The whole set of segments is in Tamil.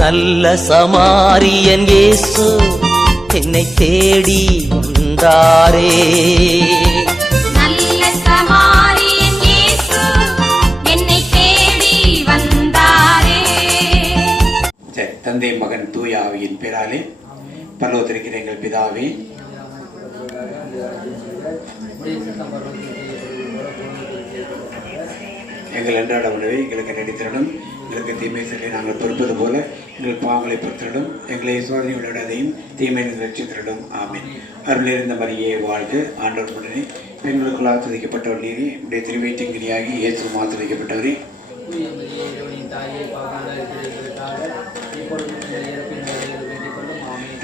நல்ல சமாரியன் இயேசு என்னை தேடி வந்தாரே. நல்ல சமாரியன் இயேசு என்னை தேடி வந்தாரே. தந்தை மகன் தூய ஆவியின் பெயராலே பரலோகத்திலிருக்கிற எங்கள் பிதாவே, எங்கள் அன்றாட உணவை எங்களுக்கு நடித்திரடும், எங்களுக்கு தீமை சொல்லி நாங்கள் பொறுப்பது போல எங்கள் பாவங்களை பொறுத்திடும், எங்களை சோதனை விளையாடையும் தீமை ரட்சித்திரடும். ஆமீன். அருளிருந்த மரியே வாழ்க, ஆண்டவர் உடனே பெண்களுக்குள் ஆசிரியக்கப்பட்டவர் நீரே, உடைய திருவயிற்றிங்கிரியாகி இயேசு ஆசிரியக்கப்பட்டவரே.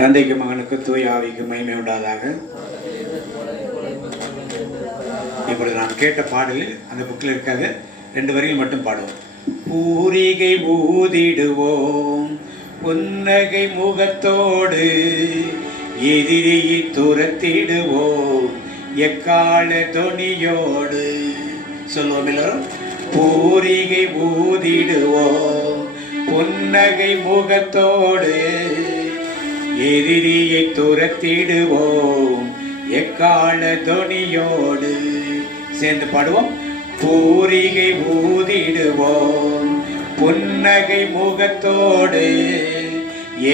தந்தைக்கு மகனுக்கு தூய ஆவிக்கு மகிமை உண்டாதாக. இப்பொழுது நாம் கேட்ட பாடலில் அந்த புக்கில் இருக்காது, 2 வரிகள் மட்டும் பாடுவோம். பூரிகை ஊதிடுவோம் புன்னகை முகத்தோடு, எதிரியை துரத்திடுவோம் எக்கால தொனியோடு. சொல்லுவோம் எல்லாரும். பூரிகை ஊதிடுவோம் புன்னகை முகத்தோடு, எதிரியை துரத்திடுவோம் எக்கால தொனியோடு. சேர்ந்து பாடுவோம். பூரிகை ஊதிடுவோம் புன்னகை முகத்தோடு,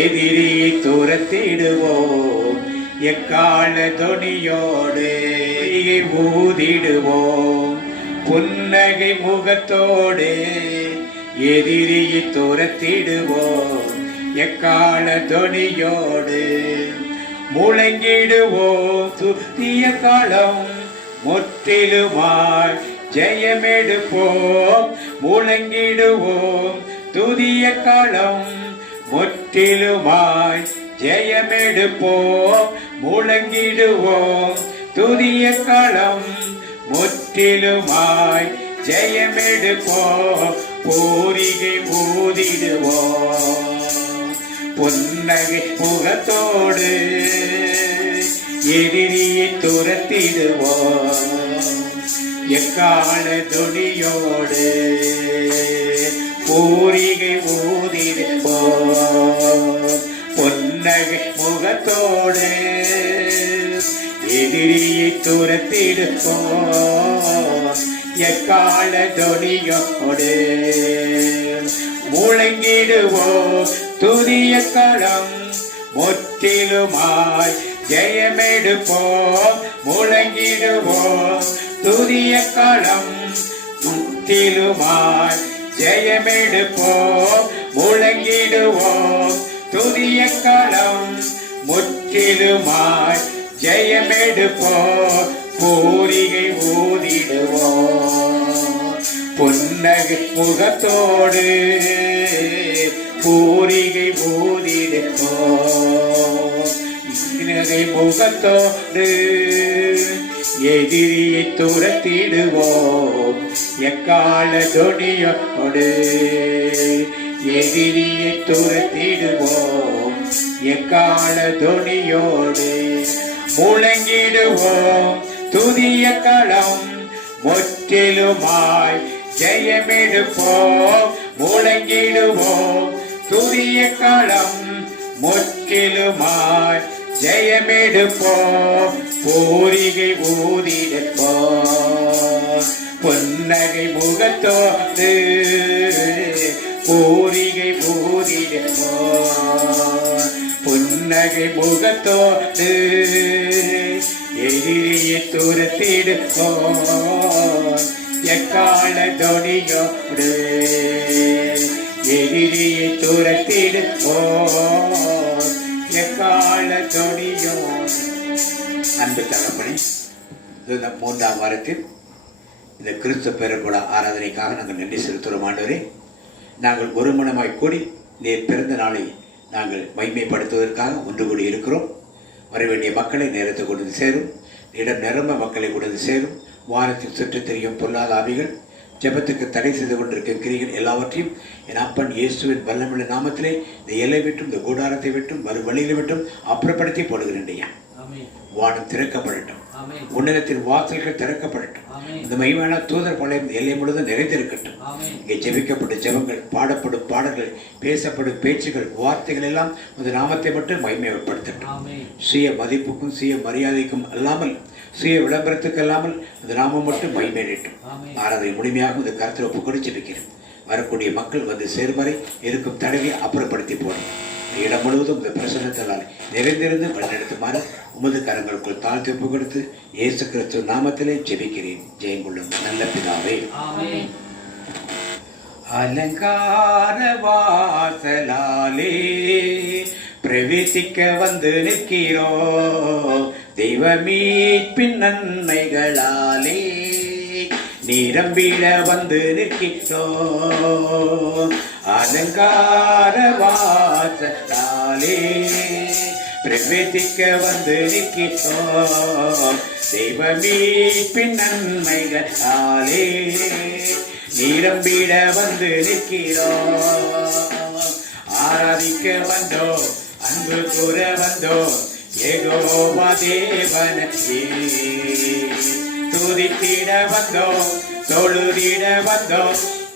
எதிரியை துரத்திடுவோம் எக்கால தொனியோடு. ஊதிடுவோம் புன்னகை முகத்தோடு, எதிரியை துரத்திடுவோம் எக்கால தொனியோடு. முழங்கிடுவோம் துதிய காலம் முற்றிலுமாய் ஜெயமெடுப்போம். முழங்கிடுவோம் துதிய காலம் முற்றிலுமாய் ஜெயமெடுப்போம். முழங்கிடுவோம் துதிய காலம் முற்றிலுமாய் ஜெயமெடுப்போம். பூரிகை ஊதிடுவோம் புன்னகை முகத்தோடு, எதிரியை துரத்திடுவோம் எக்கால துணியோடு. பூரிகை ஊதிடுவோம் புன்னகை முகத்தோடு, எதிரியை துரத்திடுவோம் எக்கால துணியோடு. முழங்கிடுவோம் துதிய களம் முற்றிலுமாய் ஜெயமெடுப்போம். முழங்கிடுவோம் துதிய களம் முற்றிலுமாய் ஜெயமெடுப்போம். முழங்கிடுவோம் துதிய களம் முற்றிலுமாய் ஜெயமெடுப்போம். பூரிகை ஊதிடுவோம் புன்னகை முகத்தோடு, பூரிகை ஊதிடுவோம் புன்னகை முகத்தோடு, எதிரியை துரத்திடுவோம் எக்கால தொனியோடு. எதிரியை துரத்திடுவோம் எக்கால தொனியோடு. முழங்கிடுவோம் துதிய களம் முற்றிலுமாய் ஜெயமெடுப்போம். முழங்கிடுவோம் துதிய களம் முற்றிலுமாய் ஜெயமெடுப்போம். பூரிகை ஊதிடுவோம் புன்னகை முகத்தோடு, பூரிகை ஊதிடுவோம் புன்னகை முகத்தோடு, எதிரியை துரத்திடுவோம் எக்கால தொனியோடு. எதிரியை துரத்திடுவோம் எக்கால தொனியோடு. அன்பு தகப்பனே, இந்த 3ஆம் வாரத்தில் இந்த கிறிஸ்து பெறக்கூட ஆராதனைக்காக நாங்கள் நன்றி செலுத்துகிறோம். ஆண்டவரே, நாங்கள் ஒரு மனமாய் கூடி நீர் பிறந்த நாளை நாங்கள் மகிமைப்படுத்துவதற்காக ஒன்று கூடி இருக்கிறோம். வர வேண்டிய மக்களை நேரத்தை கொண்டு சேரும், இடம் நிரம்ப மக்களை கொண்டு சேரும். வாரத்தில் சுற்றி தெரியும் பொல்லாத ஆவிகள், ஜெபத்துக்கு தடை செய்து கொண்டிருக்கும் கிரிகள் எல்லாவற்றையும் என் அப்பன் இயேசுவின் வல்லமுள்ள நாமத்திலே இந்த எல்லை விட்டும் இந்த கூடாரத்தை விட்டும் வரும் வழியில விட்டும் அப்புறப்படுத்தி போடுகிறேன். வானம் திறக்கப்படட்டும். உன்னதத்தின் வாசல்கள் திறக்கப்படட்டும். இந்த மகிமையான தூதர் பாளையம் எல்லை முழுவதும் நிறைந்திருக்கட்டும். இங்கே ஜெபிக்கப்படும் ஜெபங்கள், பாடப்படும் பாடல்கள், பேசப்படும் பேச்சுகள், வார்த்தைகள் எல்லாம் இந்த நாமத்தை மட்டும் மகிமைப்படுத்தட்டும். சுய மதிப்புக்கும் சுய மரியாதைக்கும் அல்லாமல், சுய விளம்பரத்துக்கு அல்லாமல் இந்த நாமம் மட்டும் மகிமையிடட்டும். ஆராதனை முழுமையாக இந்த கருத்தில் ஒப்பு கொடுத்திருக்கிறேன். வரக்கூடிய மக்கள் வந்து சேர்வரை இருக்கும் தடவை அப்புறப்படுத்தி போடும். இடம் முழுவதும் இந்த பிரசன்னத்தால் நிறைந்திருந்து வழிநடத்துமாறு உமது கரங்களுக்குள் தாழ்த்தி ஒப்பு கொடுத்து இயேசு கிறிஸ்து நாமத்திலே ஜெபிக்கிறேன். ஜெயங்கொள்ளும் நல்ல பிதாவே. அலங்கார வாசலாலே பிரவேசிக்க வந்து நிற்கிறோ, தெய்வ மீட்பின் நன்மைகளாலே நிரம்பிட வந்து நிற்கிறோ. அலங்கார வாசலாலே பிரவேசிக்க வந்து நிற்கிறோ, தெய்வ மீட்பின் நன்மைகளாலே நிரம்பிட வந்து நிற்கிறோ. ஆராதிக்க வந்தோ, அன்பு கூற வந்தோ, யெகோவா தேவனையே துதித்திட வந்தோ, தொழுதிட வந்தோ,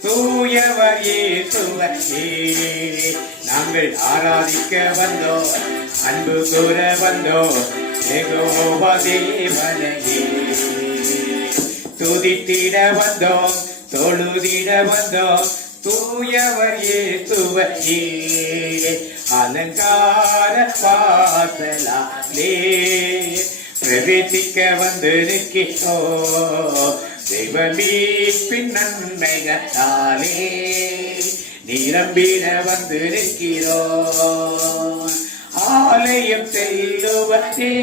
தூயவர் இயேசுவையே நாங்கள் ஆராதிக்க வந்தோ, அன்பு கூற வந்தோ, யெகோவா தேவனையே துதித்திட வந்தோ, தொழுதிட வந்தோ, தூயவர் இயேசுவையே. அலங்கார வாசலாலே பிரவேசிக்க வந்து நிற்கிறோ, தெய்வ மீட்பின் நன்மைகளாலே நிரம்பிட வந்து நிற்கிறோ. ஆலயம் செல்லுவதே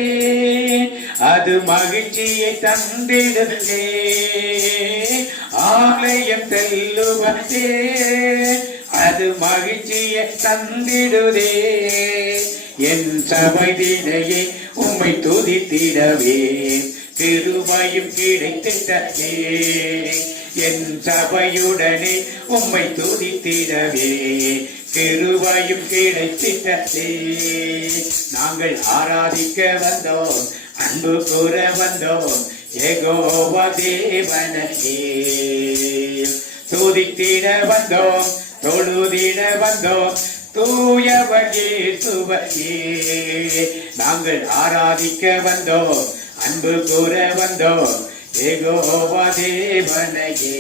அது மகிழ்ச்சியை தந்திடுதே, ஆலயம் செல்லுவதே அது மகிழ்ச்சியை தந்திடுதே. என் சபை தினையே உம்மை துதித்திடவே கிருபையும் கிடைத்திட்டே, என் சபையுடனே உம்மை துதித்திடவே கிருபையும் கிடைத்திட்டே. நாங்கள் ஆராதிக்க வந்தோம், அன்பு கூற வந்தோம், யெகோவா தேவனையே துதித்திட வந்தோம், தொழுதிட வந்தோம், தூயவர் இயேசுவையே நாங்கள் ஆராதிக்க வந்தோம், அன்பு கூற வந்தோம், யெகோவா தேவனையே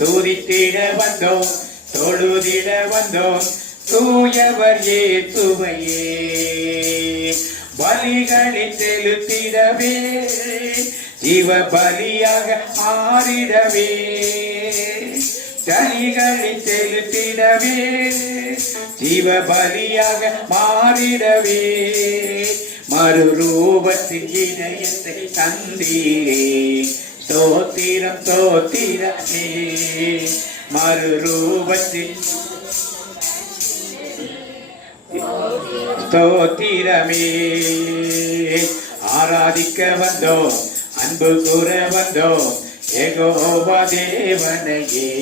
துதித்திட வந்தோம், தொழுதிட வந்தோம், தூயவர் இயேசுவையே. பலிகளை செலுத்திடவே ஜீவ பலியாக மாறிடவே, பலிகளை செலுத்திடவே ஜீவ பலியாக மாறிடவே, மறுரூபத்தின் இதயத்தை தந்தீரே ஸ்தோத்திரம் ஸ்தோத்திரமே. மறுரூபத்தின் ஸ்தோத்திரமே. ஆராதிக்க வந்தோம், அன்பு கூற வந்தோம், யெகோவா தேவனையே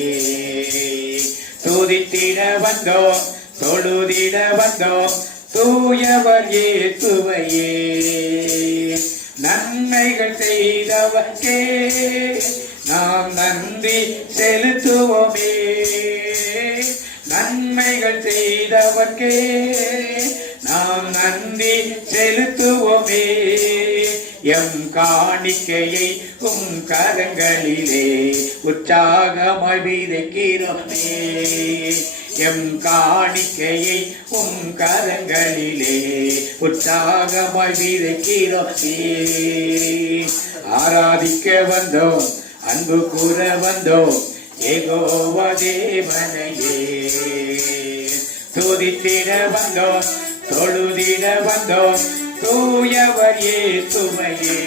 துதித்திட வந்தோம், தொழுதிட வந்தோம், தூயவர் இயேசுவையே. நன்மைகள் செய்தவர்க்கே நாம் நன்றி செலுத்துவோமே, நன்மைகள் செய்தவர்க்கே நாம் நன்றி செலுத்துவோமே. எம் காணிக்கையை உம் கரங்களிலே உற்சாகமாய் விதைக்கிறோமே, எம் காணிக்கையை உம் கரங்களிலே உற்சாகமாய் விதைக்கிறோமே. ஆராதிக்க வந்தோம், அன்பு கூற வந்தோம், யெகோவா தேவனையே துதித்திட வந்தோம், தொழுதிட வந்தோம், தூயவர் இயேசுவையே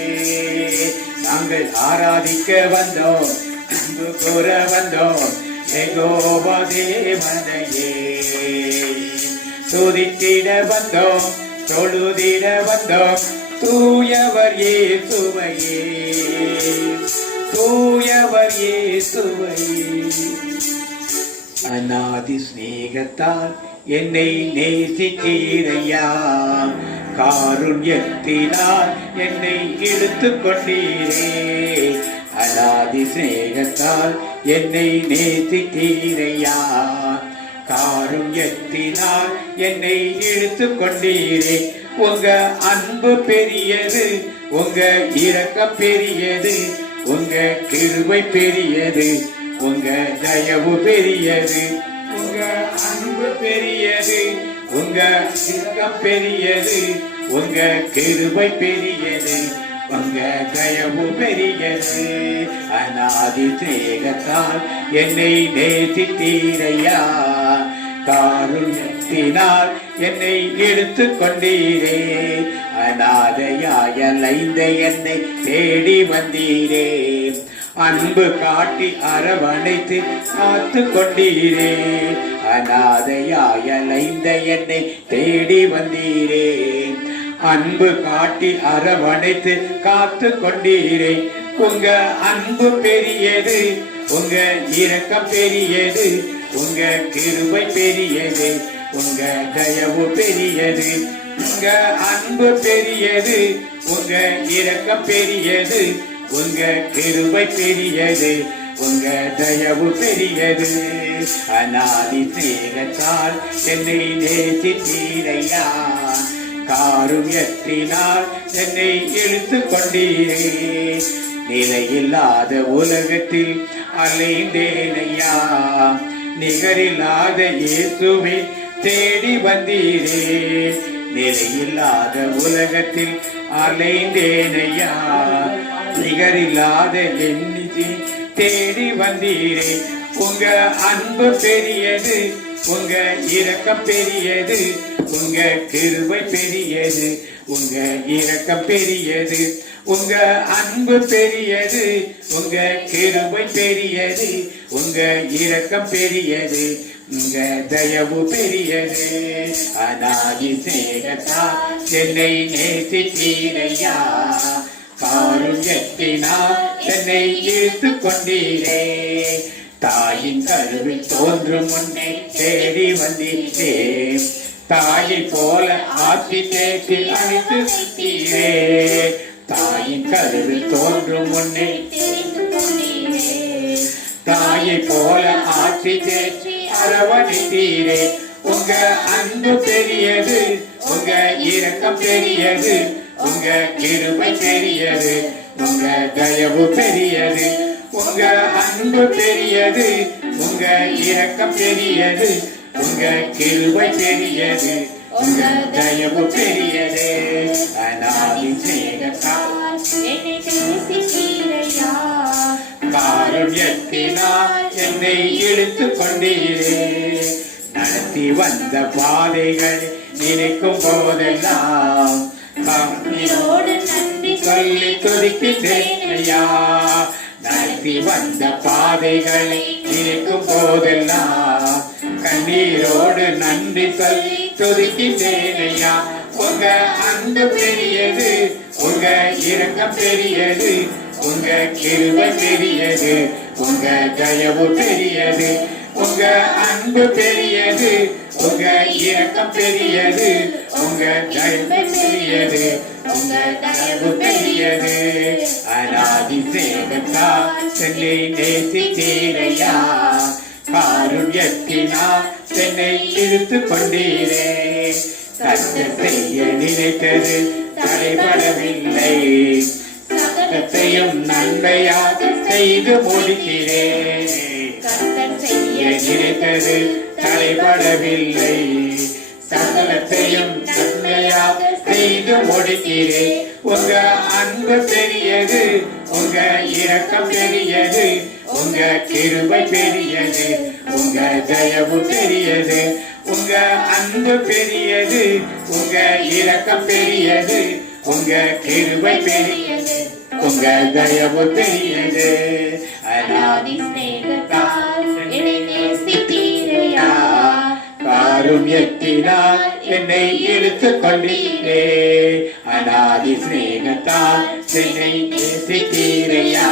நாங்கள் ஆராதிக்க வந்தோம், அன்பு கூற வந்தோம், யெகோவா தேவனையே துதித்திட வந்தோம், தொழுதிட வந்தோம், தூயவர் இயேசுவையே தூயவர் இயேசுவையே. அநாதி ஸ்நேகத்தால் என்னை நேசித்தீரையா, காருண்யத்தினால் என்னை இழுத்து கொண்டீரே, அநாதி சிநேகத்தால் என்னை நேசித்தீரையா. காருண்யத்தினால் என்னை இழுத்து கொண்டீரே, உங்க அன்பு பெரியது, உங்க இரக்கம் பெரியது, உங்க கிருபை பெரியது, உங்க தயவு பெரியது. உங்க அன்பு பெரியது, உங்க இரக்கம் பெரியது, உங்க கிருபை பெரியது, உங்க தயவு பெரியது. அநாதி சிநேகத்தால் என்னை நேசித்தீரையா. காருண்யத்தினால் என்னை இழுத்து கொண்டீரே, அநாதையாய் அலைந்த என்னை தேடி வந்தீரே. அன்பு காட்டி அரவணைத்து காத்து கொண்டீரே, அநாதையாய் அலைந்த என்னை தேடி வந்தீரே. அன்பு காட்டி அரவணைத்து காத்து கொண்டீரே. உங்க அன்பு பெரியது, உங்க இரக்கம் பெரியது, உங்க கிருபை பெரியது, உங்க தயவு பெரியது. உங்க அன்பு பெரியது, உங்க இரக்கம் பெரியது, உங்க கிருபை பெரியது, உங்க தயவு பெரியது. அநாதி சிநேகத்தால் என்னை நேசித்தீரையா. காருண்யத்தினால் என்னை இழுத்து கொண்டீரே, நிலையில்லாத உலகத்தில் அலைந்தேனையா. நிகரில்லாத இயேசுவை தேடி வந்தீரே, நிலையில்லாத உலகத்தில் அலைந்தேனையா. நிகரில்லாத எண்ணிக்கை தேடி வந்தீரே. உங்க அன்பு பெரியது, உங்க இரக்கம் பெரியது, உங்க கிருபை பெரியது, உங்க இரக்கம் பெரியது. உங்க அன்பு பெரியது, உங்க கிருபை பெரியது, உங்க இரக்கம் பெரியது, உங்க தயவு பெரியது. அநாதி சிநேகத்தால் என்னை நேசித்தீரையா. காருண்யத்தினால் என்னை இழுத்து கொண்டீரே, தாயின் கருவில் தோன்றும் முன்னே தேடி வந்தீரே. தாயை போல ஆட்சி தேற்றி அழைத்து வைத்தீரே, தாயின் கருவில் தோன்றும் முன்னே தாயை போல ஆட்சி தேற்றி அரவணைத்தீரே. உங்க அன்பு பெரியது, உங்க இரக்கம் பெரியது, உங்க கிருபை பெரியது, உங்க தயவு பெரியது. உங்க அன்பு பெரியது, உங்க இரக்கம் பெரியது, உங்க கிருபை பெரியது, உங்க தயவு பெரியது. அநாதி சிநேகத்தால் என்னை நேசித்தீரையா. காருண்யத்தினால் என்னை இழுத்து கொண்டீரே, நடத்தி வந்த பாதைகளை நினைக்கும் போதெல்லாம் கண்ணீரோடு நன்றி சொல்லி துதிக்கிறேனையா. நடத்தி வந்த பாதைகளை நினைக்கும் போதெல்லாம் கண்ணீரோடு நன்றி சொல்லி துதிக்கிறேனையா. உங்க அன்பு பெரியது, உங்க இரக்கம் பெரியது, உங்க கிருபை பெரியது, உங்க தயவு பெரியது. உங்க அன்பு பெரியது, உங்க இரக்கம் பெரியது, உங்க தயவு பெரியது, உங்க தயவு பெரியது. அநாதி சிநேகத்தால் என்னை நேசித்தீரையா. காருண்யத்தினால் என்னை இழுத்து கொண்டீரே, கர்த்தர் செய்ய நினைத்தது தடைபடவில்லை, சகலத்தையும் நன்மையாக செய்து முடிக்கிறேன். கர்த்தர் செய்ய நினைத்தது தடைபடவில்லை, சகலத்தையும் நன்மையாக செய்து முடிக்கிறேன். உங்க அன்பு பெரியது, உங்க இரக்கம் பெரியது, உங்க கிருபை பெரியது, உங்க தயவு பெரியது. உங்க அன்பு பெரியது, உங்க இரக்கம் பெரியது, உங்க கிருபை பெரியது, உங்க தயவு பெரியது. அநாதி சிநேகத்தால் என்னை நேசித்தீரையா. காருண்யத்தினால் என்னை இழுத்து கொண்டீரே, அநாதி சிநேகத்தால் என்னை நேசித்தீரையா.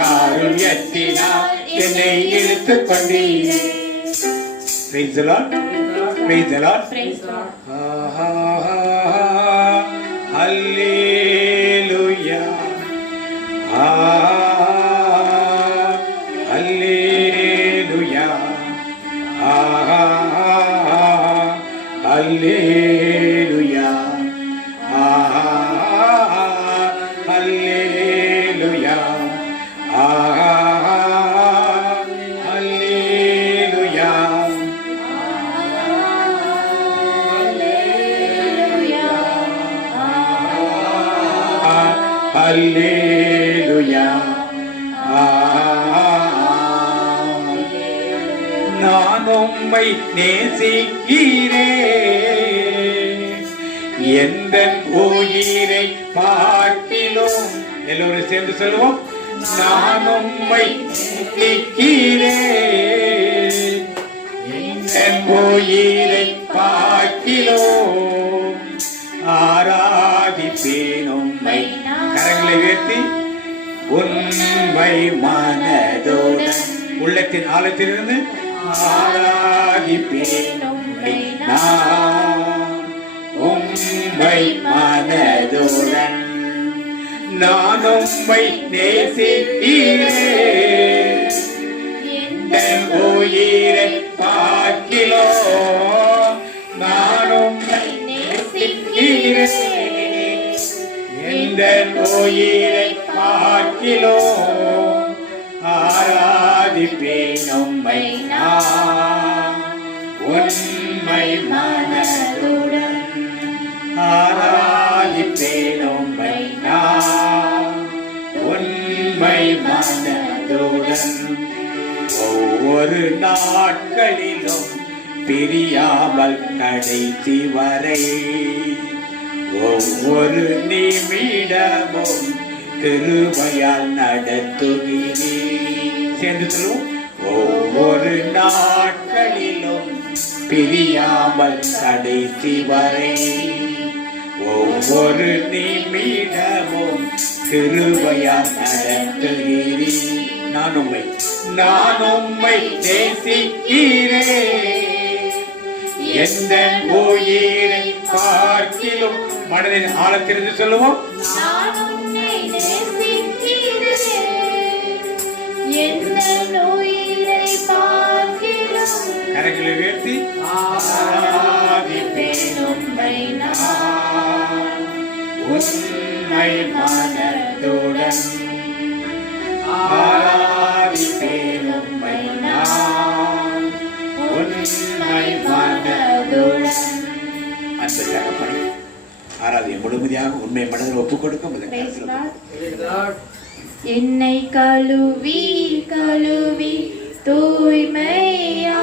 காருண்யத்தினால் என்னை இழுத்து கொண்டீரே. Praise the Lord. Praise the Lord. Praise God. அல்லேலூயா அல்லேலூயா அல்லேலூயா அல்லேலூயா அல்லேலூயா அல்லேலூயா நான் உம்மை நேசிக்கிறேன் எந்த உயிரை பார்க்கிலும் எல்லோரும் சேர்ந்து சொல்லுவோம் நான் உம்மை நேசிக்கிறேன் எந்த உயிரை பார்க்கிலும் ஆராதிப்பேன் உம்மை கரங்களை உயர்த்தி உண்மை மனதோடு உள்ளத்தின் ஆழத்திலிருந்து ஆராதிப்பேன் உம்மை நான் உம்மை மனதுடன் நான் உம்மை நேசிக்கிறேன் என் உயிரை பார்க்கிலோ நான் உம்மை நேசிக்கிறேன் என் உயிரை பார்க்கிலோ ஆராதிப்பேன் உம்மை நான் உண்மை மனதுடன் ஆராதிப்பேன் உம்மை நான் உண்மை மனதுடன் ஒவ்வொரு நாட்களிலும் பிரியாமல் கடைசி வரை ஒவ்வொரு நிமிடமும் கிருபையால் நடத்துகிறேன் சேர்ந்து சொல்லுவோம் ஒவ்வொரு நாட்களிலும் பிரியாமல் கடைசி வரை ஒவ்வொரு நிமிடமும் கிருபையால் நடத்துகிறேன் நான் உம்மை நேசிக்கிறேன் எந்த உயிரை பார்க்கிலும் மனதின் ஆழத்திலிருந்து சொல்லுவோம் நான் உன்னை நேசிக்கிறேன் எந்த உயிரை பார்க்கிலும் கரங்களை உயர்த்தி ஆராதிப்பேன் உம்மை நான் உண்மை மனதுடன் ஆராதிப்பேன் உம்மை நான் உண்மை மனதுடன் அன்பு தகப்பனே ஆராதியை முழுமையாக உண்மை மனதில் ஒப்புக் கொடுக்க என்னை கழுவி கழுவி தூய்மையாகும்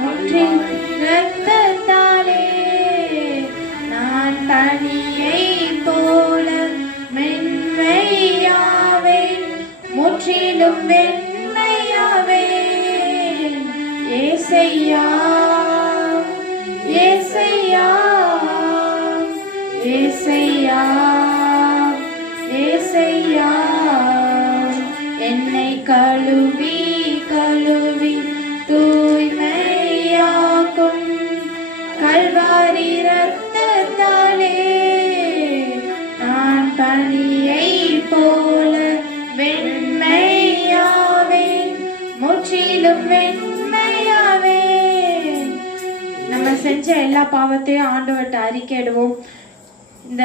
முற்றிலும் இரத்தத்தாலே நான் பனியை போல மென்மையாவேன் முற்றிலும் வெண்மையாவேன் ஏசையா ஏசையா ஏசையா ஏசையா என்னை கழுவி கழுவி தூய்மையாக்கும் கல்வாரி இரத்தத்தாலே நான் பனியை போல வெண்மையாவேன் முற்றிலும் வெண்மையாவேன். நம்ம செஞ்ச எல்லா பாவத்தையும் ஆண்டவர்கிட்ட அறிக்கையிடுவோம். இந்த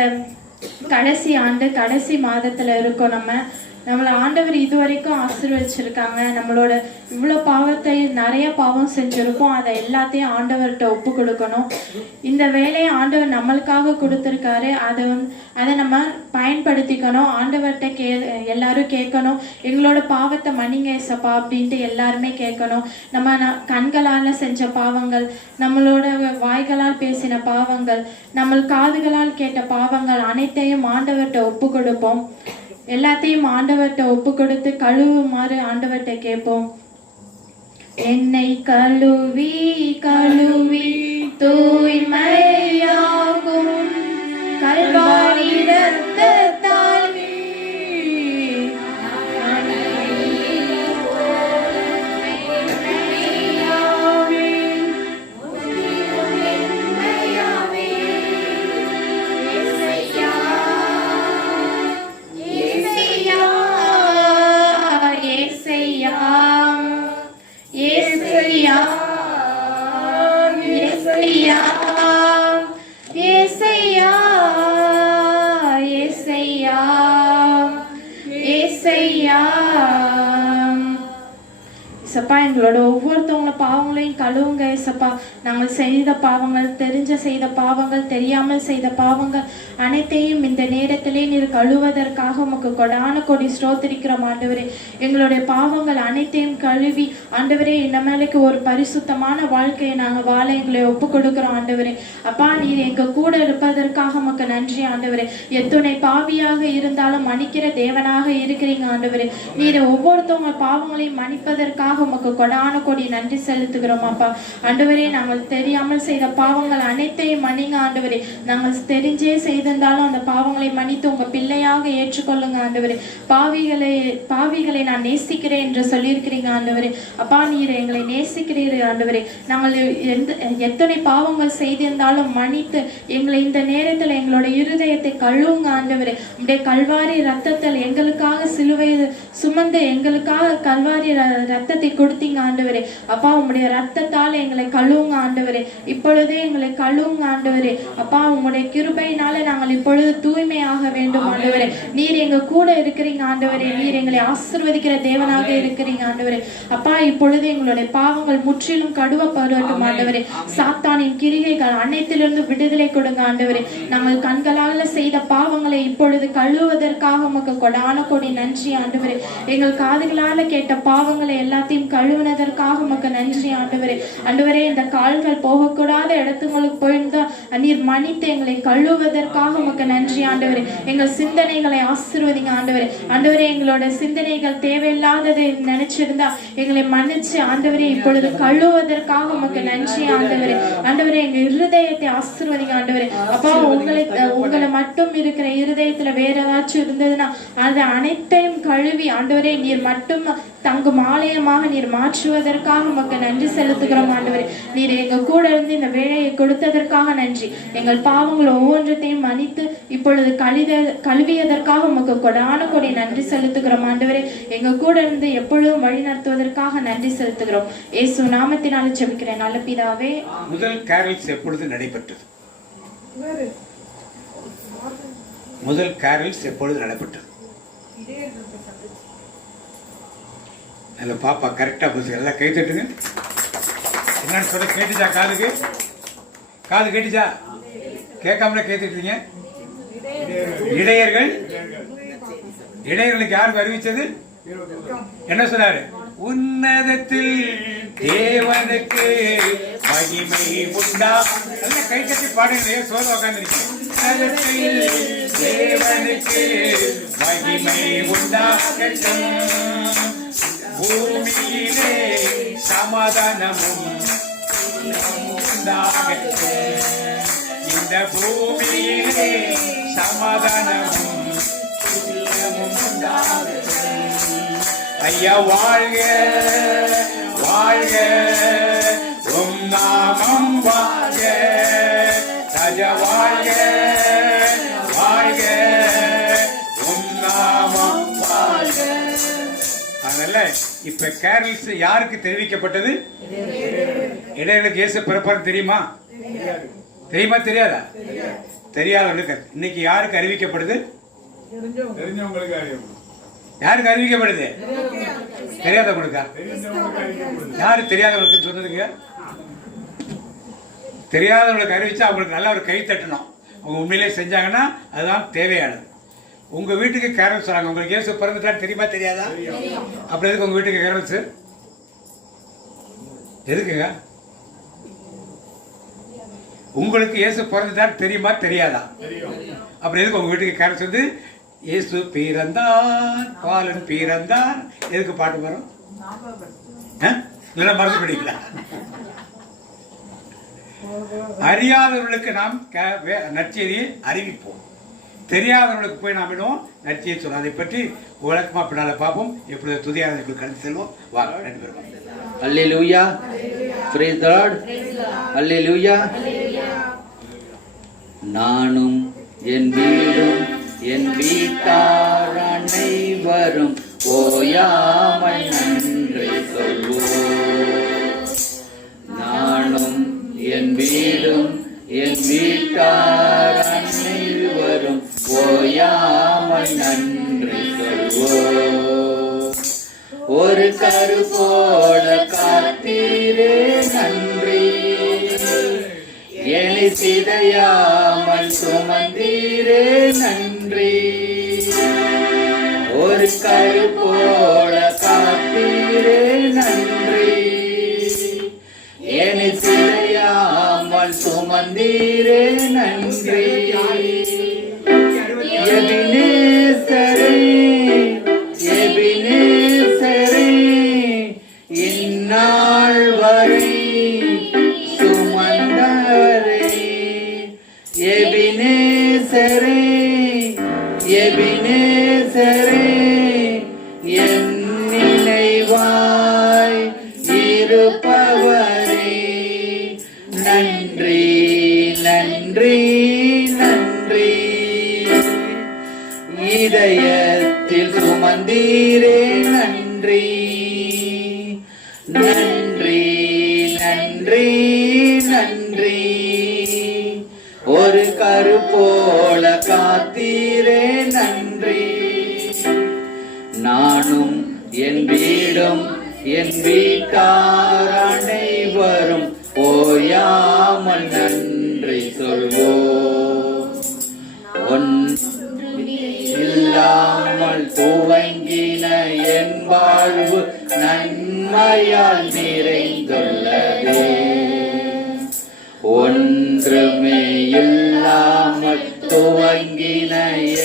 கடைசி ஆண்டு கடைசி மாதத்துல இருக்கோம். நம்மளை ஆண்டவர் இது வரைக்கும் ஆசீர்வதிச்சிருக்காங்க. நம்மளோட இவ்வளோ பாவத்தை நிறைய பாவம் செஞ்சுருக்கோம். அதை எல்லாத்தையும் ஆண்டவர்கிட்ட ஒப்பு கொடுக்கணும். இந்த வேலையை ஆண்டவர் நம்மளுக்காக கொடுத்துருக்காரு. அதை நம்ம பயன்படுத்திக்கணும். ஆண்டவர்கிட்ட எல்லாரும் கேட்கணும், எங்களோட பாவத்தை மன்னிங்க ஏசப்பா அப்படின்ட்டு எல்லாருமே கேட்கணும். நம்ம கண்களால் செஞ்ச பாவங்கள், நம்மளோட வாய்களால் பேசின பாவங்கள், நம்ம காதுகளால் கேட்ட பாவங்கள் அனைத்தையும் ஆண்டவர்கிட்ட ஒப்பு கொடுப்போம். எல்லாத்தையும் ஆண்டவர்கிட்ட ஒப்பு கொடுத்து கழுவுமாறு ஆண்டவர்கிட்ட கேட்போம். என்னை கழுவி கழுவி தூய்மையாகும் கல்வாரி இரத்தத்தாலே அல்லேலூயா ஏசையா ஏசையா ஏசையா. ஏசப்பா எங்களோட ஒவ்வொருத்தவங்கள பாவங்களையும் கழுவுங்க ஏசப்பா. நாங்கள் செய்த பாவங்கள், செய்த பாவங்கள், தெரியாமல் செய்த பாவங்கள் அனைத்தையும் இந்த நேரத்திலே நீர் கழுவதற்காக உமக்கு கொடான கொடி ஸ்தோத்திரிக்கிறோம் ஆண்டவரே. எங்களுடைய பாவங்கள் அனைத்தையும் கழுவி ஆண்டவரே இன்னமேலுக்கு ஒரு பரிசுத்தமான வாழ்க்கையை நாங்கள் வாழ எங்களை ஒப்பு கொடுக்கிறோம் ஆண்டவரே. அப்பா நீர் எங்க கூட இருப்பதற்காக உமக்கு நன்றி ஆண்டவரே. எத்துணை பாவியாக இருந்தாலும் மன்னிக்கிற தேவனாக இருக்கிறீங்க ஆண்டவரே. நீர் ஒவ்வொருத்தவங்க பாவங்களையும் மன்னிப்பதற்காக உமக்கு கொடான கொடி நன்றி செலுத்துகிறோம் அப்பா. ஆண்டவரே நாங்கள் தெரியாமல் செய்த பாவங்கள் அனைத்தையும் மன்னிங்க ஆண்டவரே. நாங்கள் தெரிஞ்சே செய்திருந்தாலும் அந்த பாவங்களை மன்னித்து உங்க பிள்ளையாக ஏற்றுக்கொள்ளுங்க ஆண்டவரே. பாவிகளை நான் நேசிக்கிறேன் என்று சொல்லியிருக்கிறீங்க ஆண்டவரே. அப்பா நீர் எங்களை நேசிக்கிறீர்கள் ஆண்டவரே. நாங்கள் எத்தனை பாவங்கள் செய்திருந்தாலும் மன்னித்து எங்களை இந்த நேரத்தில் எங்களோட இருதயத்தை கழுவுங்க ஆண்டவரே. உடைய கல்வாரி ரத்தத்தில் எங்களுக்காக சிலுவையில் சுமந்து எங்களுக்காக கல்வாரி ரத்தத்தை கொடுத்தீங்க ஆண்டவரே. அப்பா உம்முடைய ரத்தத்தால் எங்களை கழுவுங்க ஆண்டவரே. இப்பொழுதே எங்களை கழுவுங்க ஆண்டவரே. அப்பா உம்முடைய கிருபையினால நாங்கள் இப்பொழுது தூய்மையாக வேண்டும் ஆண்டவரே. நீர் எங்க கூட இருக்கிறீங்க ஆண்டவரே. நீர் எங்களை ஆசீர்வதிக்கிற தேவனாக இருக்கிறீங்க ஆண்டவரே. அப்பா இப்பொழுது எங்களுடைய பாவங்கள் முற்றிலும் கழுவப்படட்டும் ஆண்டவரே. சாத்தானின் கிரிகைகள் அனைத்திலிருந்து விடுதலை கொடுங்க ஆண்டவரே. நாங்கள் கண்களால செய்த பாவங்களை இப்பொழுது கழுவுவதற்காக உமக்கு கொடான கொடி நன்றி ஆண்டவரே. எங்கள் காதுகளால கேட்ட பாவங்களை எல்லாத்தையும் கழுவுனதற்காக உமக்கு நன்றி ஆண்டவரே. ஆண்டவரே இந்த கால்கள் போகக்கூடாத இடத்துங்களுக்கு போயிருந்தா நீர் மன்னித்து எங்களை கழுவுவதற்காக உமக்கு நன்றி ஆண்டவரே. எங்கள் சிந்தனைகளை ஆசீர்வதிங்க ஆண்டவரே. ஆண்டவரே எங்களோட சிந்தனைகள் தேவையில்லாததை நினைச்சிருந்தா எங்களை மன்னிச்சு ஆண்டவரே இப்பொழுது கழுவுவதற்காக உமக்கு நன்றி ஆண்டவரே. ஆண்டவரே எங்க இருதயத்தை ஆசீர்வதிங்க ஆண்டவரே. அப்பா உங்களை மட்டும் இருக்கிற இருதயத்துல வேற ஏதாச்சும் இருந்ததுன்னா அது அனைத்தையும் கழுவி ஆண்டவரே நீர் மட்டும் தங்கும் ஆலயமாக நீர் மாற்றுவதற்காக உமக்கு நன்றி செலுத்துகிறோம் ஆண்டவரே. நீர் எங்க கூட இருந்து இந்த வேலையை கொடுத்ததற்காக நன்றி. எங்கள் பாவங்கள் ஒவ்வொன்றத்தையும் மன்னித்து இப்பொழுது கழுவியதற்காக உமக்கு கொடான கொடி நன்றி செலுத்துகிறோம் ஆண்டவரே. எங்க கூட இருந்து எப்பொழுதும் வழி நடத்துவதற்காக நன்றி செலுத்துகிறோம். இயேசு நாமத்தினால ஜெபிக்கிறேன் நல்ல பிதாவே. முதல் கேரல்ஸ் எப்பொழுது நடைபெற்றது? முதல் கேரல்ஸ் எப்பொழுது நடைபெற்றது? நல்ல பாப்பா கரெக்டா போச்சு. எல்லாம் கை தட்டுங்க. என்னன்னு சொல்ல கேட்டுச்சா? காது கேட்டுச்சா? கேட்காமல கை தட்டுறீங்க. இடையர்களுக்கு யாருக்கு அறிவிச்சது? என்ன சொன்னாரு? உன்னதத்தில் தேவனுக்கு மகிமை உண்டா. நல்லா கை கட்டி பாடுங்க. சோத உட்காந்துருக்கீங்க. தேவனுக்கு மகிமை உண்டாகட்டும். பூமியிலே சமாதானமும் உண்டாகட்டும். இந்த பூமியிலே சமாதானமும் உண்டாகட்டும். ஐயா வாழ்க வாழ்க உம் நாமம் வாழ்க. ராஜா வாழ்க வாழ்க உம் நாமம் வாழ்க. அதனால இப்ப கேரல்ஸ் யாருக்கு தெரிவிக்கப்பட்டது? இடையர்களுக்கு இயேசு பிறப்பார் தெரியுமா? தெரியாதா? தெரியாதவங்களுக்கு. இன்னைக்கு யாருக்கு அறிவிக்கப்படுது? யாருக்கு அறிவிக்கப்படுது? தெரியாதவங்களுக்கா? யாரு தெரியாதவங்களுக்கு சொன்னதுங்க? தெரியாதவங்களுக்கு அறிவிச்சா அவங்களுக்கு நல்லா ஒரு கை தட்டணும். அவங்க உண்மையிலே செஞ்சாங்கன்னா அதுதான் தேவையானது. உங்க வீட்டுக்கு கேரல்ஸ் வராங்க. உங்களுக்கு இயேசு பிறந்துட்டான்னு தெரியுமா தெரியாதா? அப்படி எதுக்கு உங்க வீட்டுக்கு கேரல்ஸ்? எதுக்குங்க? உங்களுக்கு இயேசு பிறந்துட்டான்னு தெரியுமா தெரியாதா? அப்படி எதுக்கு உங்க வீட்டுக்கு கேரல்ஸ் வந்து இயேசு பிறந்தான் பாலன் பிறந்தான் எதுக்கு பாட்டு வரும்? நல்லா மறந்து படிக்கல. அறியாதவர்களுக்கு நாம் நற்செய்தியை அறிவிப்போம். தெரியாதவர்களுக்கு போய் நாம் விடுவோம் நற்செய்தியை சொல்லுவோம். அதை பற்றி விளக்கமா பின்னால பார்ப்போம். எப்பொழுது துதியானதை கடந்து செல்வோம். வாங்க ரெண்டு பேரும். Hallelujah. Praise the Lord. Hallelujah. நானும் என் வீடும் என் வீட்டார் அனைவரும் ஓயாமல் நன்றி சொல்வோம். நானும் என் வீடும் என் வீட்டார் அனைவரும் ஓயாமல் நன்றி சொல்வோம். ஒரு கரு போல காத்தீரே நன்றி, என்னை சிதையாமல் சுமந்தீரே நன்றி. ஒரு கரு போல காத்தீரே நன்றி, என்னை சிதையாமல் சுமந்தீரே நன்றி. எபினேசரே எபினேசரே, இந்நாள் வரை சுமந்தவரே. எபினேசரே எபினேசரே, என் நினைவாய் இருப்பவரே. நன்றி நன்றி நன்றி. இதயத்தில் சுமந்தீரே நன்றி. நன்றி நன்றி நன்றி. ஒரு கரு போல காத்தீரே நன்றி. நானும் என் வீடும் என் வீட்டார் அனைவரும் ஓயாமல் நன்றி சொல்வோம். இல்லாமல் துவங்கின என் வாழ்வு நன்மையால் நிறைந்துள்ளதே. ஒன்றுமே இல்லாமல் துவங்கின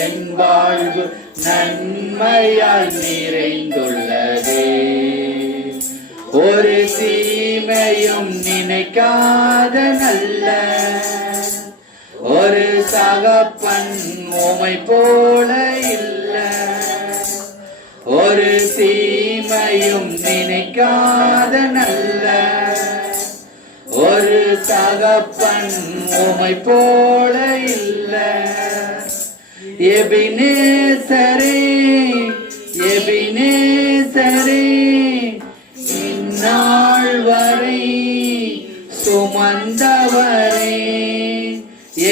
என் வாழ்வு நன்மையால் நிறைந்துள்ளதே. ஒரு தீமையும் நினைக்காத நல்ல ஒரு தகப்பன் உமை போல இல்ல. ஒரு தீமையும் நினைக்காத நல்ல ஒரு தகப்பன் உமை போல இல்ல. எபினேசரே எபினேசரே, இந்நாள் வரை சுமந்தவரே.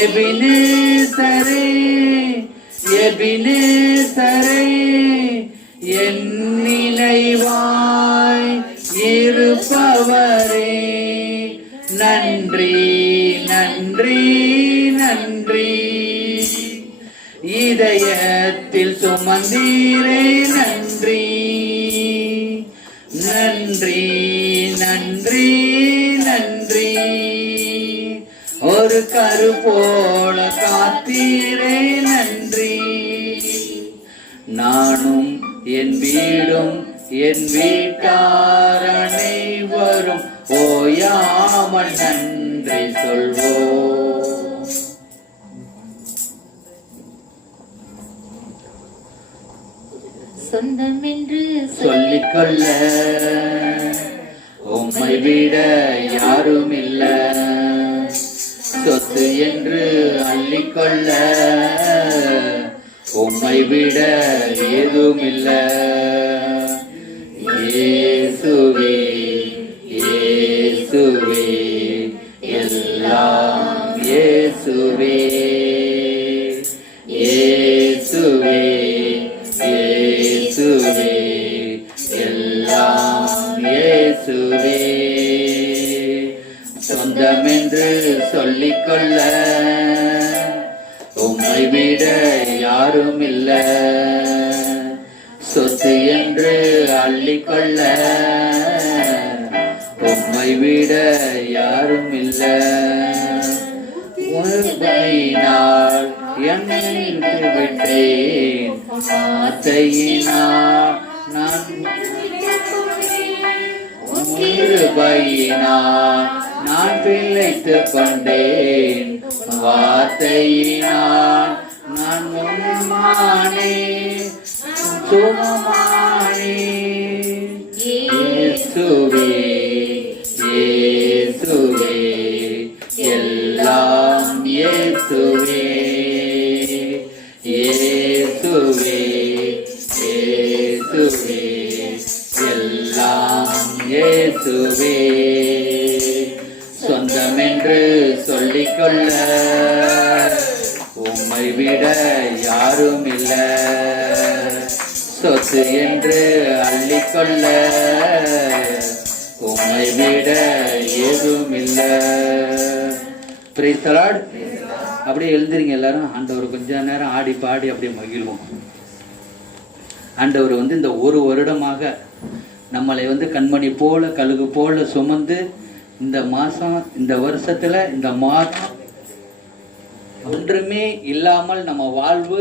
எபினேசரே எபினேசரே, என் நினைவாய் இருப்பவரே. நன்றி நன்றி நன்றி. இதயத்தில் சுமந்தீரே நன்றி. நன்றி நன்றி நன்றி. ஒரு கரு போல காத்தீரே நன்றி. நானும் என் வீடும் என் வீட்டார் அனைவரும் ஓயாமல் நன்றி சொல்வோம். சொந்தம் என்று சொல்லிக்கொள்ள உம்மை விட யாரும் இல்ல. சொத்து என்று அள்ளிக்கொள்ள உம்மை விட ஏதும் இல்ல. இயேசுவே இயேசுவே, எல்லாம் இயேசுவே. இயேசுவே இயேசுவே, எல்லாம் இயேசுவே. சொந்தமென்று சொல்லிக்கொள்ள உம்மை விட யாரும் இல்ல. சொத்து என்று அள்ளிக்கொள்ள உம்மை விட யாரும் இல்ல. உண்மையினால் என்னை விட்டேன், ஆசையினால் நான் கிருபையினால் நான் பிழைத்துக் கொண்டேன். வார்த்தையினால் நான் முன்மானே சுகமானே. இயேசுவே இயேசுவே, எல்லாம் இயேசுவே. இயேசுவே இயேசுவே, எல்லாம் இயேசுவே. சொந்தமென்று என்று சொல்லிக்கொள்ள உம்மை விட யாரும் இல்ல. சொத்து என்று அள்ளிக்கொள்ள உம்மை விட ஏதும் இல்ல. Price the Lord. அப்படியே எழுதுறீங்க எல்லாரும். ஆண்டவர் கொஞ்ச நேரம் ஆடி பாடி அப்படியே மகிழ்வோம். ஆண்டவர் இந்த ஒரு வருடமாக நம்மளை கண்மணி போல கழுகு போல சுமந்து இந்த மாசம் இந்த வருஷத்துல இந்த மாதம் ஒன்றுமே இல்லாமல் நம்ம வாழ்வு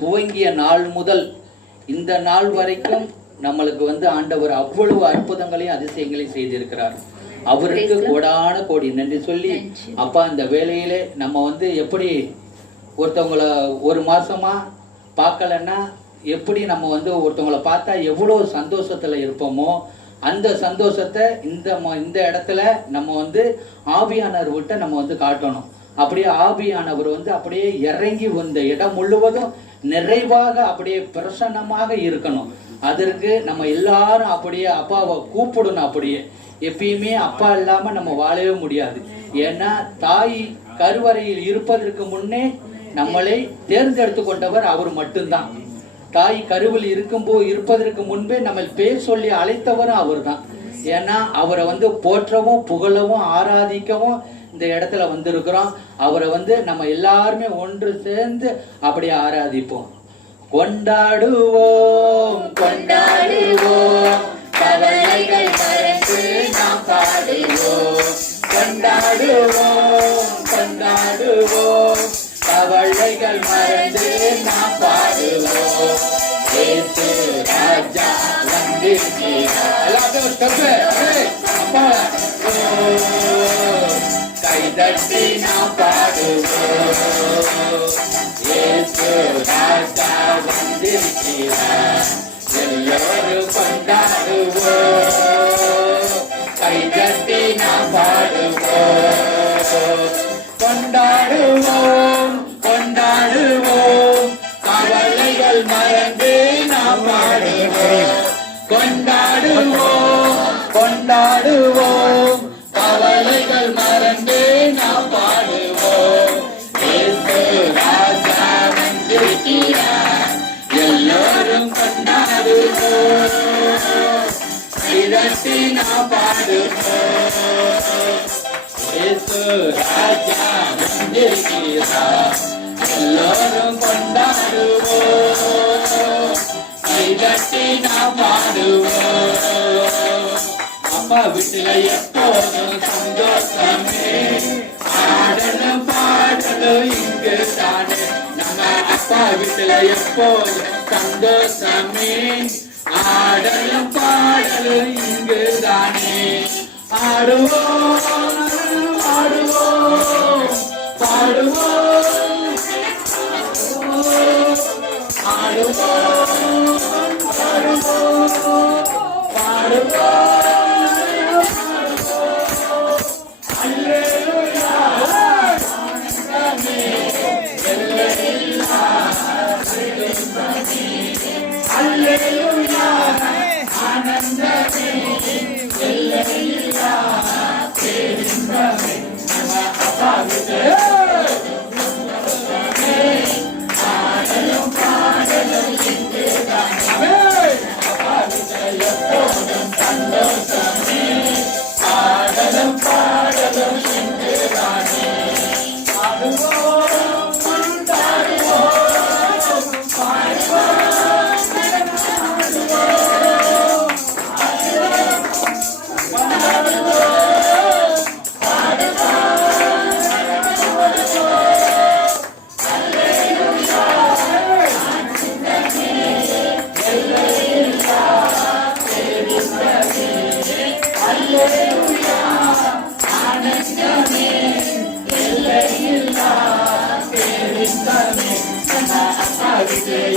துவங்கிய நாள் முதல் இந்த நாள் வரைக்கும் நம்மளுக்கு ஆண்டவர் அவ்வளவு அற்புதங்களையும் அதிசயங்களையும் செய்திருக்கிறார். அவருக்கு கோடான கோடி நன்றி சொல்லி, அப்பா இந்த வேலையிலே நம்ம எப்படி ஒருத்தவங்களை ஒரு மாசமா பார்க்கலன்னா எப்படி நம்ம ஒருத்தவங்களை பார்த்தா எவ்வளோ சந்தோஷத்துல இருப்போமோ அந்த சந்தோஷத்தை இந்த இடத்துல நம்ம ஆவியானவர் விட்ட நம்ம காட்டணும். அப்படியே ஆவியானவர் அப்படியே இறங்கி வந்த இடம் முழுவதும் நிறைவாக அப்படியே பிரசன்னமாக இருக்கணும். அதற்கு நம்ம எல்லாரும் அப்படியே அப்பாவை கூப்பிடணும். அப்படியே எப்பயுமே அப்பா இல்லாம நம்ம வாழவே முடியாது. ஏன்னா தாய் கருவறையில் இருப்பதற்கு முன்னே நம்மளை தேர்ந்தெடுத்து கொண்டவர் அவர் மட்டும்தான். தாய் கருவில் இருப்பதற்கு முன்பே நம்ம பேர் சொல்லி அழைத்தவரும் அவர் தான். ஏன்னா அவரை போற்றவும் புகழவும் ஆராதிக்கவும் இந்த இடத்துல வந்திருக்கிறோம். அவரை நம்ம எல்லாருமே ஒன்று சேர்ந்து அப்படியே ஆராதிப்போம். கொண்டாடுவோம் கொண்டாடுவோம் கவலைகள் மறந்து நாம் பாடுவோம். கொண்டாடுவோம் கொண்டாடுவோம் கவலைகள் மறந்து நாம் பாடுவோம். இயேசு ராஜா வந்திருக்கிறார். கைதட்டி நாம் பாடுவோம். இயேசு ராஜா வந்திருக்கிறார். எல்லோரும் கொண்டாடுவோம். கைதட்டி நாம் பாடுவோம். கொண்டாடுவோம் கொண்டாடுவோம் கவலைகள் மறந்து நாம் பாடுவோம். கொண்டாடுவோம் கொண்டாடுவோம் கவலைகள் மறந்து நாம் பாடுவோம். இயேசு ராஜா வந்திருக்கிறார். எல்லோரும் கொண்டாடுவோம். கைதட்டி நாம் பாடுவோம். இயேசு ராஜா வந்திருக்கிறார். எல்லோரும் கொண்டாடுவோம். கைதட்டி நாம் பாடுவோம். அப்பா வீட்டுல எப்போதும் சந்தோஷமே. ஆடலும் பாடலும் இங்கு தானே. நம்ம அப்பா வீட்டுல எப்போதும் சந்தோஷமே. ஆடலும் பாடலும் இங்கு தானே. ஆடுவோம் ஆடுவோம் பாடுவோம் ஆடுவோம் பாடுவோம் பாடுவோம். அல்லேலூயா ஆனந்தமே எல்லையில்லா இன்பமே. அல்லேலூயா ஆனந்தமே எல்லையில்லா இன்பமே. ஆடலும் பாடலும் இங்கு தானே. எப்போதும் சந்தோஷமே. ஆடலும் பாடலும் இங்கு தானே. பாடுவோம் கொண்டாடுவோம் பாடுவோம்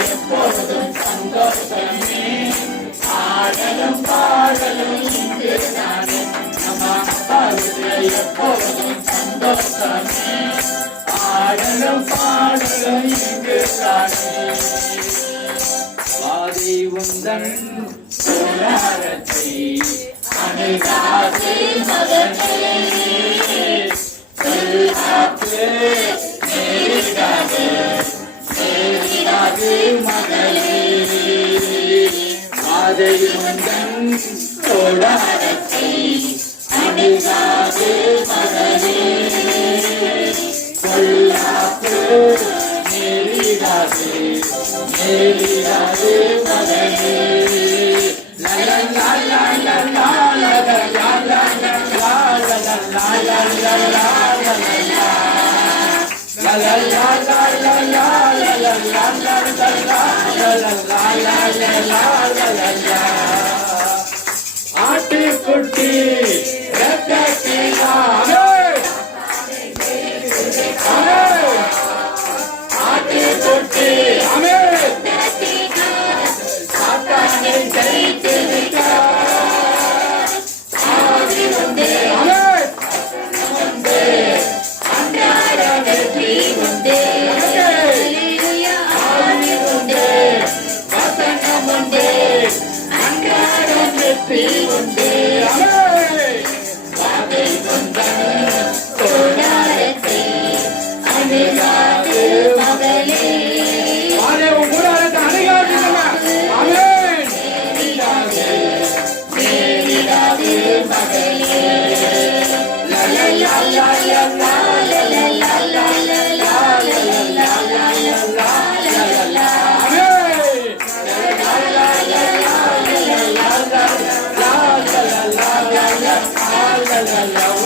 எப்போதும் சந்தோஷமே. ஆடலும் பாடலும் இங்கு தானே. நம்ம அப்பாவுக்கு எப்போதும் சந்தோஷமே. ஆடலும் பாடலும் இங்கு தானே. வாதி உந்தன் கூடாரத்தை அணுகாது மகனே. உந்தன் கோடாரத்தை அணுகாது மகனே, பொல்லாப்பு நேரிடாது நேரிடாது மகனே. ஆட்டுக்குட்டி ஆட்டுக்குட்டி சாத்தானை ஜெயித்து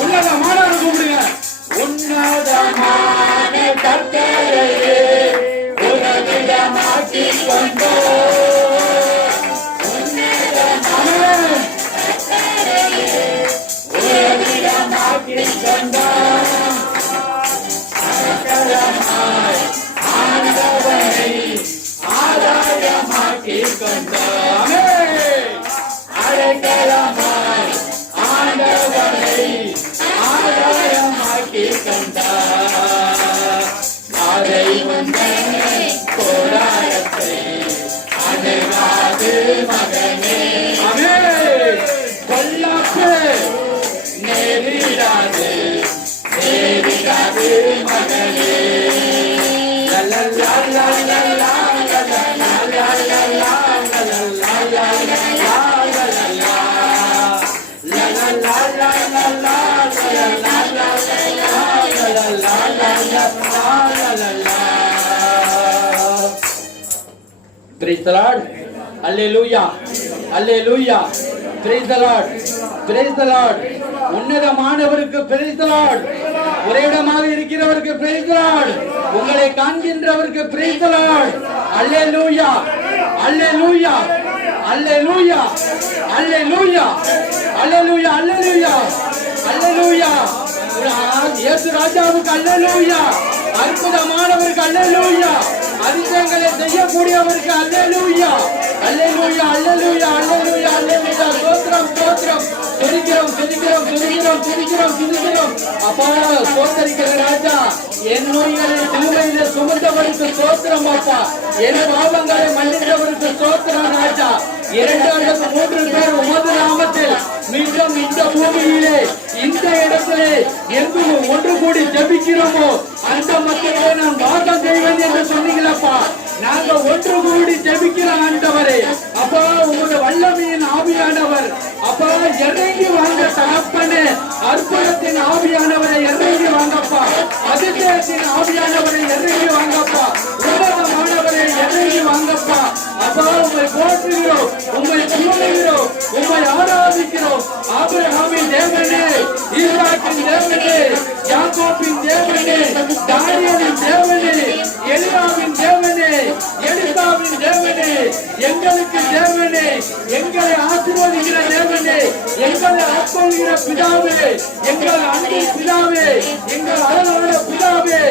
உன்னதமான கூப்பிடுங்க. உன்னதமான கர்த்தரையே உனதிடமாக்கிக் கொண்டோ, உனதிடமாக்கிக் கொண்டோ, அடைக்கலமாய் ஆண்டவரை ஆதாயமாக்கிக் கொண்டோ, அடைக்கலமாய் ஆண்டவரை ஆதாயமாக்கிக் கொண்டார். அதை உந்தன் கோடாரத்தை அணுகாது மகனே, பொல்லாப்பு நேரிடாது நேரிடாது மகனே. Praise the Lord. Hallelujah. Hallelujah. Praise the Lord. Praise the Lord. உன்னதமானவருக்கு praise the Lord. ஒரே இடமாக இருக்கிறவருக்கு praise the Lord. உங்களை காண்கின்றவருக்கு praise the Lord. Hallelujah. Hallelujah. Hallelujah. Hallelujah. Hallelujah. Hallelujah. Hallelujah. இயேசு ராஜாவுக்கு அல்லேலூயா. அற்புதமானவருக்கு அல்லேலூயா. அதிசயங்களை செய்யக்கூடியவருக்கு அல்லேலூயா. அல்லேலூயா. அல்லேலூயா. அல்லேலூயா. அல்லேலூயா. ஸ்தோத்திரம் ஸ்தோத்திரம். துதிக்கிறோம் துதிக்கிறோம் துதிக்கிறோம் துதிக்கிறோம் துதிக்கிறோம். அப்பா ஸ்தோத்திரிக்கிற ராஜா, என் நோய்களை சிலுவையில சுமந்தவருக்கு ஸ்தோத்திரம் அப்பா. என் பாவங்களை மன்னித்தவருக்கு ஸ்தோத்திரம் ராஜா. 2 அல்லது 3 பேர் உமது நாமத்தில் மீண்டும் இந்த பூமியிலே இந்த இடத்திலே எங்கு ஒன்று கூடி ஜெபிக்கிறோமோ அந்த மக்களே நான் வாசம் செய்வேன் என்று சொன்னீங்களப்பா. நாங்க ஒன்று கூடி ஜெபிக்கிற ஆண்டவரே அப்பா, உங்களுடைய வல்லமையின் ஆவியானவர் அப்பா இறங்கி வாங்க தகப்பனே. அற்புதத்தின் ஆவியானவரை இறங்கி வாங்கப்பா. அதிசயத்தின் ஆவியானவரை இறங்கி வாங்கப்பா. உன்னதமானவரை இறங்கி வாங்கப்பா. அப்பா உங்களை போற்றுகிறோம், உங்களை புகழுகிறோம், உங்களை ஆராதிக்கிறோம். ஆபிரகாமின் தேவனே, ஈசாக்கின் தேவனே, யாக்கோபின் தேவனே, தானியேலின் தேவனே, எலியாவின் தேவனே, எலிசாவின் தேவனே, எங்களுக்கு தேவனே, எங்களை ஆசீர்வதிக்கிற தேவனே, எங்களை ஆட்கொள்கிற பிதாவே, எங்கள் அன்பின் பிதாவே, எங்கள் அழகான பிதாவே,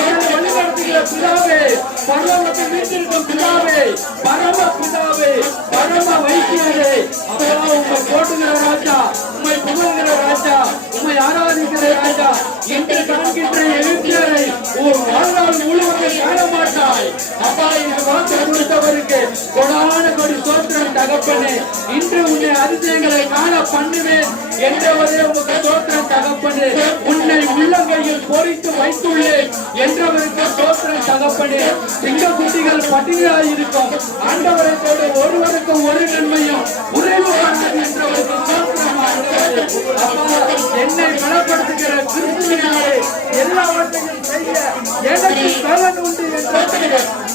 எங்களை வழிநடத்துகிற பிதாவே, பரலோகத்தில் வீட்டிற்கும் பிதாவே, பரம பிதாவே, பரம வைத்தியரே. அப்பா உங்களை போட்டுகிற ராஜா, உண்மை புகழ்கிற ராஜா, உண்மை ஆராதிக்கிற ராஜா, இன்று காண்கின்ற எழுப்பியரை ஒரு வாழ்நாள் முழுவதும் காண மாட்டாய். அப்பா இந்த வார்த்தை கொடுத்தவருக்கு கொடான கொடி சோத்திரம் தகப்பனே. இன்று உன்னை அதிசயங்களை காண பண்ணுவேன் என்றவரே உங்க சோத்திரம் தகப்பனே. உன்னை உள்ளங்கையில் பொறித்து வைத்துள்ளேன். என்றவருக்கு தோற்றம் தகப்பனே. சிங்கக்குட்டிகள் பட்டினியாய் இருக்கும் ஆண்டவரை தேடி ஒருவருக்கும் ஒரு நன்மையும் குறைவு பண்ணாது என்றவருக்கு தோற்றம் ஆண்டவரே. அப்பா, என்னை பலப்படுத்துகிற கிறிஸ்துவினாலே எல்லாவற்றையும் செய்ய எனக்கு பலன் உண்டு என்று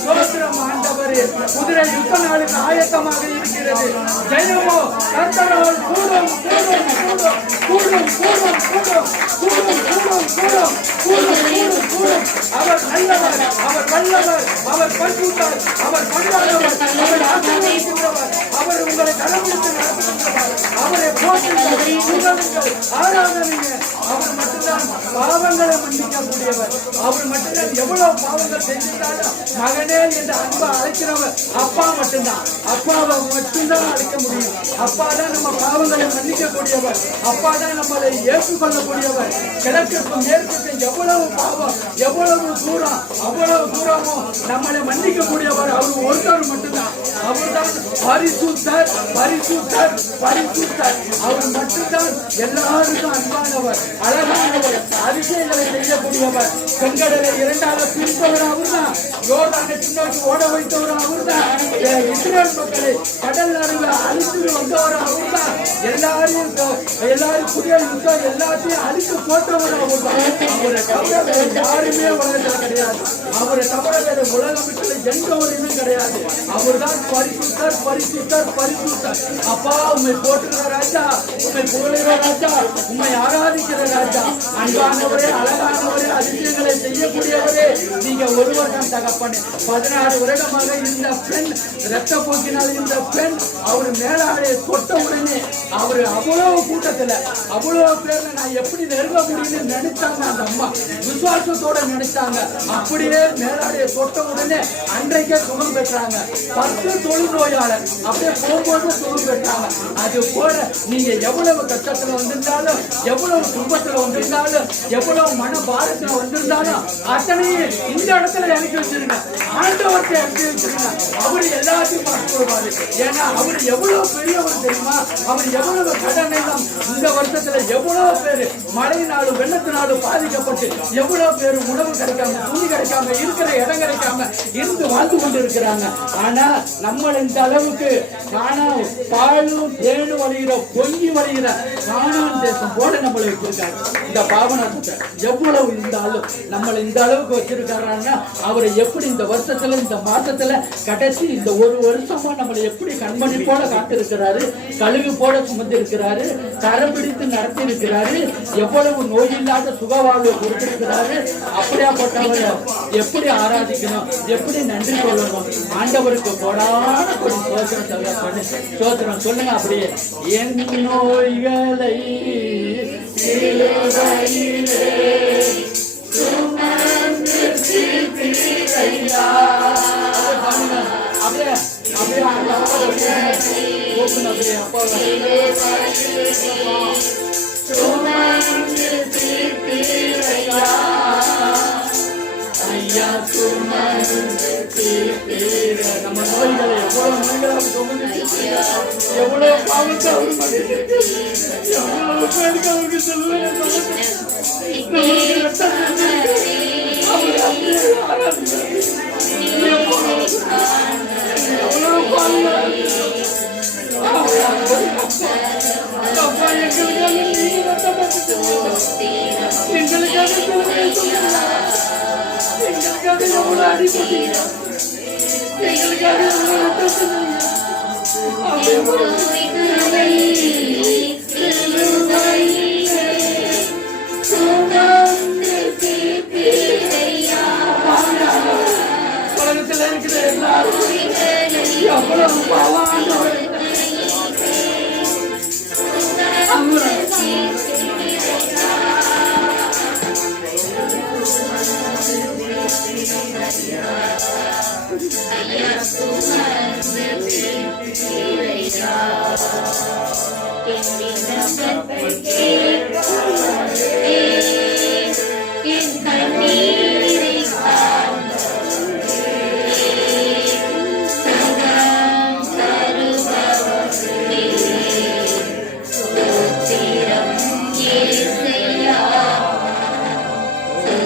தோற்றம் ஆண்டவரே. குதிரை யுத்த நாளுக்கு ஆயத்தமாக இருக்கிறது. ஜெயமோ கர்த்தரால் கூடும் கூடும் கூடும் கூடும் கூடும் கூடும் கூடும் கூடும் கூடும் கூடும் கூடும் கூடும். அவர் நல்லவர், அவர் வல்லவர், அவர் பண்புள்ளவர், அவர் பண்பாளவர், அவர் ஆசீர்வதிக்கிறவர், அவர் உங்களை கடவுளுக்கு நடத்துகின்றவர். அவரை போற்றுங்கள், ஆராதனைங்க. அவர் மட்டும்தான் பாவங்களை மன்னிக்கக்கூடியவர். அவர் மட்டும்தான் எவ்வளவு பாவங்கள் செஞ்சிருந்தாலும் மகனே என்று அன்பா அழைக்கிறவர் அப்பா மட்டும்தான். அப்பாவை மட்டும்தான் அழைக்க முடியும். அப்பா தான் நம்ம பாவங்களை மன்னிக்கக்கூடியவர். அப்பா தான் நம்மளை ஏற்றுக்கொள்ளக்கூடியவர். கிழக்குக்கும் மேற்குக்கும் எவ்வளவு பாவம் எவ்வளவு தூரம் அவ்வளவு தூரமும் நம்மளை மன்னிக்கக்கூடியவர் அவர் ஒருத்தர் மட்டும்தான். அவர்தான் பரிசுத்தர் பரிசுத்தர் பரிசுத்தர். அவர் மட்டும்தான் எல்லாருக்கும் அன்பானவர், அழகானவர், அதிசயங்களை செய்யக்கூடியவர். பெண்களை இரண்டாக பிரித்தவர் அவர்தான். யோர்தானை பின்னோக்கி ஓட வைத்தவர் அவர்தான். இஸ்ரேல் மக்களை கடல் நடுவில் அழித்து வந்தவர் அவர்தான். எல்லாரும் புதிய யுத்தம் எல்லாத்தையும் அழித்து போட்டவர் அவர்தான். அவரை தவிர வேறு யாருமே உலகத்தில் கிடையாது. அவரை தவிர வேறு உலகத்தில் எந்த ஒரு இதுவும் கிடையாது. அவர்தான் பரிசுத்தர் பரிசுத்தர் பரிசுத்தர். அப்பா, உண்மை போற்றுகிற ராஜா, உண்மை புகழுகிற ராஜா, உண்மை ஆராதிக்கிற ராஜா, அன்பானவரே, அழகானவரே, அதிசயங்களை செய்யக்கூடியவரே, நீங்க ஒருவர் தான் தகப்பனே. 16 வருடமாக இந்த பெண் இரத்த போக்கினால் இந்த பெண் அவர் மேலாடைய தொட்ட உடனே அவர் அவ்வளவு கூட்டத்துல அவ்வளவு பேர்ல நான் எப்படி நெருங்க முடியும்னு நினைச்சாங்க. அந்த அம்மா விசுவாசத்தோட நினைச்சாங்க. அப்படியே மேலாடைய தொட்ட உடனே அன்றைக்கே சுகம் பெற்றாங்க. 10 தொழுநோயாளர் அப்படியே போகும்போது சுகம் பெற்றாங்க. அது போல நீங்க எவ்வளவு கஷ்டத்துல வந்திருந்தாலும், எவ்வளவு துன்பத்துல வந்திருந்தாலும், எவ்வளவு மன பாரத்துல வந்திருந்தாலும் அத்தனையும் இந்த இடத்துல இறக்கி வச்சிருங்க. ஆண்டவர்கிட்ட இறக்கி வச்சிருங்க. அவரு எல்லாத்தையும் பார்த்து வருவாரு. ஏன்னா அவர் எவ்வளவு பெரியவர் தெரியுமா? அவர் எவ்வளவு கடன் எல்லாம் இந்த வருஷத்துல எவ்வளவு பேரு மழையினாலும் வெள்ளத்தினாலும் பாதிக்கப்பட்டு எவ்வளவு பேரு உணவு கிடைக்காம, துணி கிடைக்காம, இருக்கிற இடம் கிடைக்காம இருந்து வாழ்ந்து கொண்டு இருக்கிறாங்க. ஆனா நம்ம இந்த அளவுக்கு பாலும் தேனு வழிகிற பொங்கி வழிகிற கானான் தேசம் போல நம்மளை வச்சிருக்காங்க. இந்த பாவனத்தை எவ்வளவு இருந்தாலும் நம்மளை இந்த அளவுக்கு வச்சிருக்காருன்னா அவரை எப்படி இந்த வருஷத்துல இந்த மாசத்துல கடைசி இந்த ஒரு வருஷமா நம்மளை எப்படி கண்மணி போல காத்திருக்கிறாரு, கழுகு போல சுமந்து இருக்கிறாரு, கரம் பிடித்து நடத்தி இருக்கிறாரு, எவ்வளவு நோயில்லாத சுகவாழ்வை கொடுத்திருக்கிறாரு. அப்படியாப்பட்டவரை எப்படி ஆராதிக்கணும், எப்படி நன்றி சொல்லணும்? ஆண்டவருக்கு கொடான கொடி சோதனம் தவிர சோதனம் சொல்லுங்க. அப்படியே என் நோய்களை நம்ம நோய்களை எவ்வளவு நோய்களாக எவ்வளவு பாவத்தை அவர் எவ்வளவு பேருக்கு அவருக்கு சொல்லுவேன். எங்களுக்காக எவ்வளவு அடிப்பட்டீங்க, எங்களுக்காக உலகத்தில் இருக்கிற எல்லாரும் எவ்வளவு பாவாண்டவர்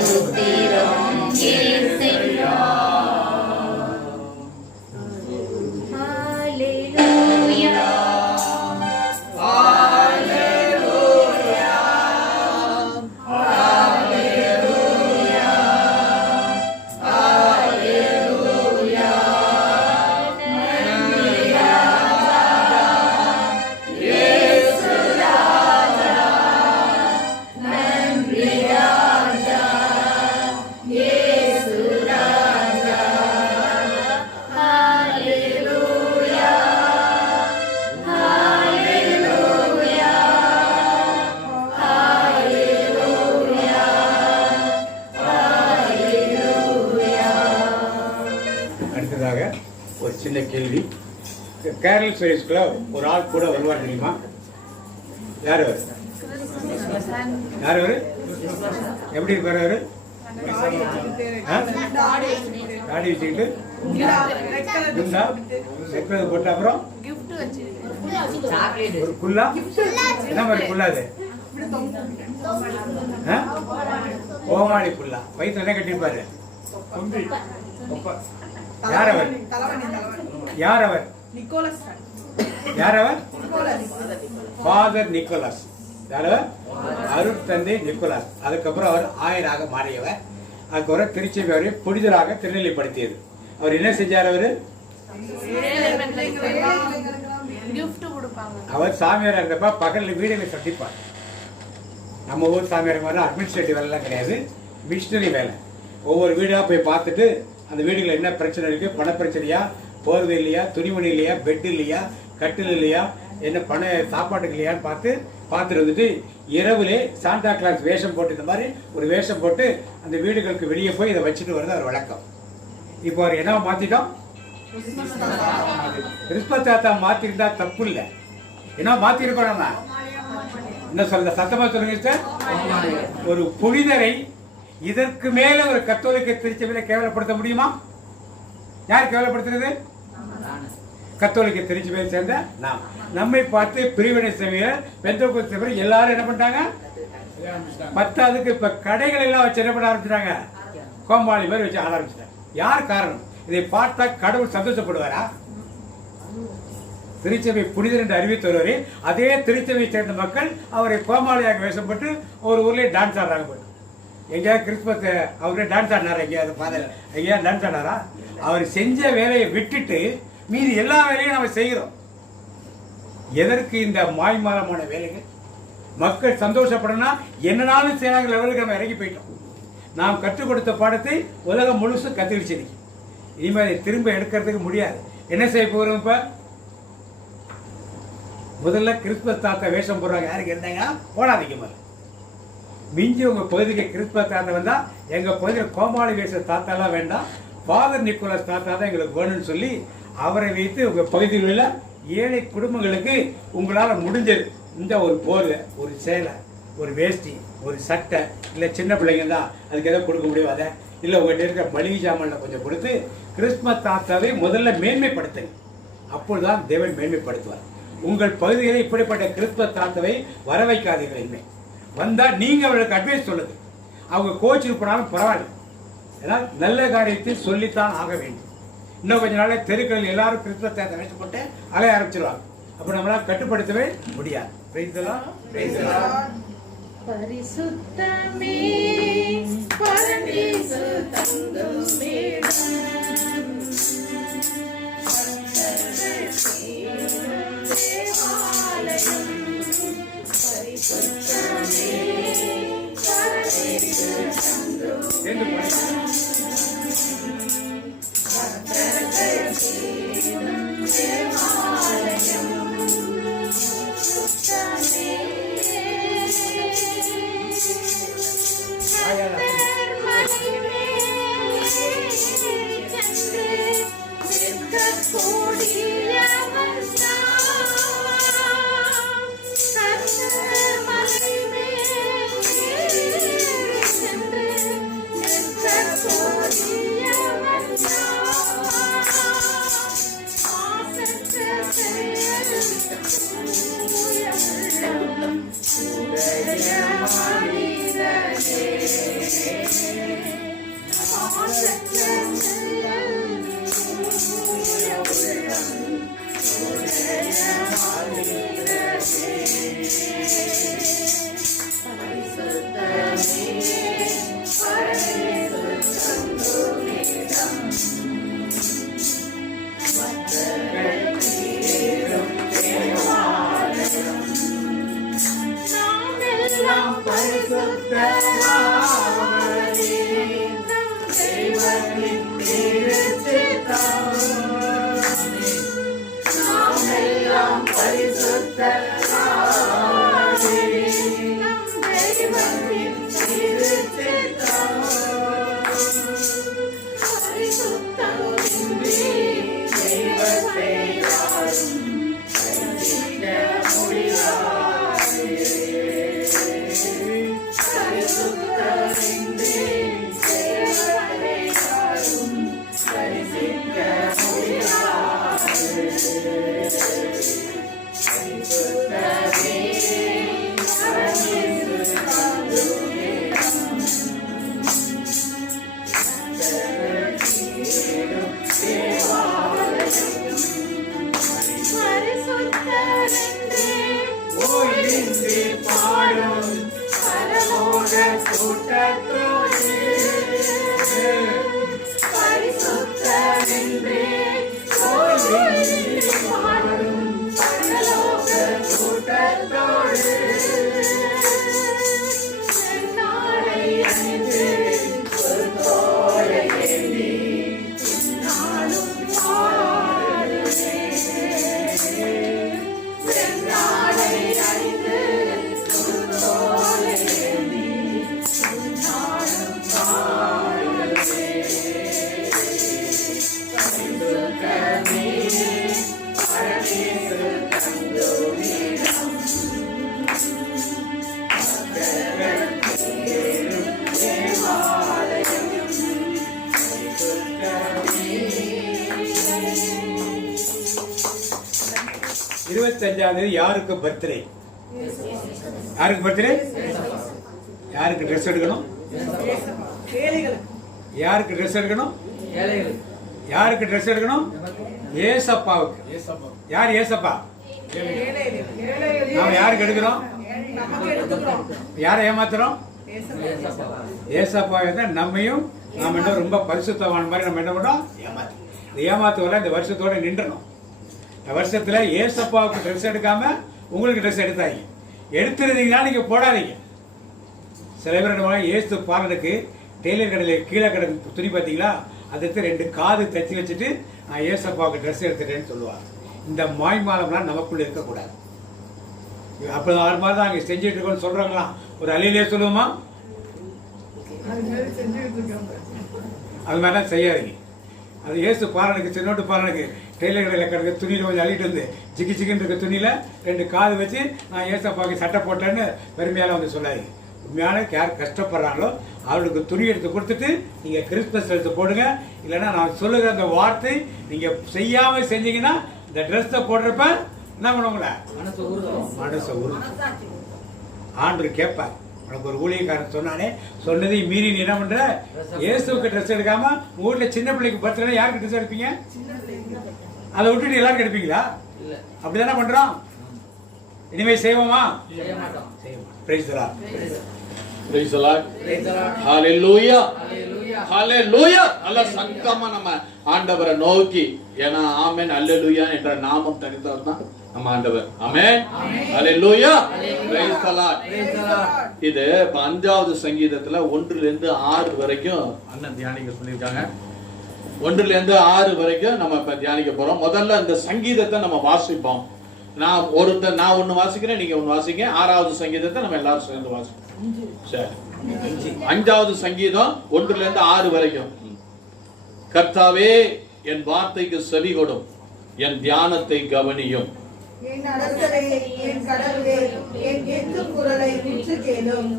Sudiram அடுத்ததாக ஒரு சின்ன கேள்வி. கேரள சர்வீஸ்க்குள்ள ஒரு ஆள் கூட வருவார் தெரியுமா? யார் அவர்? யார் அவர்? எப்படி இருப்பார் அவரு? தாடி வச்சுக்கிட்டு குண்டா செக்கிறது போட்ட அப்புறம் ஒரு குல்லா. என்ன மாதிரி குல்லா அது? கோமாளி குல்லா. வயிற்று என்ன கட்டிருப்பாரு? யார் அவர்? யார் அவர்? யார் அவர்? Father Nicolas. யார்? அருட்தந்தை நிக்கோலஸ். அதுக்கப்புறம் அவர் ஆயராக மாறியவர். அதுக்கப்புறம் திருச்செந்தூரை புனிதராக திருநிலைப்படுத்தியது. அவர் என்ன செஞ்சார்? அவர் சாமியார் இருந்தப்ப பகல்ல வீடுகளை சந்திப்பார். நம்ம ஊர் சாமியார் மாதிரி அட்மினிஸ்ட்ரேட்டிவ் வேலைலாம் கிடையாது, மிஷினரி வேலை. ஒவ்வொரு வீடாக போய் பார்த்துட்டு அந்த வீடுகளில் என்ன பிரச்சனை இருக்குது, பண பிரச்சனையா, போர்வை இல்லையா, துணிமணி இல்லையா, பெட் இல்லையா, கட்டில் இல்லையா, என்ன பண சாப்பாட்டுக்கு இல்லையான்னு பார்த்துட்டு வந்துட்டு இரவுலே சாண்டா கிளாஸ் வேஷம் போட்டு, இந்த மாதிரி ஒரு வேஷம் போட்டு அந்த வீடுகளுக்கு வெளியே போய் இதை வச்சுட்டு வருது அவர் வழக்கம். இப்போ அவர் என்ன மாற்றிட்டோம்? கிறிஸ்மஸ் தாத்தா மாற்றிருந்தா தப்பு இல்லை. என்ன மாற்றிருக்கோம் நம்ம? என்ன சொல்ற? சத்தமா சொல்லுங்க சார். ஒரு புனிதரை இதற்கு மேல ஒரு கத்தோலிக்க திருச்சபையில கேவலப்படுத்த முடியுமா? யார் கேவலப்படுத்துறது? கத்தோலிக்க திருச்சபையை சேர்ந்த நாம். நம்மை பார்த்து பிரிவினை சபையர், பெந்தகோஸ்து சபையர் எல்லாரும் என்ன பண்ணிட்டாங்க? பத்தாவதுக்கு இப்ப கடைகள் எல்லாம் வச்சு என்ன பண்ண ஆரம்பிச்சிட்டாங்க? கோமாளி பேர் வச்சு ஆட ஆரம்பிச்சிட்டாங்க. யார் காரணம்? இதை பார்த்தா கடவுள் சந்தோஷப்படுவாரா? திருச்சபை புனிதர் என்று அறிவித்தவரே அதே திருச்சபையை சேர்ந்த மக்கள் அவரை கோமாளியாக வேஷப்பட்டு ஒரு ஊர்லயே டான்ஸ் ஆடுறாங்க. எங்கேயாவது கிறிஸ்மஸ் அவரே டான்ஸ் ஆடினாரா? எங்கேயாவது பாதையில் எங்கேயாவது டான்ஸ் ஆடினாரா? அவர் செஞ்ச வேலையை விட்டுட்டு மீதி எல்லா வேலையும் நம்ம செய்கிறோம். எதற்கு இந்த மாய்மாலமான வேலைகள்? மக்கள் சந்தோஷப்படணும் என்னனாலும் செய்யறாங்க லெவலுக்கு நம்ம இறங்கி போயிட்டோம். நாம் கற்றுக் கொடுத்த பாடத்தை உலகம் முழுசும் கத்துக்கிச்சு. இனிமேல் திரும்ப எடுக்கிறதுக்கு முடியாது. என்ன செய்ய போகிறோம்? இப்ப முதல்ல கிறிஸ்மஸ் தாத்தா வேஷம் போடுறாங்க. யாருக்கு இருந்தாங்க? போடாதீங்க. முதல்ல மிஞ்சி உங்க பகுதிக்கு கிறிஸ்மஸ் தாத்தா வந்தா எங்க பகுதியில் கோமாளி வேஷ தாத்தாலாம் வேண்டாம், ஃபாதர் நிக்கோலஸ் தாத்தா தான் எங்களுக்கு வேணும்னு சொல்லி அவரை வைத்து உங்க பகுதிகளில் ஏழை குடும்பங்களுக்கு உங்களால முடிஞ்சது இந்த ஒரு போர்வை, ஒரு சேலை, ஒரு வேஷ்டி, ஒரு சட்டை, இல்லை சின்ன பிள்ளைங்க தான் அதுக்கு எதாவது கொடுக்க முடியும், அதை இல்லை உங்கள்கிட்ட இருக்கிற மளிகை சாமான்ல கொஞ்சம் கொடுத்து கிறிஸ்மஸ் தாத்தாவை முதல்ல மேன்மைப்படுத்துங்க. அப்பொழுதுதான் தேவன் மேன்மைப்படுத்துவார். உங்கள் பகுதியில் இப்படிப்பட்ட கிறிஸ்மஸ் தாத்தாவை வர வைக்காதீர்கள். இனிமே வந்தா நீங்க அவர்களுக்கு அட்வைஸ் சொல்லுங்க. அவங்க கோச்சுக்கு போனாலும் பரவாயில்ல, ஏன்னா நல்ல காரியத்தை சொல்லித்தான் ஆக வேண்டும். இன்னும் கொஞ்ச நாளே தெருக்கள் எல்லாரும் கிறிஸ்மஸ் தாத்தா வேஷம் போட்டு அலைய ஆரம்பிச்சிருவாங்க. அப்ப நம்மளால கட்டுப்படுத்தவே முடியாது. பரிசுத்தமே பரமேசு தங்குமே 25 யாருக்கு பர்த்டே? யாருக்கு பர்த்டே? யாருக்கு ட்ரெஸ் எடுக்கணும்? யாருக்கு ட்ரெஸ் எடுக்கணும்? யாருக்கு ட்ரெஸ் எடுக்கணும்? ஏசப்பாவுக்கு. யார் ஏசப்பா? நாம யாருக்கு எடுக்கிறோம்? யாரை ஏமாத்துறோம்? ஏசப்பா நம்மையும் நாம என்ன ரொம்ப பரிசுத்தவான மாதிரி நம்ம என்ன பண்றோம்? ஏமாத்துவல இந்த வருஷத்தோட நின்றணும். இந்த வருஷத்துல ஏசப்பாவுக்கு ட்ரெஸ் எடுக்காம உங்களுக்கு ட்ரெஸ் எடுத்தாங்க. எடுத்துருந்தீங்கன்னா நீங்க போடாதீங்க. சில பேர் ஏசு பாலனுக்கு டெய்லர் கடையில் கீழே கடை துணி பார்த்தீங்களா, அதை 2 காது தச்சு வச்சுட்டு நான் ஏசப்பாவுக்கு ட்ரெஸ் எடுத்துட்டேன்னு சொல்லுவாங்க. இந்த மாய்மாலம்லாம் நமக்குள்ள இருக்கக்கூடாது. அப்போ அது மாதிரி தான் அங்கே செஞ்சுட்டு இருக்கோம்னு சொல்றாங்களாம். ஒரு அலையிலே சொல்லுவோமா? அது மாதிரிலாம் செய்யாதீங்க. அது ஏசு பாலனுக்கு சின்னோட்டு பாலனுக்கு டெய்லர் கடையில் கிடக்க துணியில் கொஞ்சம் அள்ளிட்டு வந்து சிக்கி சிக்கன் இருக்க துணியில் 2 காது வச்சு நான் ஏசப்பாவுக்கு சட்டை போட்டேன்னு பெருமையால வந்து சொல்லாதீங்க. உண்மையான யார் கஷ்டப்படுறாங்களோ அவளுக்கு துணி எடுத்து கொடுத்துட்டு நீங்கள் கிறிஸ்மஸ் எடுத்து போடுங்க. இல்லைன்னா நான் சொல்லுகிற அந்த வார்த்தை நீங்கள் செய்யாமல் செஞ்சீங்கன்னா இந்த ட்ரெஸ்ஸை போடுறப்ப என்ன பண்ணுவாங்களே மனசை ஆண்டு கேட்பார். உனக்கு ஒரு ஊழியக்காரன் சொன்னானே, சொன்னதை மீறி நீ என்ன பண்ற? இயேசுக்கு ட்ரெஸ் எடுக்காம உங்க வீட்டுல சின்ன பிள்ளைக்கு பர்த்டே யாருக்கு ட்ரெஸ் எடுப்பீங்க? அதை விட்டுட்டு எல்லாரும் எடுப்பீங்களா? அப்படிதானே பண்றோம். இனிமே செய்வோமா? செய்ய மாட்டோம். Praise the Lord. Praise the Lord. Hallelujah. Hallelujah. நல்ல சங்கமா நம்ம ஆண்டவரை நோக்கி, ஏனா ஆமென் ஹalleluya என்ற நாமம் தரித்தவர் தான் நம்ம ஆண்டவர். Amen hallelujah. Praise the Lord. இது 5வது சங்கீதத்துல 1 ல இருந்து 6 வரைக்கும் அண்ணன் தியானிக்க சொல்லிருக்காங்க. 1 ல இருந்து 6 வரைக்கும் நம்ம இப்ப தியானிக்க போறோம். முதல்ல இந்த சங்கீதத்தை நம்ம வாசிப்போம். நான் ஒன்னு வாசிக்கிறேன், நீங்க ஒன்னு வாசிங்க. 6வது சங்கீதத்தை நம்ம எல்லாரும் சேர்ந்து வாசிப்போம். சரி. 5வது சங்கீதம் 1 ல இருந்து 6 வரைக்கும். கர்த்தாவே என் வார்த்தைக்கு செவி கொடும், என் தியானத்தை கவனியும். என் அரசரே, என் கடவுளே, என் கெஞ்சும் குரலை உற்று கேளும்.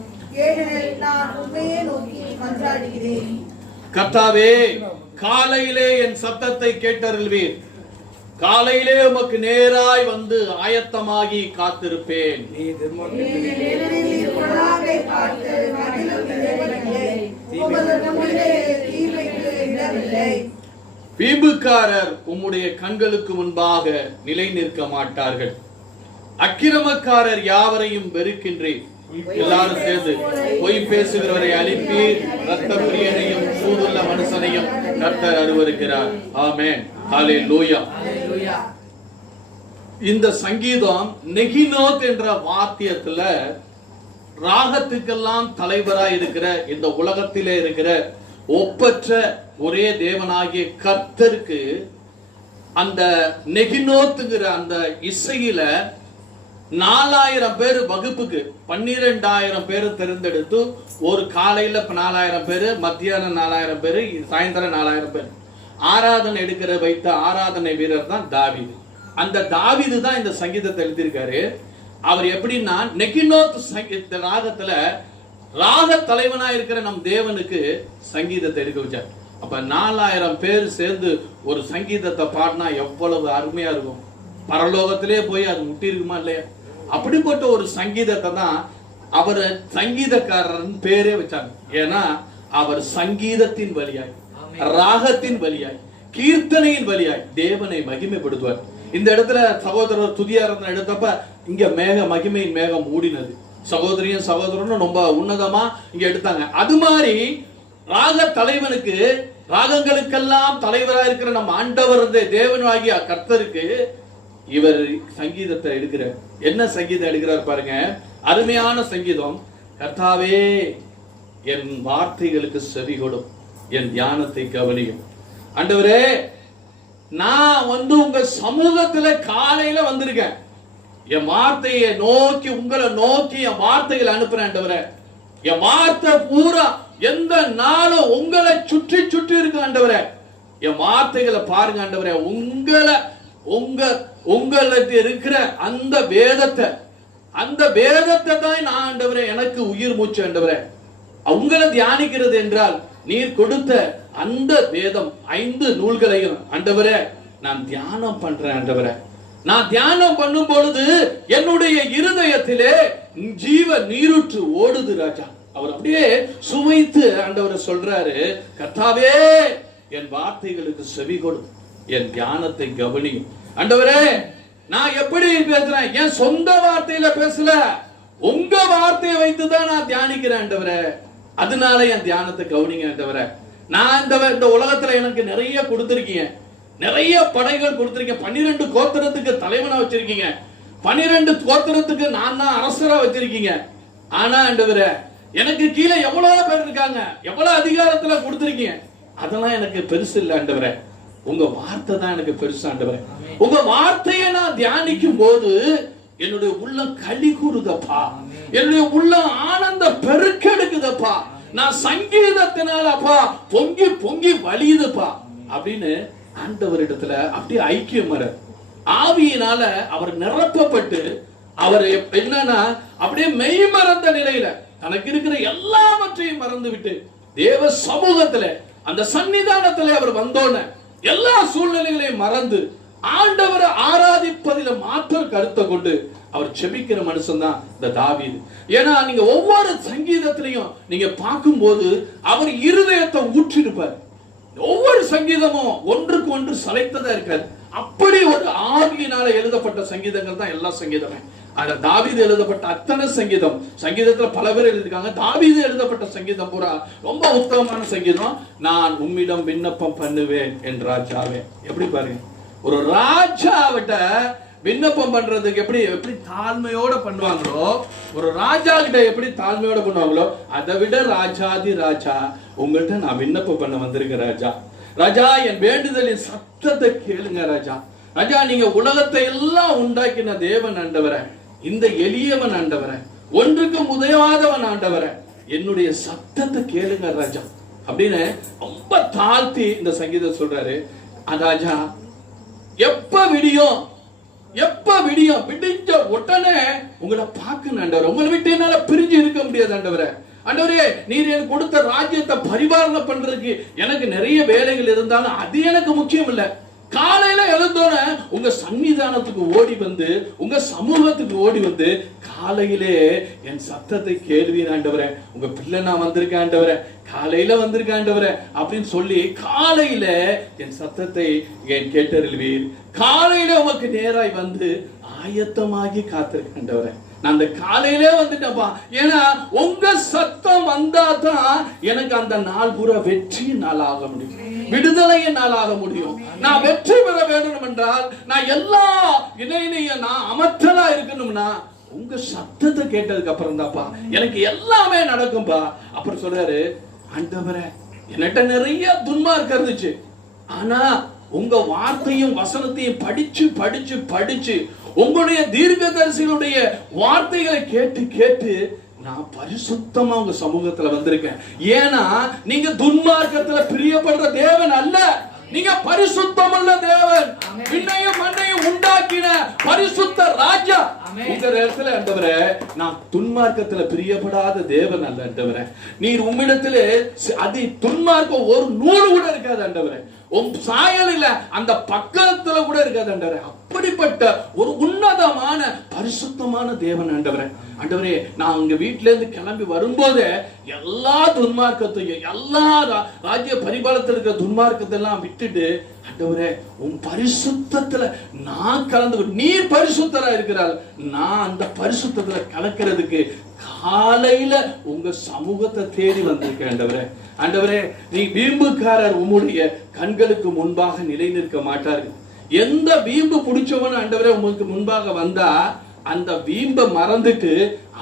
ஏனெனில் நான் உம்மையே நோக்கி மன்றாடுகிறேன். கர்த்தாவே, காலையிலே என் சத்தத்தை கேட்டருள்வீர். காலையிலே உமக்கு நேராய் வந்து ஆயத்தமாகி காத்திருப்பேன். வீம்புக்காரர் உம்முடைய கண்களுக்கு முன்பாக நிலை நிற்க மாட்டார்கள். அக்கிரமக்காரர் யாவரையும் வெறுக்கின்றேன். எல்லாரும் சேர்ந்து பொய் பேசுகிறவரை அழிப்பீர், இரத்த பிரியனையும் சூடுள்ள மனுஷனையும் கர்த்தர் அருவருக்கிறார். ஆமென் ஹalleluya. இந்த சங்கீதம் நெகினோத் என்ற வாத்தியத்துல ராகத்துக்கெல்லாம் தலைவராய் இருக்கிற இந்த உலகத்திலே இருக்கிற ஒப்பற்ற ஒரே தேவனாகிய கர்த்தருக்கு அந்த நெகினோத்துங்கிற அந்த இசையில 4000 பேர் வகுப்புக்கு 12000 பேர் தேர்ந்தெடுத்து, ஒரு காலையில 4000 பேர், மத்தியானம் 4000 பேர், சாயந்தரம் 4000 பேர் ஆராதனை எடுக்கிற வைத்த ஆராதனை வீரர் தான் தாவீது. அந்த தாவீது தான் இந்த சங்கீதத்தை எழுதியிருக்காரு. அவர் எப்படின்னா நெகினோத் ராகத்துல ராக தலைவனா இருக்கிற நம் தேவனுக்கு சங்கீதத்தை எடுக்க வச்சார். அப்ப 4000 பேர் சேர்ந்து ஒரு சங்கீதத்தை பாடினா எவ்வளவு அருமையா இருக்கும். பரலோகத்திலே போய் அது முட்டி இருக்குமா இல்லையா? அப்படிப்பட்ட ஒரு சங்கீதத்தை தான் அவர் சங்கீதக்காரன் பேரே வச்சாங்க. ஏன்னா அவர் சங்கீதத்தின் வழியாய், ராகத்தின் வழியாய், கீர்த்தனையின் வழியாய் தேவனை மகிமைப்படுத்துவார். இந்த இடத்துல சகோதரர் துதியாரன் எடுத்தப்ப இங்க மகிமையின் மேகம் மூடினது. சகோதரியும் சகோதரனும் ரொம்ப உன்னதமா இங்க எடுத்தாங்க. அது மாதிரி ராக தலைவனுக்கு, ராகங்களுக்கெல்லாம் தலைவராக இருக்கிற நம்ம ஆண்டவர் தேவனாகிய கர்த்தருக்கு இவர் சங்கீதத்தை எடுக்கிறார். என்ன சங்கீதம் எடுக்கிறார் பாருங்க, அருமையான சங்கீதம். கர்த்தாவே என் வார்த்தைகளுக்கு செவி கொடும், என் தியானத்தை கவனியும். ஆண்டவரே, நான் உங்க சமூகத்துல காலையில வந்திருக்கேன். என் வார்த்தையை நோக்கி, உங்களை நோக்கி என் வார்த்தைகளை அனுப்புறேன். ஆண்டவரே, என் வார்த்தை பூரா எந்த நாளும் உங்களை சுற்றி சுற்றி இருக்கு. ஆண்டவரே, என் வார்த்தைகளை பாருங்க. ஆண்டவரே, உங்களுக்கு இருக்கிற அந்த வேதத்தை தான் நான் ஆண்டவரே எனக்கு உயிர் மூச்சு. ஆண்டவரே, உங்களை தியானிக்கிறது என்றால் நீர் கொடுத்த அந்த வேதம் 5 நூல்களையும் ஆண்டவரே நான் தியானம் பண்றேன். ஆண்டவரே, நான் தியானம் பண்ணும் பொழுது என்னுடைய இருதயத்திலே ஜீவ நீரூற்று ஓடுது ராஜா. அவர் அப்படியே சுவைத்து ஆண்டவரை சொல்றாரு, கர்த்தாவே என் வார்த்தைகளுக்கு செவி கொடு, என் தியானத்தை கவனியும். ஆண்டவரே நான் எப்படி பேசுறேன், என் சொந்த வார்த்தையில பேசல, உங்க வார்த்தையை வைத்துதான் நான் தியானிக்கிறேன் ஆண்டவரே. அதனால என் தியானத்தை கவனிங்க ஆண்டவரே. நான் இந்த உலகத்துல எனக்கு நிறைய கொடுத்திருக்கீங்க, நிறைய படைகள் கொடுத்திருக்கீங்க. 12 கோத்திரத்துக்கு தலைவனா வச்சிருக்கீங்க, 12 கோத்திரத்துக்கு நான் தான் அரசரா வச்சிருக்கீங்க. ஆனா ஆண்டவரே எனக்கு கீழே எவ்வளவு பேர் இருக்காங்க, எவ்வளவு அதிகாரத்துல கொடுத்திருக்கீங்க, அதெல்லாம் எனக்கு பெருசு இல்ல ஆண்டவரே. உங்க வார்த்தை தான் எனக்கு பெருசு ஆண்டவரே. உங்க வார்த்தையை நான் தியானிக்கும் போது என்னுடைய உள்ளம் களி கூறுதப்பா, என்னுடைய உள்ளம் ஆனந்த பெருக்கெடுக்குதப்பா. நான் சங்கீதத்தினால அப்பா பொங்கி பொங்கி வலியுதுப்பா அப்படின்னு ஆண்டவரிடத்துல அப்படியே ஐக்கியம் வர ஆவியினால அவர் நிரப்பப்பட்டு அவர் என்னன்னா அப்படியே மெய் மறந்த நிலையில தனக்கு இருக்கிற எல்லாவற்றையும் மறந்து விட்டு தேவ சமூகத்துல அந்த சன்னிதானத்துல அவர் வந்தோன்னு எல்லா சூழ்நிலைகளையும் மறந்து ஆண்டவரை ஆராதிப்பதில மாற்றம் கருத்தை கொண்டு அவர் செபிக்கிற மனுஷன் தான் இந்த தாவீது. ஏன்னா நீங்க ஒவ்வொரு சங்கீதத்திலையும் நீங்க பார்க்கும்போது அவர் இருதயத்தை ஊற்றிருப்பார். ஒவ்வொரு சங்கீதமும் ஒன்றுக்கு ஒன்று சளைத்ததா இருக்காது. அப்படி ஒரு ஆவியினால எழுதப்பட்ட சங்கீதங்கள் தான் எல்லா சங்கீதமே. ஆனா தாவீது எழுதப்பட்ட அத்தனை சங்கீதத்துல பல பேர் எழுதிருக்காங்க. தாவீது எழுதப்பட்ட சங்கீதம் பூரா ரொம்ப உத்தமமான சங்கீதம். நான் உம்மிடம் விண்ணப்பம் பண்ணுவேன் என் ராஜாவே. எப்படி பாருங்க, ஒரு ராஜாவிட்ட விண்ணப்பம் பண்றதுக்கு எப்படி தாழ்மையோட பண்ணுவாங்களோ, ஒரு ராஜா கிட்ட எப்படி தாழ்மையோட பண்ணுவாங்களோ, அதை விட ராஜாதி ராஜா உங்கள்கிட்ட நான் விண்ணப்பம் பண்ண வந்திருக்கேன் ராஜா. ராஜா என் வேண்டுதலின் சத்தத்தை கேளுங்க ராஜா. ராஜா நீங்க உலகத்தை எல்லாம் உண்டாக்கின தேவன் ஆண்டவரே, இந்த எளியவன் ஆண்டவரே, ஒன்றுக்கு உதவாதவன் ஆண்டவரே, என்னுடைய சத்தத்தை கேளுங்க ராஜா அப்படின்னு ரொம்ப தாழ்த்தி இந்த சங்கீதம் சொல்றாரு. ராஜா எப்ப விடியும் விடிஞ்ச உடனே உங்களை பார்க்கணும் ஆண்டவரே. உங்களை விட்டு என்னால பிரிஞ்சு இருக்க முடியாது ஆண்டவரே. ஆண்டவரே நீர் எனக்கு கொடுத்த ராஜ்யத்தை பரிபாலனை பண்றதுக்கு எனக்கு நிறைய வேலைகள் இருந்தாலும் அது எனக்கு முக்கியம் இல்ல. காலையில எழுந்தோன உங்க சன்னிதானத்துக்கு ஓடி வந்து, உங்க சமூகத்துக்கு ஓடி வந்து, காலையிலே என் சத்தத்தை கேள்வியின் ஆண்டவரே, உங்க பிள்ளை நான் வந்திருக்கேன் ஆண்டவரே, காலையில வந்திருக்கேன் ஆண்டவரே அப்படின்னு சொல்லி காலையில என் சத்தத்தை என் கேட்டறிவீர். காலையில உமக்கு நேராய் வந்து ஆயத்தமாகி காத்திருக்கேன் ஆண்டவரே. நான் அந்த காலையிலே வந்துட்டேன்ப்பா. ஏன்னா உங்க சத்தம் வந்தாதான் எனக்கு அந்த நாள் பூரா வெற்றி நாள் ஆக முடியும், விடுதலையின் நாள் ஆக முடியும். நான் வெற்றி பெற வேண்டும் என்றால், நான் எல்லா இணையையும் நான் அமற்றலா இருக்கணும்னா உங்க சத்தத்தை கேட்டதுக்கு அப்புறம் தான்ப்பா எனக்கு எல்லாமே நடக்கும்பா. அப்புறம் சொல்றாரு, ஆண்டவரே என்கிட்ட நிறைய துன்மார்க்கம் இருந்துச்சு, ஆனா உங்க வார்த்தையும் வசனத்தையும் படிச்சு படிச்சு படிச்சு உங்களுடைய தீர்க்கதரிசிகளுடைய வார்த்தைகளை கேட்டு கேட்டு நான் பரிசுத்தமா உங்க சமூகத்துல வந்திருக்கேன். ஏன்னா நீங்க துன்மார்க்கத்துல பிரியப்படுற தேவன் அல்ல, நீங்க பரிசுத்தம் உள்ள தேவன், விண்ணையும் மண்ணையும் உண்டாக்கின பரிசுத்த ராஜா. உங்க இடத்துல ஆண்டவரே நான் துன்மார்க்கத்துல பிரியப்படாத தேவன் அல்ல ஆண்டவரே. நீர் உம்மிடத்திலே அது துன்மார்க்கம் ஒரு நூறு கூட இருக்காது ஆண்டவரே, உன் சாயல் இல்ல அந்த பக்கத்துல கூட இருக்காது ஆண்டவரே. அப்படிப்பட்ட ஒரு உன்னதமான பரிசுத்தமான தேவன் ஆண்டவரே. ஆண்டவரே நான் உங்க வீட்டுல இருந்து கிளம்பி வரும்போதே எல்லா துன்மார்க்கத்தையும், எல்லா ராஜ்ய பரிபாலத்தில் இருக்கிற துன்மார்க்கத்தை எல்லாம் விட்டுட்டு ஆண்டவரே உன் பரிசுத்தத்துல நான் கலந்து, நீர் பரிசுத்தரா இருக்கிறாள், நான் அந்த பரிசுத்தத்துல கலக்கிறதுக்கு காலையில உங்க சமூகத்தை தேடி வந்திருக்கேன் ஆண்டவரே. ஆண்டவரே நீ வீம்புக்காரர் உம்முடைய கண்களுக்கு முன்பாக நிலை நிற்க மாட்டார்கள். எந்த வீம்பு பிடிச்சவன் ஆண்டவரே உங்களுக்கு முன்பாக வந்தா அந்த வீம்பை மறந்துட்டு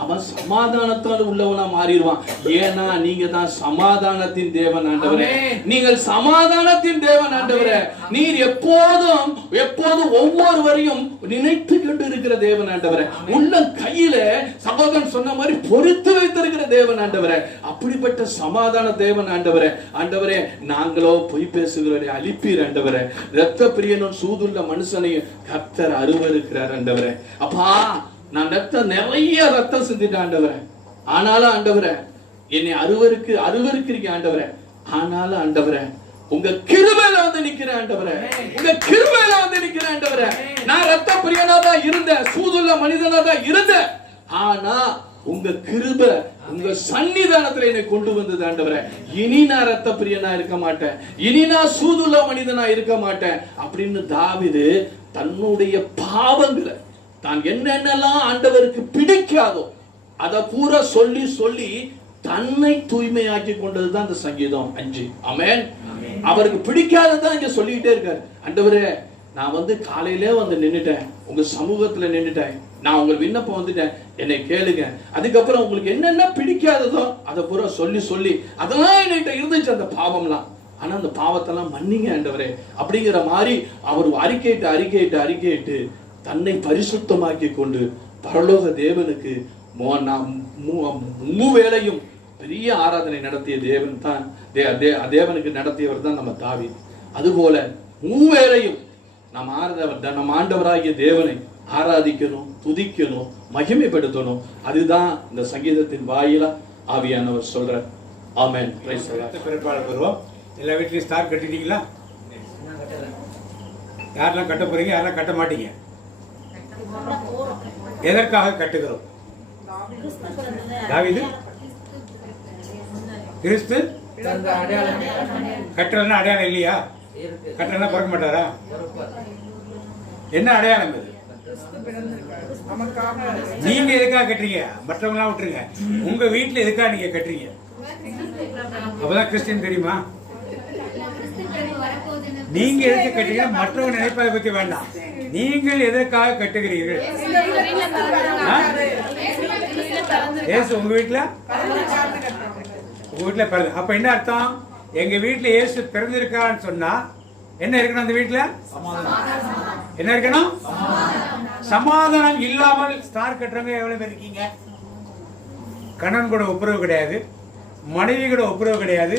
அவன் சமாதானத்தோடு உள்ளவனா மாறிடுவான். ஏன்னா நீங்க தான் சமாதானத்தின் தேவன் ஆண்டவரே, நீங்கள் சமாதானத்தின் தேவன் ஆண்டவரே. நீர் எப்போதும் ஒவ்வொருவரையும் நினைத்து கொண்டு இருக்கிற தேவன் ஆண்டவரே. உள்ள கையில சகோதரன் சொன்ன மாதிரி பொறுத்து வைத்திருக்கிற தேவன் ஆண்டவரே. அப்படிப்பட்ட சமாதான தேவன் ஆண்டவரே. ஆண்டவரே நாங்களோ பொய் பேசுகிறவரை அழிப்பீர் ஆண்டவரே. இரத்த பிரியனும் சூதுள்ள மனுஷனையும் கர்த்தர் அருவருக்கிறார் ஆண்டவரே. அப்பா நான் நிறைய ரத்தம் சிந்திட்டேன் ஆண்டவரே, ஆனாலும் ஆண்டவரே என்னை அருவருக்கிறீங்க ஆண்டவரே. ஆனாலும் ஆண்டவரே உங்க கிருபையில வந்து நிக்கிறேன் ஆண்டவரே, உங்க கிருபையில வந்து நிக்கிறேன் ஆண்டவரே. நான் ரத்த பிரியனா தான் இருந்தேன், சூதுள்ள மனிதனா தான் இருந்தேன். ஆனா உங்க கிருபை உங்க சன்னிதானத்துல என்னை கொண்டு வந்தது ஆண்டவரே. இனி நான் ரத்த பிரியனா இருக்க மாட்டேன், இனி நான் சூதுள்ள மனிதனா இருக்க மாட்டேன் அப்படின்னு தாவீது தன்னுடைய பாவங்களை, தான் என்னென்னலாம் ஆண்டவருக்கு பிடிக்காதோ அதை பூரா சொல்லி சொல்லி தன்னை தூய்மையாக்கி கொண்டதுதான் இந்த சங்கீதம் 5. ஆமென். அவருக்கு பிடிக்காததான் இங்க சொல்லிக்கிட்டே இருக்காரு. ஆண்டவரே, நான் வந்து காலையிலே வந்து நின்னுட்டேன், உங்க சமூகத்துல நின்னுட்டேன், நான் உங்க விண்ணப்பம் வந்துட்டேன், என்னை கேளுங்க. அதுக்கப்புறம் உங்களுக்கு என்னென்ன பிடிக்காததோ அதை பூரா சொல்லி சொல்லி அதெல்லாம் என்கிட்ட இருந்துச்சு அந்த பாவம்லாம். ஆனா அந்த பாவத்தெல்லாம் மன்னிங்க ஆண்டவரே அப்படிங்கிற மாதிரி அவர் அறிக்கையிட்டு தன்னை பரிசுத்தமாக்கி கொண்டு பரலோக தேவனுக்கு மூவேளையும் பெரிய ஆராதனை நடத்திய தேவன் தான், தேவனுக்கு நடத்தியவர் தான் நம்ம தாவீது. அதுபோல மூவேளையும் நம்ம ஆண்டவராகிய தேவனை ஆராதிக்கணும், துதிக்கணும், மகிமைப்படுத்தணும். அதுதான் இந்த சங்கீதத்தின் வாயிலா ஆவியானவர் சொல்ற. ஆமென். பிறப்பாளர் வருவோம். எல்லா வீட்லயும் ஸ்டார் கட்டிட்டீங்களா? யாரெல்லாம் கட்ட போறீங்க, யாரெல்லாம் கட்ட மாட்டீங்க? எதற்காக கட்டுகிறோம்? தாவீது கிறிஸ்து கட்டலன்னா அடையாளம் இல்லையா? கட்டலன்னா பிறக்க மாட்டாரா? என்ன அடையாளம் இது? நீங்க எதுக்காக கட்டுறீங்க? மற்றவங்களாம் விட்டுருங்க, உங்க வீட்டுல எதுக்காக நீங்க கட்டுறீங்க? அப்பதான் கிறிஸ்டியன் தெரியுமா? நீங்க எதுக்கு கட்டுறீங்க? மற்றவங்க நினைப்பதை பத்தி வேண்டாம், நீங்கள் எதற்காக கட்டுகிறீர்கள்? இயேசு உங்க வீட்டுல பிறந்த, அப்ப என்ன அர்த்தம்? எங்க வீட்டுல இயேசு பிறந்திருக்கான்னு சொன்னா என்ன இருக்கணும்? அந்த வீட்டுல என்ன இருக்கணும்? சமாதானம் இல்லாமல் ஸ்டார் கட்டுறவங்க எவ்வளவு பேர் இருக்கீங்க? கணவன் கூட ஒப்புரவு கிடையாது, மனைவி கூட ஒப்புரவு கிடையாது,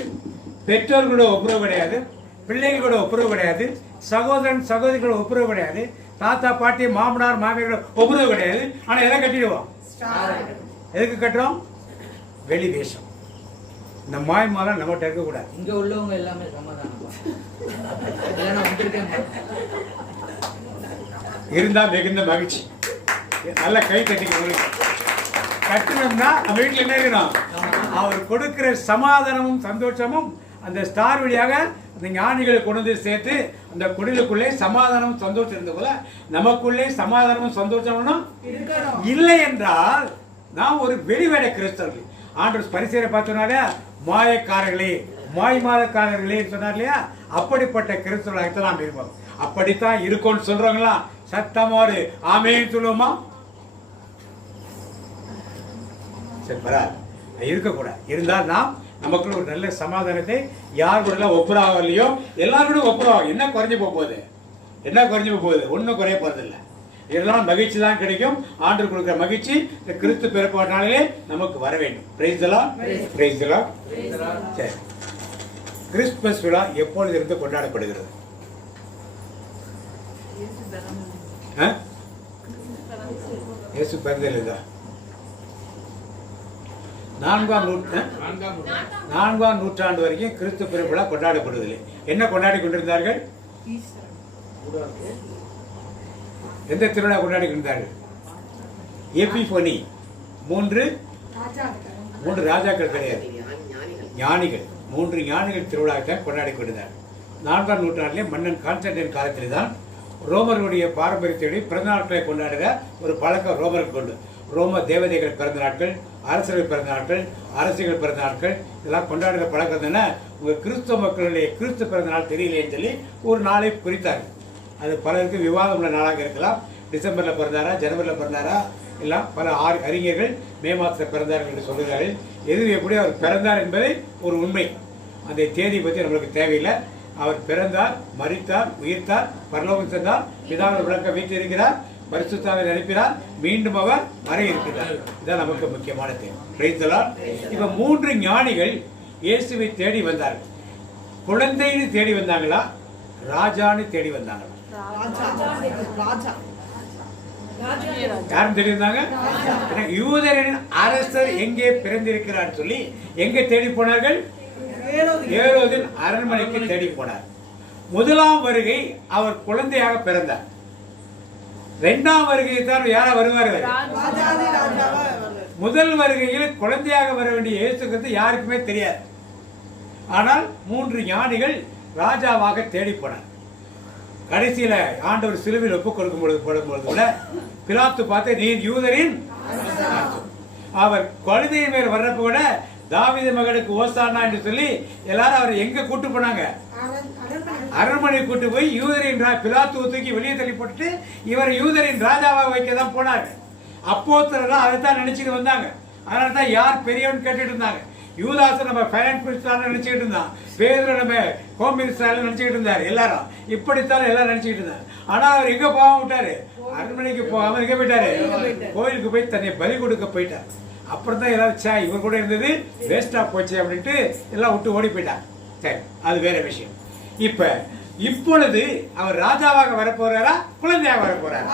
பெற்றோர் கூட ஒப்புரவு கிடையாது, பிள்ளைகள் கூட ஒப்புரவு கிடையாது, சகோதரன் சகோதரி கூட ஒப்புரவு கிடையாது, தாத்தா பாட்டி மாமனார் மாமியார் ஒப்புரவு கிடையாது. ஆனா எதை கட்டிடுவோம்? எதுக்கு கட்டுறோம்? வெளி தேசம். இந்த மாய்மாலாம் நம்மகிட்ட இருக்க கூடாது. இங்க உள்ளவங்க எல்லாமே சமாதானம் இருந்தா மிகுந்த மகிழ்ச்சி. நல்ல கை தட்டிக்க. கட்டணும்னா நம்ம வீட்டுல என்ன இருக்கணும்? அவர் கொடுக்கிற சமாதானமும் சந்தோஷமும் அந்த ஸ்டார் வழியாக அந்த ஞானிகளை கொண்டு வந்து சேர்த்து அந்த குடிலுக்குள்ளே சமாதானமும் சந்தோஷம் இருந்த போல நமக்குள்ளே சமாதானமும் சந்தோஷமும் இல்லை என்றால் நாம் ஒரு வெளிவேட கிறிஸ்தவர்கள். ஆண்டவர் பரிசேயரை பார்த்தோம்னாலே மாயக்காரர்களே, மாய்மாலக்காரர்களே சொன்னார் இல்லையா? அப்படிப்பட்ட கிறிஸ்தவர்களாக நாம் இருப்போம். அப்படித்தான் இருக்கும்னு சொல்றவங்களா சத்தமாறு ஆமென் சொல்லுவோமா? சரி, பரவாயில்ல, இருக்கக்கூடாது. இருந்தால் நாம் நமக்குள்ள ஒரு நல்ல சமாதானத்தை யார் கூட ஒப்புராகலையோ எல்லாரும் ஒப்புராகும். என்ன குறைஞ்சு போகுது? என்ன குறைஞ்சு போகுது? ஒன்றும் குறைய போறதில்லை. இதெல்லாம் மகிழ்ச்சி தான் கிடைக்கும். ஆண்டவர் கொடுக்கிற மகிழ்ச்சி இந்த கிறிஸ்து பிறப்பானாலே நமக்கு வர வேண்டும். Price the Lord, praise the Lord. சரி, கிறிஸ்துமஸ் விழா எப்பொழுது இருந்து கொண்டாடப்படுகிறது? இயேசு பிறந்ததில்லை. 4ஆம் நூற்றாண்டு வரைக்கும் கிறிஸ்து பிறப்பு விழா கொண்டாடப்படுவதில்லை. என்ன கொண்டாடி கொண்டிருந்தார்கள்? எந்த திருவிழா கொண்டாடி கொண்டிருந்தார்கள்? எபிஃபனி. 3 ராஜாக்கள் கிடையாது, ஞானிகள். 3 ஞானிகள் திருவிழாவைத்தான் கொண்டாடி கொண்டிருந்தார். 4ஆம் நூற்றாண்டிலே மன்னன் கான்ஸ்டன்டைன் காலத்தில் தான் ரோமர்களுடைய பாரம்பரியத்தை பிறந்த நாட்களை கொண்டாடுகிற ஒரு பழக்கம் ரோமர்கள் கொண்டு. ரோம தேவதைகள் பிறந்த நாட்கள், அரசர்கள் பிறந்த நாட்கள், அரசிகள் பிறந்த நாட்கள் இதெல்லாம் கொண்டாடுகிற பழக்கம் தானே. உங்கள் கிறிஸ்தவ மக்களுடைய கிறிஸ்து பிறந்த நாள் தெரியலேன்னு சொல்லி ஒரு நாளை குறித்தார்கள். அது பலருக்கு விவாதம் உள்ள நாளாக இருக்கலாம். டிசம்பரில் பிறந்தாரா, ஜனவரியில் பிறந்தாரா, எல்லாம் பல அறிஞர்கள் மே மாதத்தில் பிறந்தார்கள் என்று சொல்கிறார்கள். எது எப்படி அவர் பிறந்தார் என்பதை ஒரு உண்மை. அந்த தேதி பற்றி நம்மளுக்கு தேவையில்லை. அவர் பிறந்தார், மரித்தார், உயிர்த்தார், பரலோகம் சென்றார், பிதாவின் விளக்க வீட்டு இருக்கிறார், பரிசுத்தாவை அனுப்பினார், மீண்டும் அவர் வர இருக்கிறார். இதுதான் நமக்கு முக்கியமான தேவை. Price the Lord. இப்ப 3 ஞானிகள் இயேசுவை தேடி வந்தார்கள். குழந்தைன்னு தேடி வந்தாங்களா, ராஜான்னு தேடி வந்தாங்களா? யாரும் தேடி வந்தாங்க? யூதரின் அரசர் எங்கே பிறந்திருக்கிறார் சொல்லி எங்க தேடி போனார்கள்? ஏரோதின் அரண்மனைக்கு தேடி போனார். முதலாம் வருகை அவர் குழந்தையாக பிறந்தார். இரண்டாம் வருகை தான் யாரா வருவார்கள்? முதல் வருகையில் குழந்தையாக வர வேண்டிய இயேசு கிறிஸ்து யாருக்குமே தெரியாது. ஆனால் 3 ஞானிகள் ராஜாவாக தேடி போனார். கடைசியில ஆண்டவர் சிலுவையில் ஒப்புக் கொடுக்கும் பொழுது போடும்பொழுது கூட பிலாத்து பார்த்து, நீர் யூதரின் அவர் கழுதையின் மேல் வர்றப்ப கூட தாவீது மகனுக்கு ஓசானா என்று சொல்லி எல்லாரும் அவரை எங்க கூட்டு போனாங்க? அரண்மனை கூட்டு போய் யூதரின் பிலாத்து தூக்கி வெளியே தள்ளி போட்டுட்டு இவர் யூதரின் ராஜாவாக வைக்க தான் போனாங்க. அப்போஸ்தலர்கள் அதைத்தான் நினைச்சிட்டு வந்தாங்க. அதனால தான் யார் பெரியவன் கேட்டுட்டு இருந்தாங்க. யூதாச நம்ம ஃபைனான்ஸ் மினிஸ்டர் நினைச்சுக்கிட்டு இருந்தான், பேதுரு நம்ம ஹோம் மினிஸ்டர் நினைச்சுக்கிட்டு இருந்தாரு. எல்லாரும் இப்படித்தான் எல்லாரும் நினைச்சுக்கிட்டு இருந்தாங்க. ஆனா அவர் எங்க போகாம விட்டாரு? அரண்மனைக்கு போகாம எங்க போயிட்டாரு? கோயிலுக்கு போய் தன்னை பலி கொடுக்க போயிட்டார். அப்புறம் தான் எல்லாரும் இவர் கூட இருந்தது வேஸ்டா போச்சு அப்படின்ட்டு எல்லாம் விட்டு ஓடி போயிட்டார். சரி, அது வேற விஷயம். இப்பொழுது அவர் ராஜாவாக வரப்போறாரா, குழந்தையாக வரப்போறாரா?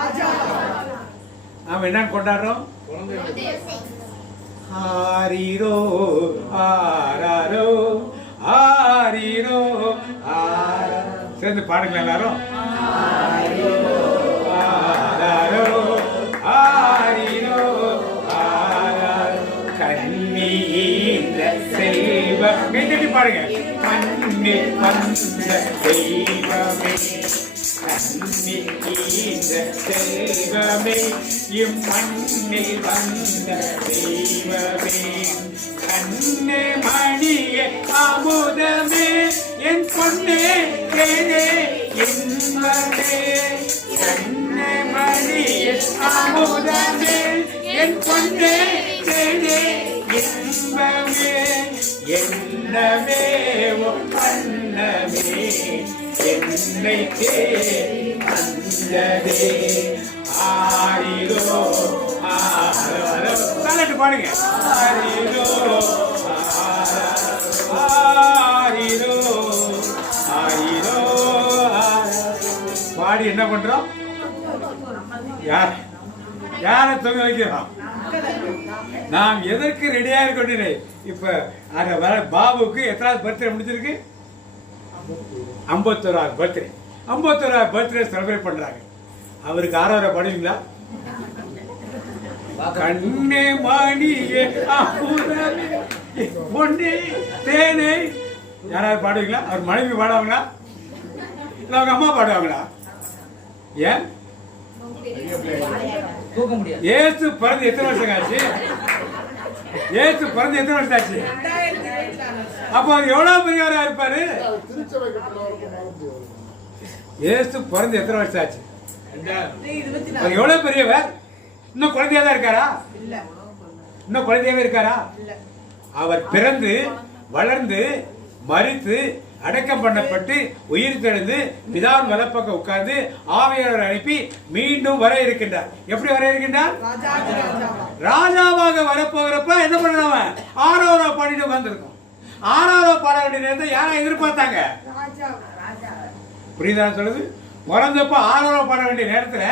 நாம என்னன்னு கொண்டாடுறோம்? ஆரிரோ ஆராரோ ஆரிரோ ஆரா. சேர்ந்து பாடுங்க எல்லாரும். ஆராரோ ஆரிரோ ஆராரோ. கண்ணீந்த செல்வம் கைத்தட்டி பாடுங்க. கண்ணீர் வந்த தெய்வமே, கண்ணீந்த செல்வமே, இம்மண்ணில் வந்த தெய்வமே, கண்ணே மணியே அமுதமே, என் பொன்னே தேனே இன்பமே, கண்ணே மணியே அமுதமே, என் பொன்னே தேனே இன்பமே, என்னமே அன்னமே என்னை தேடி வந்ததே. ஆரிரோ ஆரோ பாடுங்க. ஆரிரோ ஆரிரோ ஆரிரோ பாடி என்ன பண்றோம்? யாரை தொங்க வைக்கிறோம்? நாம் எதற்கு ரெடியா இருக்கணும்? இப்ப பாபுக்கு எத்தனாவது பர்த்டே முடிஞ்சிருக்கு? 51வது பர்த்டே. 51வது பர்த்டே செலிப்ரேட் பண்றாங்க. அவருக்கு 6 பாடுவீங்களா? கண்ணே மணியே அமுதமே பொன்னே தேனே. யாராவது பாடுவீங்களா? அவர் மனைவி பாடுவாங்களா? இல்ல அவங்க அம்மா பாடுவாங்களா? ஏன்? ஏசு பிறந்து எத்தனை வருஷம் ஆச்சு? ஏசு பிறந்து எத்தனை வருஷம் ஆச்சு? அப்ப அவர் எவ்வளவு பெரியவரா இருப்பாரு? ஏசு பிறந்து எத்தனை வருஷம் ஆச்சு? அவர் எவ்வளவு பெரியவர்? இன்னும் குழந்தையா தான் இருக்காரா? இன்னும் குழந்தையாவே இருக்காரா? அவர் பிறந்து வளர்ந்து மரித்து அடக்கம் பண்ணப்பட்டு உயிர் தெழுந்து பிதாவின் வலப்பக்கம் உட்கார்ந்து ஆவியானவரை அனுப்பி மீண்டும் வர இருக்கின்றார். எப்படி வர இருக்கின்றார்? ராஜாவாக வரப்போகிறப்ப என்ன பண்ணாம 6வது பாடிட்டு உட்கார்ந்துருக்கோம். 6வது பாட வேண்டிய நேரத்தை யாரா எதிர்பார்த்தாங்க? புரியுதா சொல்லுது? பிறந்தப்ப 6வது பாட வேண்டிய நேரத்துல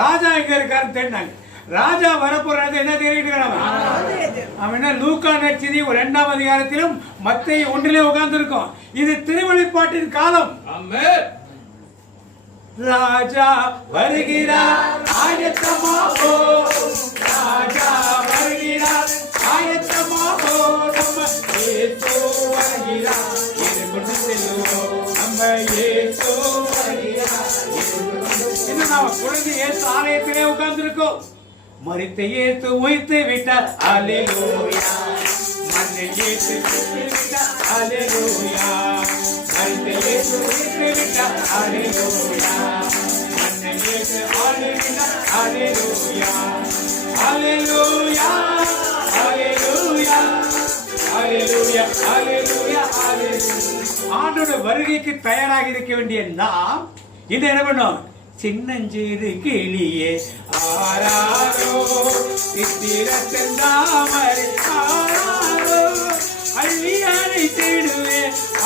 ராஜா எங்க இருக்காருன்னு தேடினாங்க. ராஜா வரப்போற என்ன தேடிட்டு அவன் என்ன? லூக்கா நற்செய்தி 2ஆம் அதிகாரத்திலும் மத்தேயு 1 உட்கார்ந்து இருக்கோம். இது திருவெளிப்பாட்டின் காலம். ராஜா வருகிறார் ஆயத்தமாகோ, ராஜா வருகிறார் ஆயத்தமாகோ, நம்ம இயேசு வருகிறார் இது கொண்டு செல்லுவோம், நம்ம இயேசு வருகிறார். இன்னும் நாம குழந்தை இயேசு ஆலயத்திலே உட்கார்ந்து இருக்கோம். மரித்த இயேசு உயிர்த்து விட்டார், அல்லேலூயா. மண்ணில் இயேசு உயிர்த்து விட்டார், அல்லேலூயா. மரித்த இயேசு உயிர்த்து விட்டார், அல்லேலூயா. மண்ணில் இயேசு ஆளுகிறார், அல்லேலூயா. அல்லேலூயா அல்லேலூயா அல்லேலூயா அல்லேலூயா அல்லேலூயா. ஆண்டோட வருகைக்கு தயாராக இருக்க வேண்டிய நாம் இந்த என்ன பண்ணோம்? சின்னஞ்சிறு கிளியே ஆராரோ, சித்திர செந்தாமரை ஆராரோ, அள்ளியாரை தேடுவே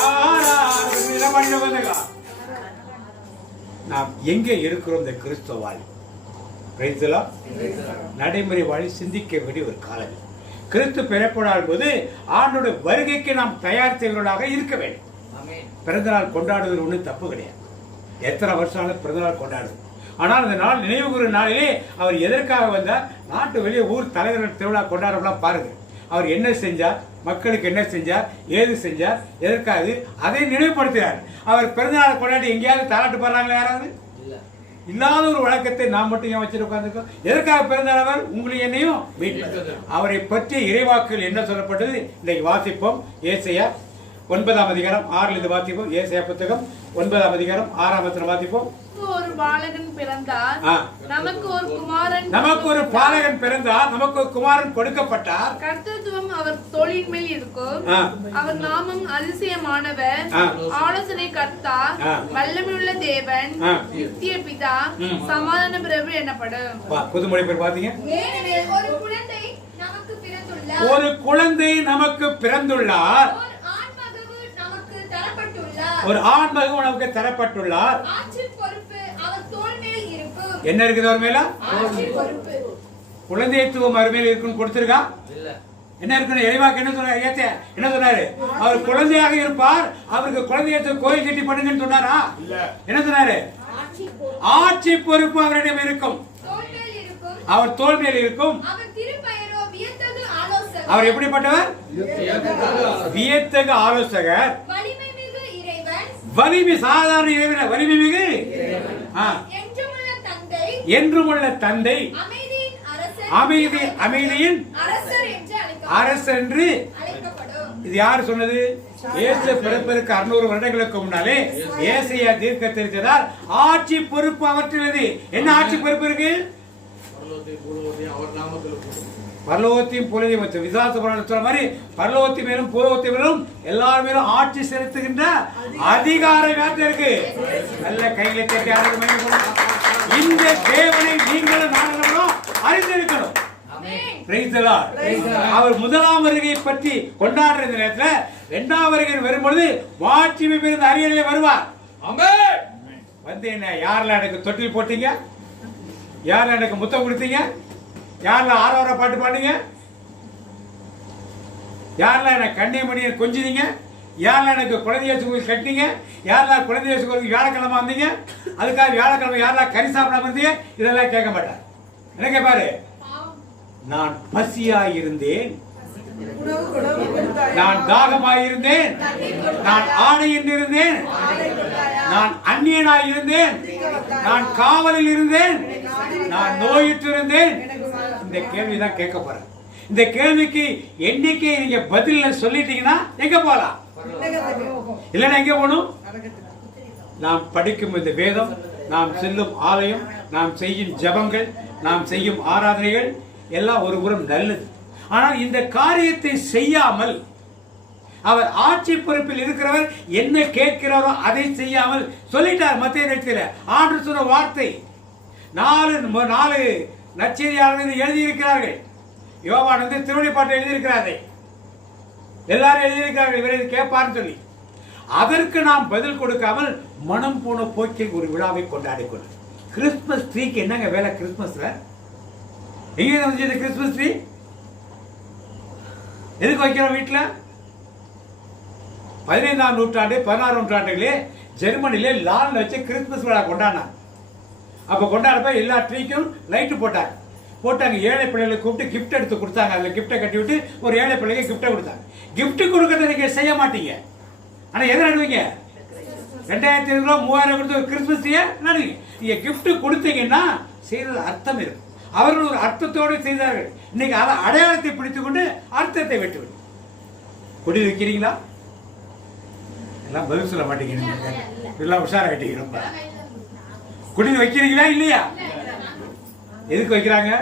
ஆராரோ. நாம் எங்கே இருக்கிறோம்? இந்த கிறிஸ்துவ வாழ்வு நடைமுறை வாழி சிந்திக்க வேண்டிய ஒரு காலம். கிறிஸ்து பிறப்படாத போது ஆண்டோட வருகைக்கு நாம் தயார் செய்வர்களாக இருக்க வேண்டும். பிறந்தநாள் கொண்டாடுவது ஒன்றும் தப்பு கிடையாது. எத்தனை வருஷம் பிறந்தநாள் கொண்டாடுது. ஆனால் அந்த நாள் நினைவு கூறும் நாளிலே அவர் எதற்காக வந்தார்? நாட்டு வெளியே ஊர் தலைவர்கள் திருவிழா கொண்டாடலாம் பாருங்க. அவர் என்ன செஞ்சார், மக்களுக்கு என்ன செஞ்சார், ஏது செஞ்சார், எதற்காக அதை நினைவுபடுத்துகிறார். அவர் பிறந்தநாள் கொண்டாடி எங்கேயாவது தாலாட்டு பாடுறாங்களா? யாராவது இல்லாத ஒரு வழக்கத்தை நாம் மட்டும் ஏன் வச்சுட்டு உட்கார்ந்துருக்கோம்? எதற்காக பிறந்தார் அவர்? உங்களையும் என்னையும் மீட்பது. அவரை பற்றிய இறைவாக்குகள் என்ன சொல்லப்பட்டது இன்னைக்கு வாசிப்போம். ஏசாயா 9ஆம் அதிகாரம் 6 வாசிப்போம். ஏசாயா புத்தகம் 9ஆம் அதிகாரம் 6ஆம் வசனம் வாசிப்போம். ஒரு பாலகன் பிறந்தார், நமக்கு ஒரு குமாரன், நமக்கு ஒரு பாலகன் பிறந்தார், நமக்கு ஒரு குமாரன் கொடுக்கப்பட்டார். கர்த்தத்துவம் அவர் தோளின் மேல் இருக்கும். அவர் நாமம் அதிசயமானவர், ஆலோசனை கர்த்தா, வல்லமையுள்ள தேவன், நித்திய பிதா, சமாதான பிரபு எனப்படும். புது மொழிபெயர்ப்பு பாத்தீங்க. ஒரு குழந்தை நமக்கு பிறந்துள்ளார், ஒரு குழந்தை நமக்கு பிறந்துள்ளார், ஒரு ஆண்மகன் நமக்கு தரப்பட்டுள்ளார். என்ன இருக்குது அவர் மேல? குழந்தைத்துவம் அவர் மேல இருக்குன்னு கொடுத்திருக்கா? என்ன இருக்கு? இறைவாக்கு என்ன சொன்னாரு? என்ன சொன்னாரு? அவர் குழந்தையாக இருப்பார், அவருக்கு குழந்தையத்துவம் கோயில் கட்டி பண்ணுங்கன்னு சொன்னாரா? என்ன சொன்னாரு? ஆட்சி பொறுப்பு அவரிடம் இருக்கும், அவர் தோள் மேல் இருக்கும். அவர் எப்படிப்பட்டவர்? வியத்தகு ஆலோசகர், வலிமை, சாதாரண இறைவன், வலிமை மிகு என்றுமுள்ள தந்தை, அமைதியின் அரசர் என்று. இது யார் சொன்னது? இயேசு பிறப்பதற்கு 600 வருடங்களுக்கு முன்னாலே ஏசாயா தீர்க்கதரிசியார் ஆட்சி பொறுப்பு அவற்றினது. என்ன ஆட்சி பொறுப்பு இருக்கு? பரலோகத்தையும் புலத்தையும் விசாசபுரம் சொல்ற மாதிரி பரலோகத்தை மேலும் பூலோகத்தை மேலும் எல்லாரும் மேலும் ஆட்சி செலுத்துகின்ற அதிகாரம் இருக்கு. நல்ல கையில தட்டி இந்த தேவனை நீங்களும் நாங்களும் அறிந்திருக்கணும். அவர் முதலாம் வருகையை பற்றி கொண்டாடுற நேரத்தில் 2ஆம் வருகை வரும்பொழுது மாட்சிமை பெறும் அரியணையிலே வருவார். வந்து என்ன யாரெல்லாம் எனக்கு தொட்டில் போட்டீங்க, யாரெல்லாம் எனக்கு முத்தம் கொடுத்தீங்க, யாரெல்லாம் ஆரோர பாட்டு பாடுங்க, யாரெல்லாம் எனக்கு கண்ணியமணியை கொஞ்சினீங்க, யாரெல்லாம் எனக்கு குழந்தைய கட்டினீங்க, யாரெல்லாம் குழந்தைய வியாழக்கிழமை வந்தீங்க, அதுக்காக வியாழக்கிழமை யாரெல்லாம் கறி சாப்பிடாம இருந்தீங்க, இதெல்லாம் கேட்க மாட்டார். என்ன கேட்பாரு? நான் பசியாயிருந்தேன், நான் தாகமாயிருந்தேன், நான் ஆணையில் இருந்தேன், நான் அந்நியனாய் இருந்தேன், நான் காவலில் இருந்தேன், நான் நோயிட்டு இருந்தேன். இந்த கேள்விதான் கேட்க போறேன். இந்த கேள்விக்கு எண்ணிக்கை நீங்க பதில சொல்லிட்டீங்கன்னா எங்க போலாம்? இல்லைன்னா எங்க போகணும்? நாம் படிக்கும் இந்த வேதம், நாம் செல்லும் ஆலயம், நாம் செய்யும் ஜபங்கள், நாம் செய்யும் ஆராதனைகள் எல்லாம் ஒரு புறம் நல்லது. ஆனால் இந்த காரியத்தை செய்யாமல் அவர் ஆட்சி பொறுப்பில் இருக்கிறவர் என்ன கேட்கிறாரோ அதை செய்யாமல் சொல்லிட்டார். மத்திய நேரத்தில் ஆண்டு சொன்ன வார்த்தை 4 நற்செய்தியாளர்கள் எழுதியிருக்கிறார்கள். யோவான் வந்து திருவள்ளிப்பாட்டை எழுதியிருக்கிறார்கள், எல்லாரும் எழுதியிருக்கிறார்கள், இவரை கேட்பார்னு சொல்லி. அதற்கு நாம் பதில் கொடுக்காமல் மனம் போன போக்கில் ஒரு விழாவை கொண்டாடி கொண்டு கிறிஸ்துமஸ் ட்ரீக்கு என்னங்க வேலை? கிறிஸ்துமஸ்ல எங்க வந்து கிறிஸ்துமஸ் ட்ரீ எதுக்கு வைக்கிறோம்? வீட்டுல 15ஆம் நூற்றாண்டு 16ஆம் நூற்றாண்டுகளே ஜெர்மனிலே லான்ல வச்சு கிறிஸ்துமஸ் விழா கொண்டாடினாங்க. அப்ப கொண்டாடப்ப எல்லா ட்ரீக்கும் லைட்டு போட்டாங்க. ஏழை பிள்ளைகளை கூப்பிட்டு கிஃப்ட் எடுத்து கொடுத்தாங்க. அதுல கிஃப்டை கட்டி விட்டு ஒரு ஏழை பிள்ளைக்கு கிஃப்டை கொடுத்தாங்க. கிஃப்ட் கொடுக்கறத நீங்க செய்ய மாட்டீங்க. ஆனா எதை நடுவீங்க? 2500 ரூபா 3000 கொடுத்து ஒரு கிறிஸ்துமஸ் ட்ரீயை நடுவீங்க. நீங்க கிஃப்ட் கொடுத்தீங்கன்னா செய்தது அர்த்தம் இருக்கும். அவர்கள் ஒரு அர்த்தத்தோடு செய்தார்கள். இன்னைக்கு அதை அடையாளத்தை பிடித்துக் கொண்டு அர்த்தத்தை விட்டுவிடு. கொடி வைக்கிறீங்களா? எல்லாம் பதில் சொல்ல மாட்டேங்கிறீங்க, எல்லாம் உஷாராயிட்டீங்க. ரொம்ப கொடி வைக்கிறீங்களா இல்லையா? எதுக்கு வைக்கிறாங்க?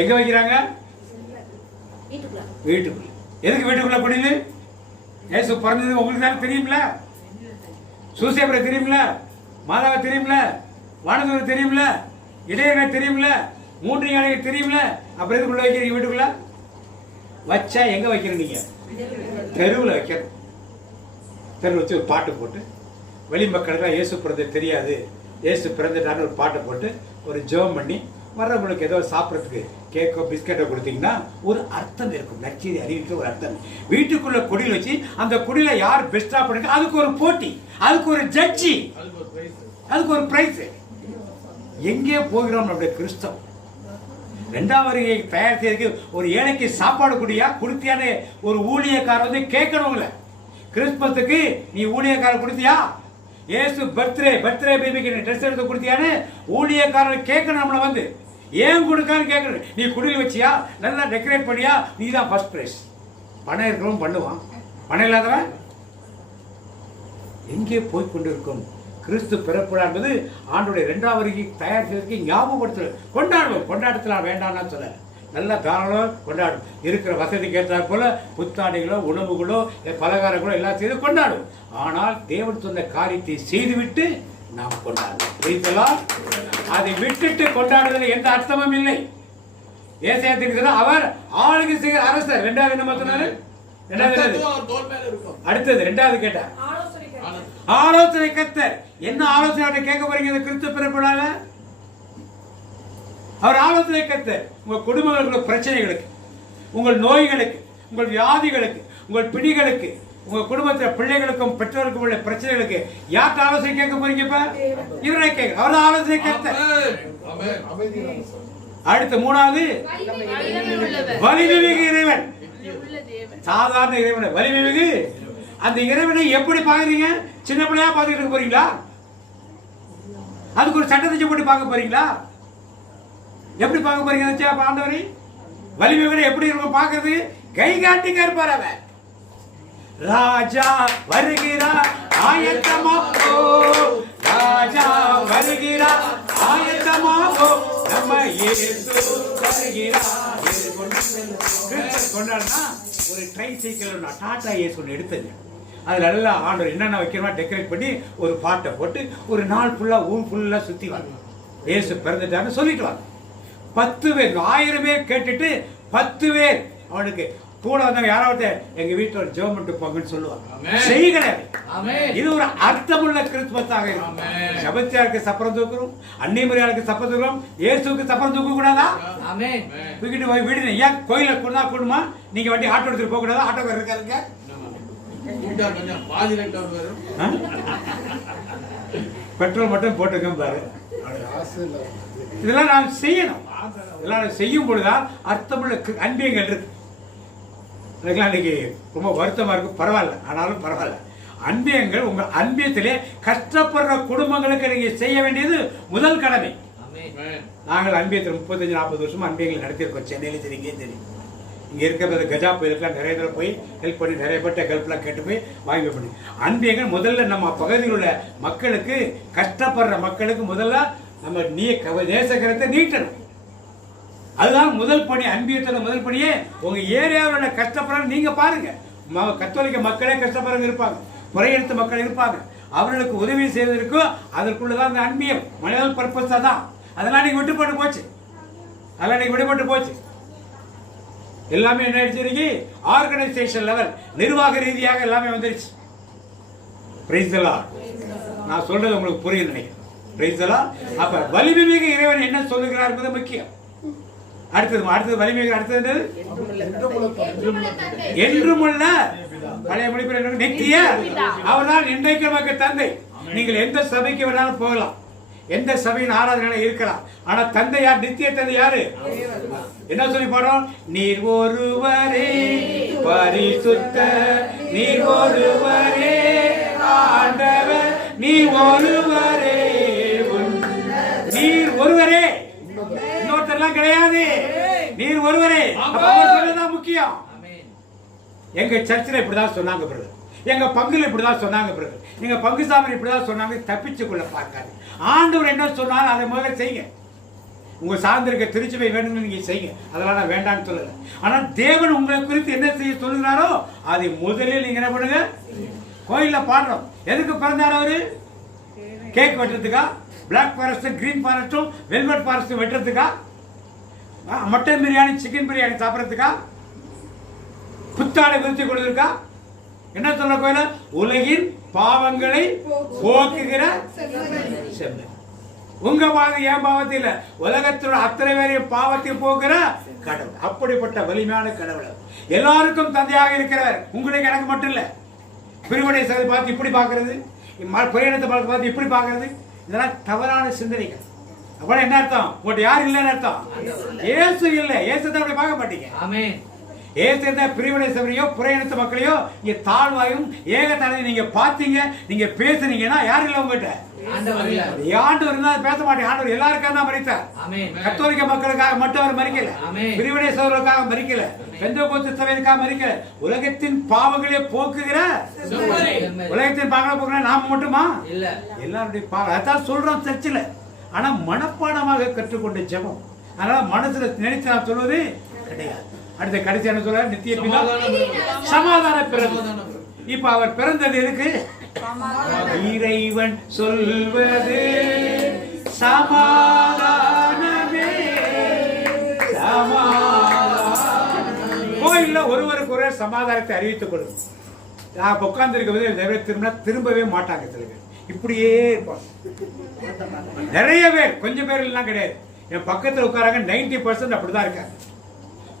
எங்க வைக்கிறாங்க? வீட்டுக்குள்ள. எதுக்கு வீட்டுக்குள்ள கொடிது? ஏசு பிறந்தது உங்களுக்கு தான் தெரியும்ல, சூசேபரை தெரியும்ல, மாதாவை தெரியும்ல, வானதூரை தெரியும்ல, இடையனை தெரியும்ல, 3 யானையை தெரியும்ல. அப்புறம் எதுக்குள்ள வைக்கிறீங்க? வீட்டுக்குள்ள வச்சா எங்க வைக்கிறீங்க? நீங்க தெருவில் வைக்கணும். தெருவில் வச்சு ஒரு பாட்டு போட்டு வெளி மக்களுக்கு இயேசு பிறந்தது தெரியாது, இயேசு பிறந்துட்டான்னு ஒரு பாட்டை போட்டு ஒரு ஜெபம் பண்ணி வர்றவங்களுக்கு ஏதோ சாப்பிட்றதுக்கு கேக்கோ பிஸ்கட்டோ கொடுத்தீங்கன்னா ஒரு அர்த்தம் இருக்கும். நற்செய்தி அறிவிக்க ஒரு அர்த்தம். வீட்டுக்குள்ள குடியில் வச்சு அந்த குடியில யார் பெஸ்டா பண்ணுங்க அதுக்கு ஒரு போட்டி, அதுக்கு ஒரு ஜட்ஜி, அதுக்கு ஒரு பிரைஸ். எங்கே போகிறோம் நம்முடைய கிறிஸ்தவம்? 2ஆம் வருகை தயார் செய்யறதுக்கு ஒரு ஏழைக்கு சாப்பாடு கொடுத்தியான்னு ஒரு ஊழியக்காரர் வந்து கேட்கணும்ல. கிறிஸ்மஸுக்கு நீ ஊழியக்காரர் கொடுத்தியா? ஏசு பர்த்டே பேபிக்கு ட்ரெஸ் எடுத்து கொடுத்தியான்னு ஊழியக்காரர் கேட்கணும். நம்மள வந்து ஏன் கொடுக்கான்னு கேட்கணும். நீ குடியில் வச்சியா, நல்லா டெக்கரேட் பண்ணியா, நீ தான் ஃபர்ஸ்ட் பிரைஸ். பணம் இருக்கிறவன் பண்ணுவான், பணம் இல்லாதவன் எங்கே போய் கொண்டு இருக்கும்? கிறிஸ்து பிறப்புடா என்பது ஆண்டுடைய 2ஆம் வருகை தயார் செய்வதற்கு ஞாபகப்படுத்தல். கொண்டாடுவோம், கொண்டாடத்தில் வேண்டாம்னா சொல்ல, நல்லா தாராளம் கொண்டாடும். இருக்கிற வசதிக்கு ஏற்றாற் போல புத்தாடைகளோ உணவுகளோ பலகாரங்களோ எல்லாம் செய்து கொண்டாடும். ஆனால் தேவன் சொன்ன காரியத்தை செய்துவிட்டு நாம் கொண்டாடுவோம். அதை விட்டுட்டு கொண்டாடுவதில் எந்த அர்த்தமும் இல்லை. ஏசாயா அவர் ஆளுகை செய்கிற அரசர். 2வது என்ன சொன்னாரு? அடுத்தது 2வது கேட்டார் ஆலோசனை கர்த்தர். என்ன ஆலோசனை கேட்க போறீங்க இந்த கிறிஸ்து பிறப்புனால? அவர் ஆலோசனை கர்த்தர். உங்க குடும்பங்களுக்குள்ள பிரச்சனைகளுக்கு, உங்கள் நோய்களுக்கு, உங்கள் வியாதிகளுக்கு, உங்கள் பிடிகளுக்கு, உங்க குடும்பத்தில் பிள்ளைகளுக்கும் பெற்றோருக்கும் உள்ள பிரச்சனைகளுக்கு யார்கிட்ட ஆலோசனை கேட்க போறீங்க? இப்ப இவரை கேட்க. அவர் ஆலோசனை கர்த்தர். அடுத்து 3வது வலிமிகு இறைவன். சாதாரண இறைவனை வலிமிகு. அந்த இறைவனை எப்படி பாக்குறீங்க? சின்ன பிள்ளையா பார்த்துட்டு இருக்க போறீங்களா? அதுக்கு ஒரு சட்டத்தை போட்டு பார்க்க போறீங்களா? எப்படி பார்க்க போறீங்க? ஆண்டவரை வலிமைகளை எப்படி இருக்கும் பார்க்கறது? கை காட்டிங்க இருப்பார் அவர். ராஜா வருகிறார் ஆயத்தமாகோ, ராஜா வருகிறார் ஆயத்தமாகோ, நம்ம இயேசு வருகிறார். கொண்டாடுனா ஒரு ட்ரை சைக்கிள் டாடா ஏஸ் ஒன்று எடுத்தது. அதில் எல்லாம் ஆண்டவர் என்னென்ன வைக்கிறோமா டெக்கரேட் பண்ணி ஒரு பாட்டை போட்டு ஒரு நாள் ஃபுல்லாக ஊர் ஃபுல்லாக சுற்றி வாங்க. ஏசு பிறந்துட்டாருன்னு சொல்லிட்டு வாங்க. 10 பேர் 1000 பேர் கேட்டுட்டு 10 பேர் அவனுக்கு கூட வந்தவங்க யாராவது எங்க வீட்டில் ஒரு ஜெபம் பண்ணிட்டு போங்கன்னு சொல்லுவாங்க. செய்கிறாரு. இது ஒரு அர்த்தமுள்ள கிறிஸ்துமஸாக இருக்கும். சபத்தியாருக்கு சப்பரம் தூக்குறோம், அன்னிமரியாளுக்கு சப்பரம் தூக்குறோம், இயேசுக்கு சப்பரம் தூக்க கூடாதா? தூக்கிட்டு போய் வீடு ஏன் கோயில கூடா கூடுமா? நீங்க வண்டி ஆட்டோ எடுத்துட்டு போக கூடாதா? ஆட்டோக்காரர் இருக்காருங்க, பெட்ரோல் மட்டும் போட்டுக்க பாரு. இதெல்லாம் நாம் செய்யணும். இதெல்லாம் செய்யும் பொழுதுதான் அர்த்தமுள்ள அன்பியங்கள் இருக்கு. இன்னைக்கு ரொம்ப வருத்தமா இருக்கு, பரவாயில்ல, ஆனாலும் பரவாயில்ல. அன்பியங்கள் உங்க அன்பியத்திலே கஷ்டப்படுற குடும்பங்களுக்கு நீங்க செய்ய வேண்டியது முதல் கடமை. நாங்கள் அன்பியத்தில் 35-40 வருஷமா அன்பியங்களை நடத்தியிருக்கோம். சென்னையில சரி, இங்கே சரி. இங்க இருக்கிற கஜா புயலுக்குலாம் நிறைய தடவை போய் ஹெல்ப் பண்ணி, நிறைய பேர்ட்ட ஹெல்ப்லாம் கேட்டு போய் வாங்கி பண்ணி. அன்பியங்கள் முதல்ல நம்ம பகுதியில் உள்ள மக்களுக்கு, கஷ்டப்படுற மக்களுக்கு முதல்ல நம்ம நேசகரத்தை நீட்டணும். அதுதான் முதல் பணி. அன்பியத்தோட முதல் பணியே உங்க ஏரியாவோட கஷ்டப்படுற நீங்க பாருங்க. கத்தோலிக்க மக்களே கஷ்டப்படுறவங்க இருப்பாங்க, புறையெடுத்த மக்கள் இருப்பாங்க. அவர்களுக்கு உதவி செய்வதற்கும் அதற்குள்ளதான் அந்த அன்பியம் மனிதல் பர்பஸா தான். அதெல்லாம் நீங்க விட்டுப்பட்டு போச்சு. அதெல்லாம் நீங்க விடுபட்டு போச்சு. எல்லாமே என்ன ஆயிடுச்சு? ஆர்கனைசேஷன் லெவல், நிர்வாக ரீதியாக எல்லாமே வந்துருச்சு. Price the Lord. நான் சொல்றது உங்களுக்கு புரியுது நினைக்கிறேன். Price the Lord. அப்ப வலிமைமிகு இறைவன் என்ன சொல்லுகிறார் என்பது முக்கியம். அடுத்தது வலிமைமிகு, அடுத்தது என்றுமுள்ள, பழைய மொழிபெயர்ப்பு நித்திய, அவர்தான் இன்றைக்கு நமக்கு தந்தை. நீங்கள் எந்த சபைக்கு வேணாலும் போகலாம், எந்த சபையின் ஆராதனை இருக்கலாம். ஆனா தந்தை யார்? நித்திய தந்தை யாரு? என்ன சொல்லி பாடுறோம்? நீர் ஒருவரே பரிசுத்த, நீர் ஒருவரே ஆண்டவர், நீ ஒருவரே, நீர் ஒருவரே, இன்னொருத்தெல்லாம் கிடையாது. நீர் ஒருவரே. சொல்லதான் முக்கியம். எங்க சர்ச்சில் இப்படிதான் சொன்னாங்க பிரதர், எங்க பங்குல இப்படிதான் சொன்னாங்க பிரதர், எங்க பங்கு சாமி இப்படிதான் சொன்னாங்க. தப்பிச்சு கொள்ள பார்க்காது. ஆண்டவர் என்ன சொன்னாலும் அதை முதல்ல செய்யுங்க. உங்க சார்ந்திருக்க திருச்சபை வேணும்னு நீங்க செய்யுங்க, அதெல்லாம் நான் வேண்டாம்னு சொல்லல. ஆனா தேவன் உங்களை குறித்து என்ன செய்ய சொல்லுகிறாரோ அதை முதலில் நீங்க என்ன பண்ணுங்க? கோயில்ல பாடுறோம். எதுக்கு பிறந்தார் அவரு? கேக் வெட்டுறதுக்கா? பிளாக் ஃபாரஸ்ட், கிரீன் ஃபாரஸ்டும் வெல்வெட் ஃபாரஸ்டும் வெட்டுறதுக்கா? மட்டன் பிரியாணி, சிக்கன் பிரியாணி சாப்பிட்றதுக்கா? புத்தாடை விருத்தி கொடுத்துருக்கா? என்ன சொல்ற கோயில? உலகின் பாவங்களை போக்குகிற செம்மறி. உங்க பாவம் என் பாவத்தில் இல்ல, உலகத்தோட அத்தனை பேரையும் பாவத்தை போக்குற கடவுள். அப்படிப்பட்ட வலிமையான கடவுள். எல்லாருக்கும் தந்தையாக இருக்கிறார். உங்களுக்கு எனக்கு மட்டும் இல்ல. பிரிவினை சதி பார்த்து இப்படி பாக்குறது, புரியணத்தை பார்த்து இப்படி பாக்குறது, இதெல்லாம் தவறான சிந்தனைகள். அப்ப என்ன அர்த்தம்? உங்கள்கிட்ட யாரும் இல்லைன்னு அர்த்தம். ஏசு இல்லை. ஏசு தான் அப்படி பார்க்க மாட்டீங்க. ஆமென். ஏசு பிரிவினை சபையோ புறையினத்து மக்களையோ தாழ்வாயும் ஏகத்தாலையும் நீங்க பாத்தீங்க, நீங்க பேசுனீங்கன்னா யாரும் இல்ல உங்ககிட்ட. ஆண்டவர் இருந்தா பேச மாட்டேன். ஆண்டவர் எல்லாருக்காக தான் மரித்தார். கத்தோலிக்க மக்களுக்காக மட்டும் அவர் மரிக்கல, பிரிவினை சபைகளுக்காக மரிக்கல, பெந்தேகோஸ்து சபைகளுக்காக மரிக்கல. உலகத்தின் பாவங்களே போக்குகிற, உலகத்தின் பாவங்களை போக்குற நாம மட்டுமா இல்ல, எல்லாருடைய பாவம். அதான் சொல்றோம் சர்ச்சில். ஆனா மனப்பாடமாக கற்றுக்கொண்ட ஜெபம். அதனால மனசுல நினைத்து நான் சொல்வது கிடையாது. அடுத்த கடைசி என்ன சொல்ற? நித்திய பிதா சமாதான பிறகு. இப்ப அவர் பிறந்தது எதுக்கு? இறைவன் சொல்வது சமாதானமே, கோயில்ல ஒருவருக்கு ஒரு சமாதானத்தை அறிவித்துக் கொடுக்கும். நான் உட்கார்ந்து இருக்க திரும்பவே மாட்டாங்க. சில பேர் இப்படியே இருப்பாங்க. நிறைய பேர், கொஞ்சம் பேர் எல்லாம் கிடையாது. என் பக்கத்தில் உட்காராங்க 90% அப்படிதான் இருக்காங்க.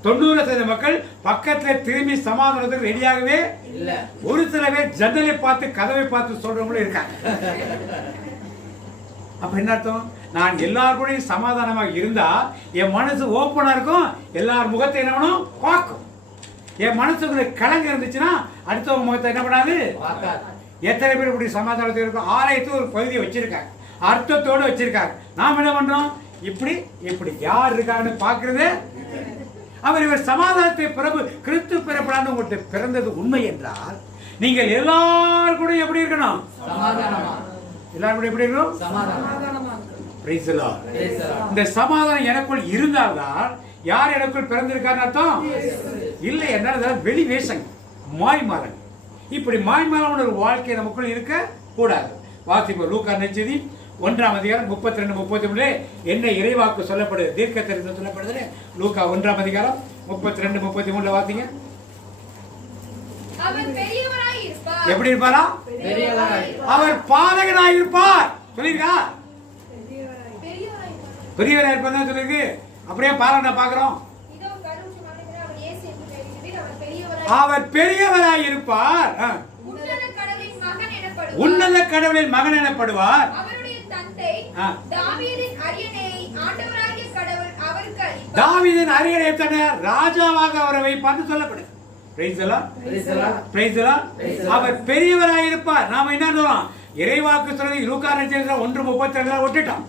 90% மக்கள் பக்கத்துல திரும்பி சமாதானத்துக்கு ரெடியாகவே இல்ல. ஒரு சில பேர் ஜன்னலை பார்த்து கதவை பார்த்து சொல்றவங்களும் இருக்காங்க. அப்ப என்ன அர்த்தம்? நான் எல்லாருக்கூடையும் சமாதானமாக இருந்தா என் மனசு ஓப்பனா இருக்கும், எல்லார் முகத்தை என்ன பண்ணும்? பார்க்கும். என் மனசுக்குள்ள கலங்க இருந்துச்சுன்னா அடுத்தவங்க முகத்தை என்ன பண்ணாது? எத்தனை பேர் இப்படி சமாதானத்தில் இருக்கும்? ஆலயத்தில் ஒரு பகுதியை வச்சிருக்காங்க, அர்த்தத்தோடு வச்சிருக்காங்க. நாம் என்ன பண்றோம்? இப்படி இப்படி யார் இருக்காங்கன்னு பாக்குறது. அவர் இவர் சமாதானத்தை பிரபு கிறிஸ்து பிறப்படான்னு உங்கள்கிட்ட பிறந்தது உண்மை என்றால் நீங்கள் எல்லாரும் கூட எப்படி இருக்கணும்? எல்லாரும் கூட எப்படி இருக்கணும்? இந்த சமாதானம் எனக்குள் இருந்தால்தான் யார் எனக்குள் பிறந்திருக்காருன்னு அர்த்தம் இல்லை. என்ன வெளி வேஷங்க, மாய்மாலன். இப்படி மாய்மாலன் ஒரு வாழ்க்கை நமக்குள் இருக்க கூடாது. வாசிப்போம் லூக்கா நற்செய்தி 1ஆம் அதிகாரம் 32, 33 என்ன இறைவாக்கு சொல்லப்படுது, தீர்க்க தரிசனம் சொல்லப்படுது. லூக்கா 1ஆம் அதிகாரம் 32, 33 வாசிங்க. எப்படி இருப்பாரா? அவர் பாலகனாய் இருப்பார் சொல்லிருக்கா? பெரியவராய் இருப்பார் சொல்லிருக்கு. அப்படியே பாலகனை பாக்குறோம். அவர் பெரியவராய் இருப்பார், உன்னத கடவுளின் மகன் எனப்படுவார். தாவீதின் அரியணை ராஜாவாக அவரை வைப்பார்னு சொல்லப்படுது. அவர் பெரியவராய் இருப்பார். நாம என்ன சொல்றோம்? இறைவாக்கு சொல்லி லூக்கா நற்செய்தி 1:32 விட்டுட்டோம்.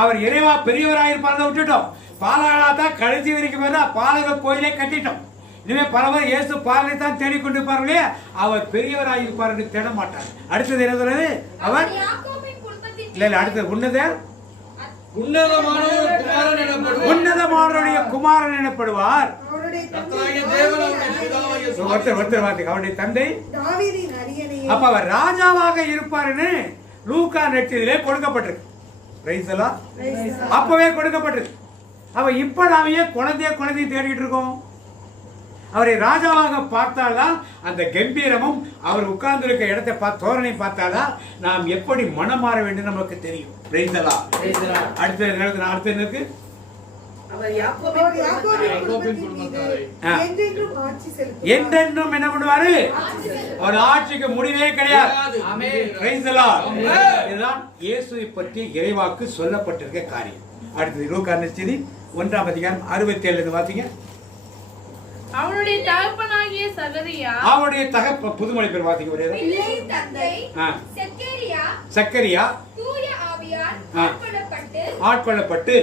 அவர் இறைவா பெரியவராய் இருப்பார் விட்டுட்டோம். பாலகா கடைசி வரைக்கும் பாலக கோயிலை கட்டிட்டோம். இனிமே பலவர் இயேசு பாலனை தான் தேடிக்கொண்டிருப்பார்களே, அவர் பெரியவராய் இருப்பார் என்று தேட மாட்டார். அடுத்தது என்ன சொல்றது? அவர் இல்ல, அடுத்தது உன்னதமானவருடைய குமாரன் எனப்படுவார். அவருடைய தந்தை. அப்ப அவர் ராஜாவாக இருப்பார்னு லூக்கா நற்செய்தியிலே கொடுக்கப்பட்டிருக்கு. அப்பவே கொடுக்கப்பட்டிருக்கு. அவ இப்ப நாம ஏன் குழந்தைய தேடிட்டு இருக்கோம்? அவரை ராஜாவாக பார்த்தால்தான் அந்த கம்பீரமும் அவர் உட்கார்ந்து இருக்க இடத்தை தோரணை பார்த்தால்தான் நாம் எப்படி மனம் மாற வேண்டும் நமக்கு தெரியும். அடுத்த இருக்கு என்றென்றும் என்ன பண்ணுவாரு? அவர் ஆட்சிக்கு முடிவே கிடையாது. இதுதான் இயேசுவை பற்றி இறைவாக்கு சொல்லப்பட்டிருக்க காரியம். அடுத்தது லூக்கா நற்செய்தி 1ஆம் அதிகாரம் 67 வாசிங்க. அவனுடைய தகப்பனாகிய சகரியா, அவனுடைய தகப்ப புதுமொழி பேர் வாசிங்க. ஒரே சக்கரியா தூய ஆவியால் ஆட்கொள்ளப்பட்டு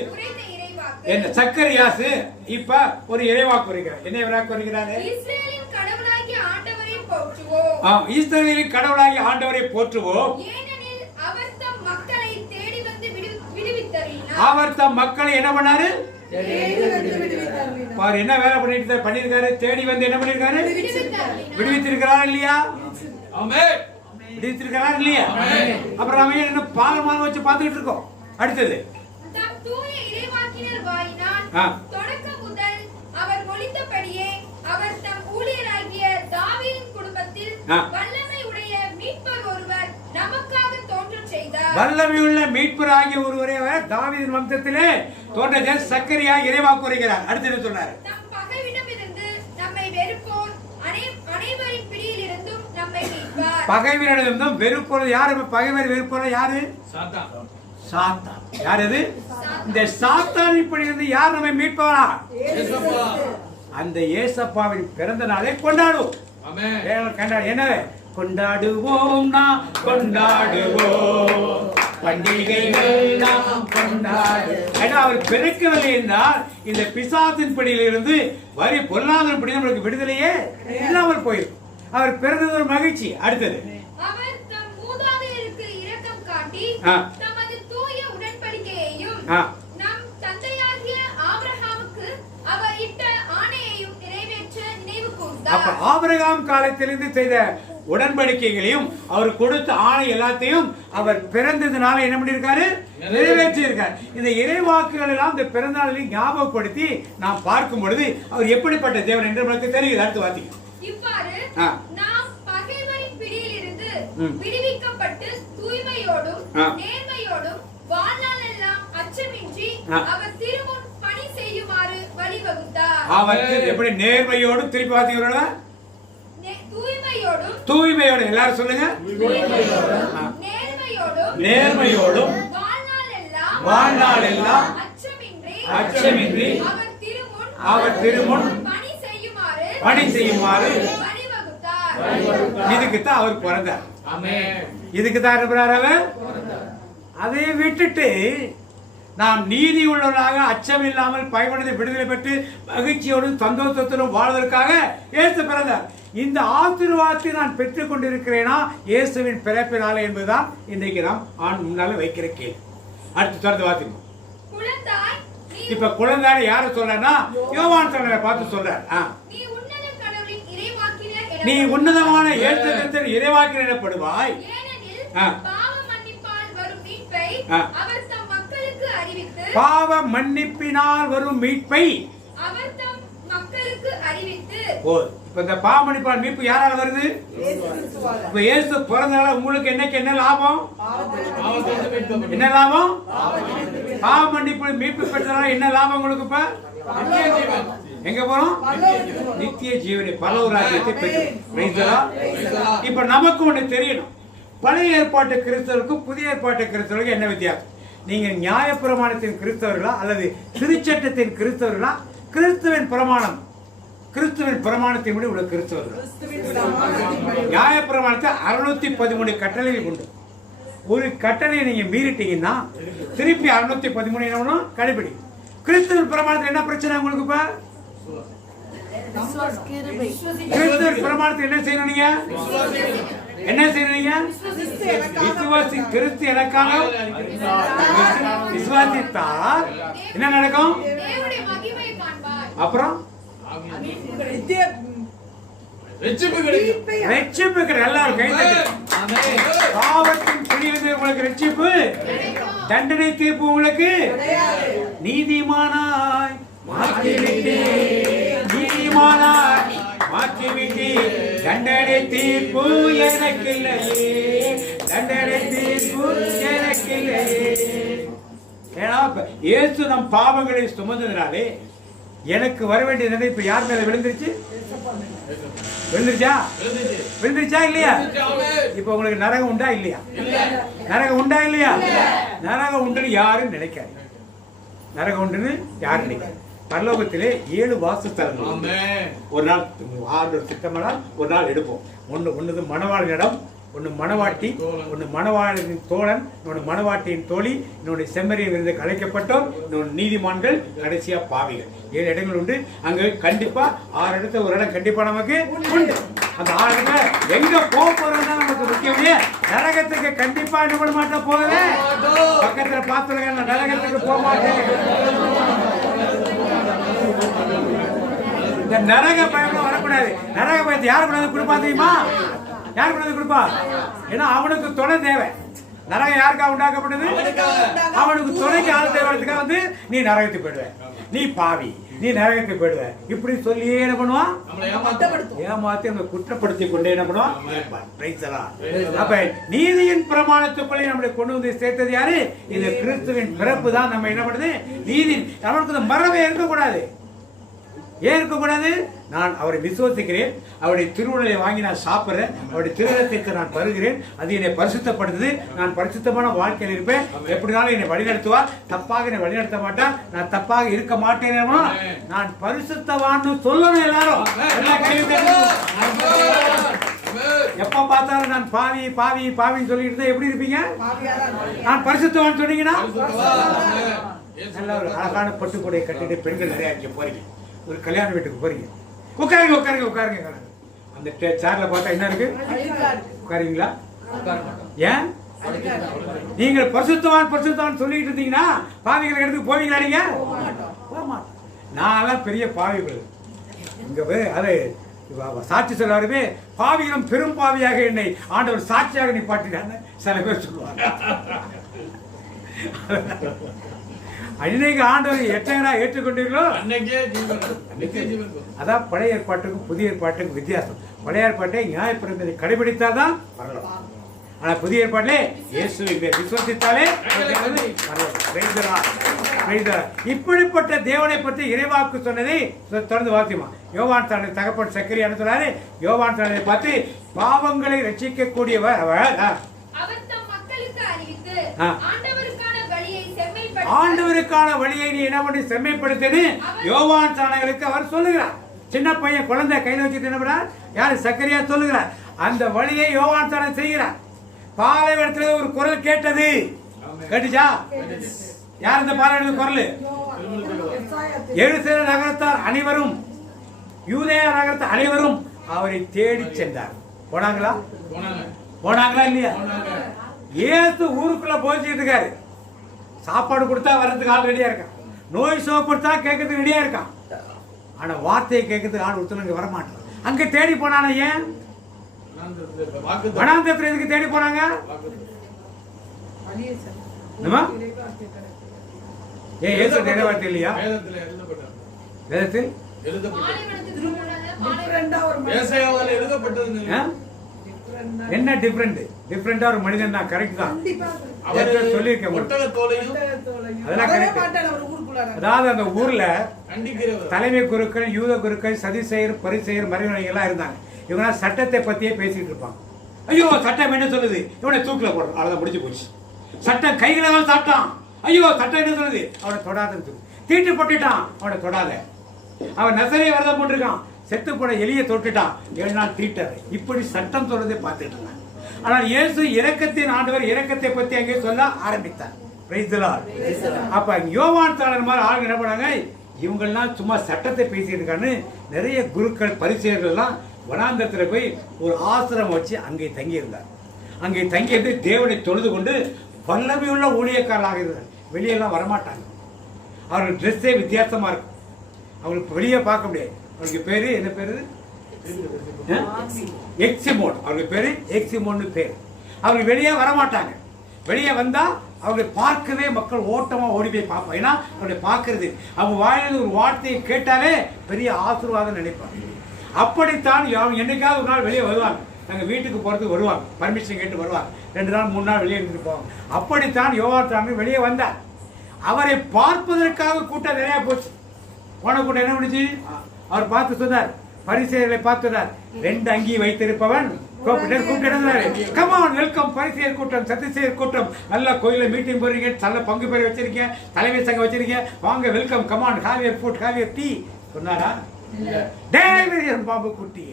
என்ன சக்கரியாசு இப்ப ஒரு இறைவாக்கு வருகிறார். என்ன இறைவாக்கு வருகிறாரு? இஸ்ரவேலின் கடவுளாகிய ஆண்டவரை போற்றுவோம். இஸ்ரவேலின் கடவுளாகிய ஆண்டவரை போற்றுவோம். ஏனெனில் அவர் தம் மக்களை தேடி வந்து விடுவித்தார். அவர் தம் மக்களை என்ன பண்ணாரு? பாரு என்ன வேலை பண்ணிருக்காரு? தேடி வந்து என்ன பண்ணிருக்காரு? விடுவித்திருக்கிறார் இல்லையா? விடுவித்திருக்கிறார் இல்லையா? அப்புறம் அவன் என்ன பாலமாக வச்சு பார்த்துட்டு இருக்கோம். அடுத்தது தொடக்க முதல் அவர் ஒளித்தபடியே அவர் தம் ஊழியராகிய தாவீதின் குடும்பத்தில் வல்லமை உடைய மீட்பர் ஒருவர் நமக்காக தோன்றச் செய்தார். விடுவித்தார். வல்லமையுள்ள மீட்பராகிய ஒருவரே அவர் தாவீதின் வம்சத்திலே தோன்ற சக்கரியா இறைவாக்கு வருகிறார். அடுத்து என்ன சொன்னார்? நம் பகைவிடமிருந்து நம்மை வெறுப்போர் அனைவரின் பிடியிலிருந்தும் நம்மை மீட்பார். பகைவரிடமிருந்தும் வெறுப்போர் யாரு? பகைவர் வெறுப்போர் யாரு? சாத்தான். யார் அது? இந்த சாத்தான் இப்படியிருந்து யார் நம்மை மீட்பாரா? அந்த ஏசப்பாவின் பிறந்த நாளை கொண்டாடுவோம். என்ன கொண்டாடுவோம்? நாம் கொண்டாடுவோம் பண்டிகைகள் நாம் கொண்டாடுவோம். அவர் பிறக்கவில்லை என்றால் இந்த பிசாசின் பிடியிலிருந்து வரி பொருளாதார பிடி நம்மளுக்கு விடுதலையே இல்லாமல் போயிருக்கும். அவர் பிறந்தது ஒரு மகிழ்ச்சி. அடுத்தது அவர் தம் மூதாதையருக்கு இரக்கம் காட்டி தமது தூய உடன்படிக்கையையும் நம் தந்தையாகிய ஆபிரகாமுக்கு அவர் இட்ட ஆணையையும் நிறைவேற்ற நினைவு கூர்ந்தார். அப்ப ஆபிரகாம் காலத்திலிருந்து செய்த உடன்படிக்கைகளையும் அவர் கொடுத்த ஆணை எல்லாத்தையும் அவர் பிறந்ததுனால என்ன பண்ணிருக்காரு? நிறைவேற்றி இருக்கார். இந்த இறைவாக்குகள் எல்லாம் இந்த பிறந்த நாளில் ஞாபகப்படுத்தி நாம் பார்க்கும் பொழுது அவர் எப்படிப்பட்ட தேவன் என்று நமக்கு தெரியுது. அடுத்து வாசிங்க. இவ்வாறு நாம் பகைவரின் பிடியிலிருந்து விடுவிக்கப்பட்டு தூய்மையோடும் நேர்மையோடும் வாழ்நாளெல்லாம் அச்சமின்றி அவர் திருமுன் பணி செய்யுமாறு வழிவகுத்தார். அவர் எப்படி நேர்மையோடும் திருப்பி வாசிக்கிறோம்? தூய்மையோடு எல்லாரும் சொல்லுங்க. நேர்மையோடும் வாழ்நாளெல்லாம் அச்சமின்றி அவர் திருமுன் பணி செய்யுமாறு இதுக்குத்தான் அவர் பிறந்தார். இதுக்குத்தான் இருக்கிறார் அவர். அதை விட்டுட்டு நாம் நீதி உள்ளவர்களாக அச்சம் இல்லாமல் பயமடைந்து விடுதலை பெற்று மகிழ்ச்சியோடும் சந்தோஷத்தோடும் வாழ்வதற்காக இயேசு பிறந்தார். இந்த ஆசீர்வாதத்தை நான் பெற்றுக் கொண்டிருக்கிறேனா இயேசுவின் பிறப்பினாலே என்பதுதான் இன்றைக்கு நாம் முன்னால வைக்கிற கேள்வி. அடுத்து தொடர்ந்து வாசிப்போம். இப்ப குழந்தை யார சொல்றா? யோவான் சொல்ற பார்த்து சொல்ற. நீ உன்னதமான ஏற்றத்தில் இறைவாக்கினர் எனப்படுவாய். பாவ மன்னிப்பினால் வரும் மீட்பை இப்ப இந்த பாவ மன்னிப்பால் மீட்பு யாரால வருது? இப்ப இயேசு பிறந்தனால உங்களுக்கு என்னைக்கு என்ன லாபம்? என்ன லாபம்? பாவ மன்னிப்பு மீட்பு பெற்றதால என்ன லாபம் உங்களுக்கு? இப்ப எங்க போறோம்? நித்திய ஜீவனை பரலோக ராஜ்யத்தை பெற்றோம். இப்ப நமக்கு ஒண்ணு தெரியணும். பழைய ஏற்பாட்டு கிறிஸ்தவருக்கும் புதிய ஏற்பாட்டு கிறிஸ்தவருக்கும் என்ன வித்தியாசம்? நீங்க நியாயப்பிரமாணத்தின் கிறிஸ்தவர்களா அல்லது திருச்சட்டத்தின் கிறிஸ்தவர்களா? கிறிஸ்துவின் பிரமாணம், கிறிஸ்துவின் பிரமாணத்தின் படி உள்ள கிறிஸ்தவர்கள். நியாயப்பிரமாணத்தை 613 கட்டளைகள் உண்டு. ஒரு கட்டளையை நீங்க மீறிட்டீங்கன்னா திருப்பி 613 கடைபிடி. கிறிஸ்துவின் பிரமாணத்தில் என்ன பிரச்சனை உங்களுக்கு? இப்ப கிறிஸ்துவின் பிரமாணத்தில் என்ன செய்யணும்? நீங்க என்ன செய்யறீங்க? விசுவாசி கிறிஸ்து எனக்காக விசுவாசித்தால் என்ன நடக்கும்? அப்புறம் எல்லாரும் கை தட்டி. பாவத்தின் பிடியிலிருந்து உங்களுக்கு ரட்சிப்பு, தண்டனை தீர்ப்பு உங்களுக்கு நீதிமானாய் மாற்றிவிட்டே, நீதிமானாய் மாற்றிவிட்டே. தண்டனை தீர்ப்பு எனக்கு இல்லையே, தண்டனை தீர்ப்பு எனக்கு இல்லையே. ஏன்னா இயேசு நம் பாவங்களை சுமந்ததினாலே எனக்கு வர வேண்டிய தண்டனை இப்ப யார் மேல விழுந்துருச்சு? விழுந்துருச்சா? விழுந்துருச்சா இல்லையா? இப்ப உங்களுக்கு நரகம் உண்டா இல்லையா? நரகம் உண்டா இல்லையா? நரகம் உண்டுன்னு யாரும் நினைக்காது. நரகம் உண்டுன்னு யாரும் நினைக்காது. பரலோகத்திலே 7 வாசஸ்தலங்கள். ஒரு நாள் ஆண்டவர் திட்டமானால் ஒரு நாள் எடுப்போம். ஒன்னு மணவாளன் இடம், ஒன்னு மணவாட்டி, ஒன்னு மணவாளனின் தோழன், இன்னொன்னு மணவாட்டியின் தோழி, இன்னொன்னு செம்மறியில் இருந்து கலைக்கப்பட்டோம், இன்னொன்னு நீதிமான்கள், கடைசியா பாவிகள். 7 இடங்கள் உண்டு. அங்க கண்டிப்பா 6 இடத்துல ஒரு இடம் கண்டிப்பா நமக்கு உண்டு. அந்த 6 இடத்துல எங்க போறோம்னா நமக்கு முக்கியமே. நரகத்துக்கு கண்டிப்பா என்ன பண்ண மாட்டோம், போகவே பக்கத்துல பார்த்துருக்க. நான் நரகத்துக்கு போக மாட்டேன். இந்த நரக பயம் வரக்கூடாது. நரக பயத்தை யாரு கொண்டாந்து கொடுப்பா தெரியுமா? யாரு கொண்டாந்து கொடுப்பா? ஏன்னா அவனுக்கு துணை தேவை. நரகம் யாருக்கா உண்டாக்கப்பட்டது? அவனுக்கு துணைக்கு ஆள் தேவைக்காக வந்து நீ நரகத்துக்கு போயிடுவ. நீ பாவி, நீ நரகத்துக்கு போயிடுவ. இப்படி சொல்லியே என்ன பண்ணுவான்? ஏமாத்தி நம்ம குற்றப்படுத்தி கொண்டே என்ன பண்ணுவான்? Praise the Lord. அப்ப நீதியின் பிரமாணத்துக்குள்ளே நம்மளை கொண்டு வந்து சேர்த்தது யாரு? இந்த கிறிஸ்துவின் பிறப்பு தான் நம்ம என்ன பண்ணுது? நீதி. நம்மளுக்கு மரபே இருக்கக்கூடாது. ஏன் இருக்கக்கூடாது? நான் அவரை விசுவாசிக்கிறேன், அவருடைய திருவுடலை வாங்கி நான் சாப்பிட்றேன், அவருடைய திருரத்தை நான் பருகிறேன், அது என்னை பரிசுத்தப்படுத்துது, நான் பரிசுத்தமான வாழ்க்கையில் இருப்பேன், எப்படினாலும் என்னை வழிநடத்துவார், தப்பாக என்னை வழிநடத்த மாட்டான், நான் தப்பாக இருக்க மாட்டேன், நான் பரிசுத்தவான்னு சொல்லணும். எல்லாரும் எப்ப பார்த்தாலும் நான் பாவி பாவி பாவின்னு சொல்லிட்டு இருந்தா எப்படி இருப்பீங்க? நான் பரிசுத்தவான்னு சொன்னீங்கன்னா நல்ல ஒரு அழகான பட்டுக்கொடையை கட்டிட்டு பெண்கள் நிறைய இங்கே போறீங்க, ஒரு கல்யாண வீட்டுக்கு போறீங்க, உட்காருங்க உட்காருங்க உட்காருங்க. அந்த சேர்ல பார்த்தா என்ன இருக்கு? உட்காருங்களா? ஏன் நீங்கள் பரிசுத்தவான் பரிசுத்தவான் சொல்லிட்டு இருந்தீங்கன்னா பாவிகள் இடத்துக்கு போவீங்களா? நீங்க போக மாட்டோம். நான் பெரிய பாவிகள் இங்க அது சாட்சி சொல்றாருமே, பாவிகளும் பெரும் பாவியாக என்னை ஆண்டவர் சாட்சியாக நிப்பாட்டினான்னு சில பேர் சொல்லுவாங்க. அன்னைக்கு ஆண்டவர் எட்டங்கடா ஏற்றுக்கொண்டீர்களோ அதான் பழைய ஏற்பாட்டுக்கும் புதிய ஏற்பாட்டுக்கும் வித்தியாசம். பழைய ஏற்பாட்டை நியாயப்பிரமாணத்தை கடைபிடித்தால்தான் வரலாம். ஆனா புதிய ஏற்பாட்டிலே இயேசுவை விசுவாசித்தாலே இப்படிப்பட்ட தேவனை பற்றி இறைவாக்கு சொன்னதை தொடர்ந்து வாசிமா. யோவான் தன்னை தகப்பன் சக்கரியான்னு சொன்னாரு. யோவான் தன்னை பார்த்து பாவங்களை ரட்சிக்கக்கூடியவர் ஆண்டவருக்கான வழியை நீ என்ன பண்ணி செம்மைப்படுத்தினு யோவான் சாணங்களுக்கு அவர் சொல்லுகிறார். சின்ன பையன் குழந்தை கையில் வச்சுட்டு என்ன பண்ணார்? யாரு? சக்கரியா சொல்லுகிறார். அந்த வழியை யோவான் சாணம் செய்கிறார். பாலைவனத்தில் ஒரு குரல் கேட்டது. கேட்டுச்சா? யார் இந்த பாலைவனத்தில் குரல்? எருசலேம் நகரத்தார் அனைவரும், யூதேயா நகரத்தார் அனைவரும் அவரை தேடி சென்றார். போனாங்களா? போனாங்களா இல்லையா? இயேசு ஊருக்குள்ள போயிட்டு இருக்காரு. சாப்பாடு கொடுத்தா வர்றதுக்கு ஆள் ரெடியா இருக்கான். நோய் சுகப்படுத்தா கேட்கறதுக்கு ரெடியா இருக்கான். ஆனா வார்த்தையை கேட்கறதுக்கு ஆள் ஒருத்தர் வரமாட்டான். அங்க தேடி போனான. ஏன் வனாந்தரத்துல எதுக்கு தேடி போனாங்க? ஏன் இயேசு நிறைவேற்ற இல்லையா? வேதத்தில் என்ன டிஃபரெண்ட்? டிஃபரெண்டா ஒரு மனிதன் தான். கரெக்ட் தான் சொல்லியிருக்கேன். அதாவது அந்த ஊர்ல தலைமை குருக்கள், யூத குருக்கள், சதிசெயர், பரிசெயர், மறைமுறைகள் எல்லாம் இருந்தாங்க. இவங்க சட்டத்தை பத்தியே பேசிட்டு இருப்பாங்க. ஐயோ சட்டம் என்ன சொல்லுது? இவனை தூக்கில போடுறோம், அவ்வளவுதான் முடிஞ்சு போச்சு. சட்டம் கைகளை சாப்பிட்டான். ஐயோ சட்டம் என்ன சொல்லுது? அவனை தொடாதன்னு சொல்லு. தீட்டு போட்டுட்டான், அவனை தொடாத. அவன் நசரே விரதம் போட்டிருக்கான், செத்து போன எலியை தொட்டுட்டான், 7 நாள் தீட்டாரு. இப்படி சட்டம் சொல்றதை பார்த்துட்டு இருந்தாங்க. ஆனால் இயேசு இரக்கத்தின் ஆண்டவர், இரக்கத்தை பத்தி அங்கே சொல்ல ஆரம்பித்தார். அப்ப யோவான் சாணர் மாதிரி ஆளுங்க என்ன பண்ணாங்க? இவங்கெல்லாம் சும்மா சட்டத்தை பேசிட்டு இருக்கான்னு நிறைய குருக்கள், பரிசேயர்கள் எல்லாம் வனாந்தரத்துல போய் ஒரு ஆசிரமம் வச்சு அங்கே தங்கி இருந்தார். அங்கே தங்கியிருந்து தேவனை தொழுது கொண்டு வல்லமையுள்ள ஊழியக்காரர்களாக இருந்தார். வெளியெல்லாம் வரமாட்டாங்க. அவர்கள் ட்ரெஸ்ஸே வித்தியாசமா இருக்கும். அவங்களுக்கு வெளியே பார்க்க முடியாது. அவருக்கு பேரு என்ன பேரு? எக்ஸிமோன். அவருக்கு பேரு எக்ஸிமோன்னு பேரு. அவங்க வெளியே வரமாட்டாங்க. வெளியே வந்தா அவங்களை பார்க்கவே மக்கள் ஓட்டமா ஓடி போய் பார்ப்பாங்க. ஏன்னா அவங்களை பார்க்கறது, அவங்க வாயிலிருந்து ஒரு வார்த்தையை கேட்டாலே பெரிய ஆசீர்வாதம் நினைப்பாங்க. அப்படித்தான் அவங்க என்னைக்காவது ஒரு நாள் வெளியே வருவாங்க. நாங்க வீட்டுக்கு போறதுக்கு வருவாங்க, பர்மிஷன் கேட்டு வருவாங்க. 2 நாள் 3 நாள் வெளியே இருந்துட்டு போவாங்க. அப்படித்தான் யோவான் வெளியே வந்தார். அவரை பார்ப்பதற்காக கூட்டம் நிறைய போச்சு. போன கூட்டம் என்ன பண்ணுச்சு? அவர் பார்த்து சொன்னார், பரிசேயர்களை பார்த்துனார். 2 அங்கி வைத்திருப்பவன் வெல்கம் பரிசேயர் கூட்டம், சத்திசேயர் கூட்டம், நல்ல கோயில மீட்டிங் போறீங்க, நல்ல பங்கு பெற வச்சிருக்கீங்க, தலைமை சங்கம் வச்சிருக்கீங்க, வாங்க வெல்கம், கமான், ஹாவியர் ஃபுட், ஹாவியர் டீ சொன்னாரா? விரியன் பாம்பு குட்டி,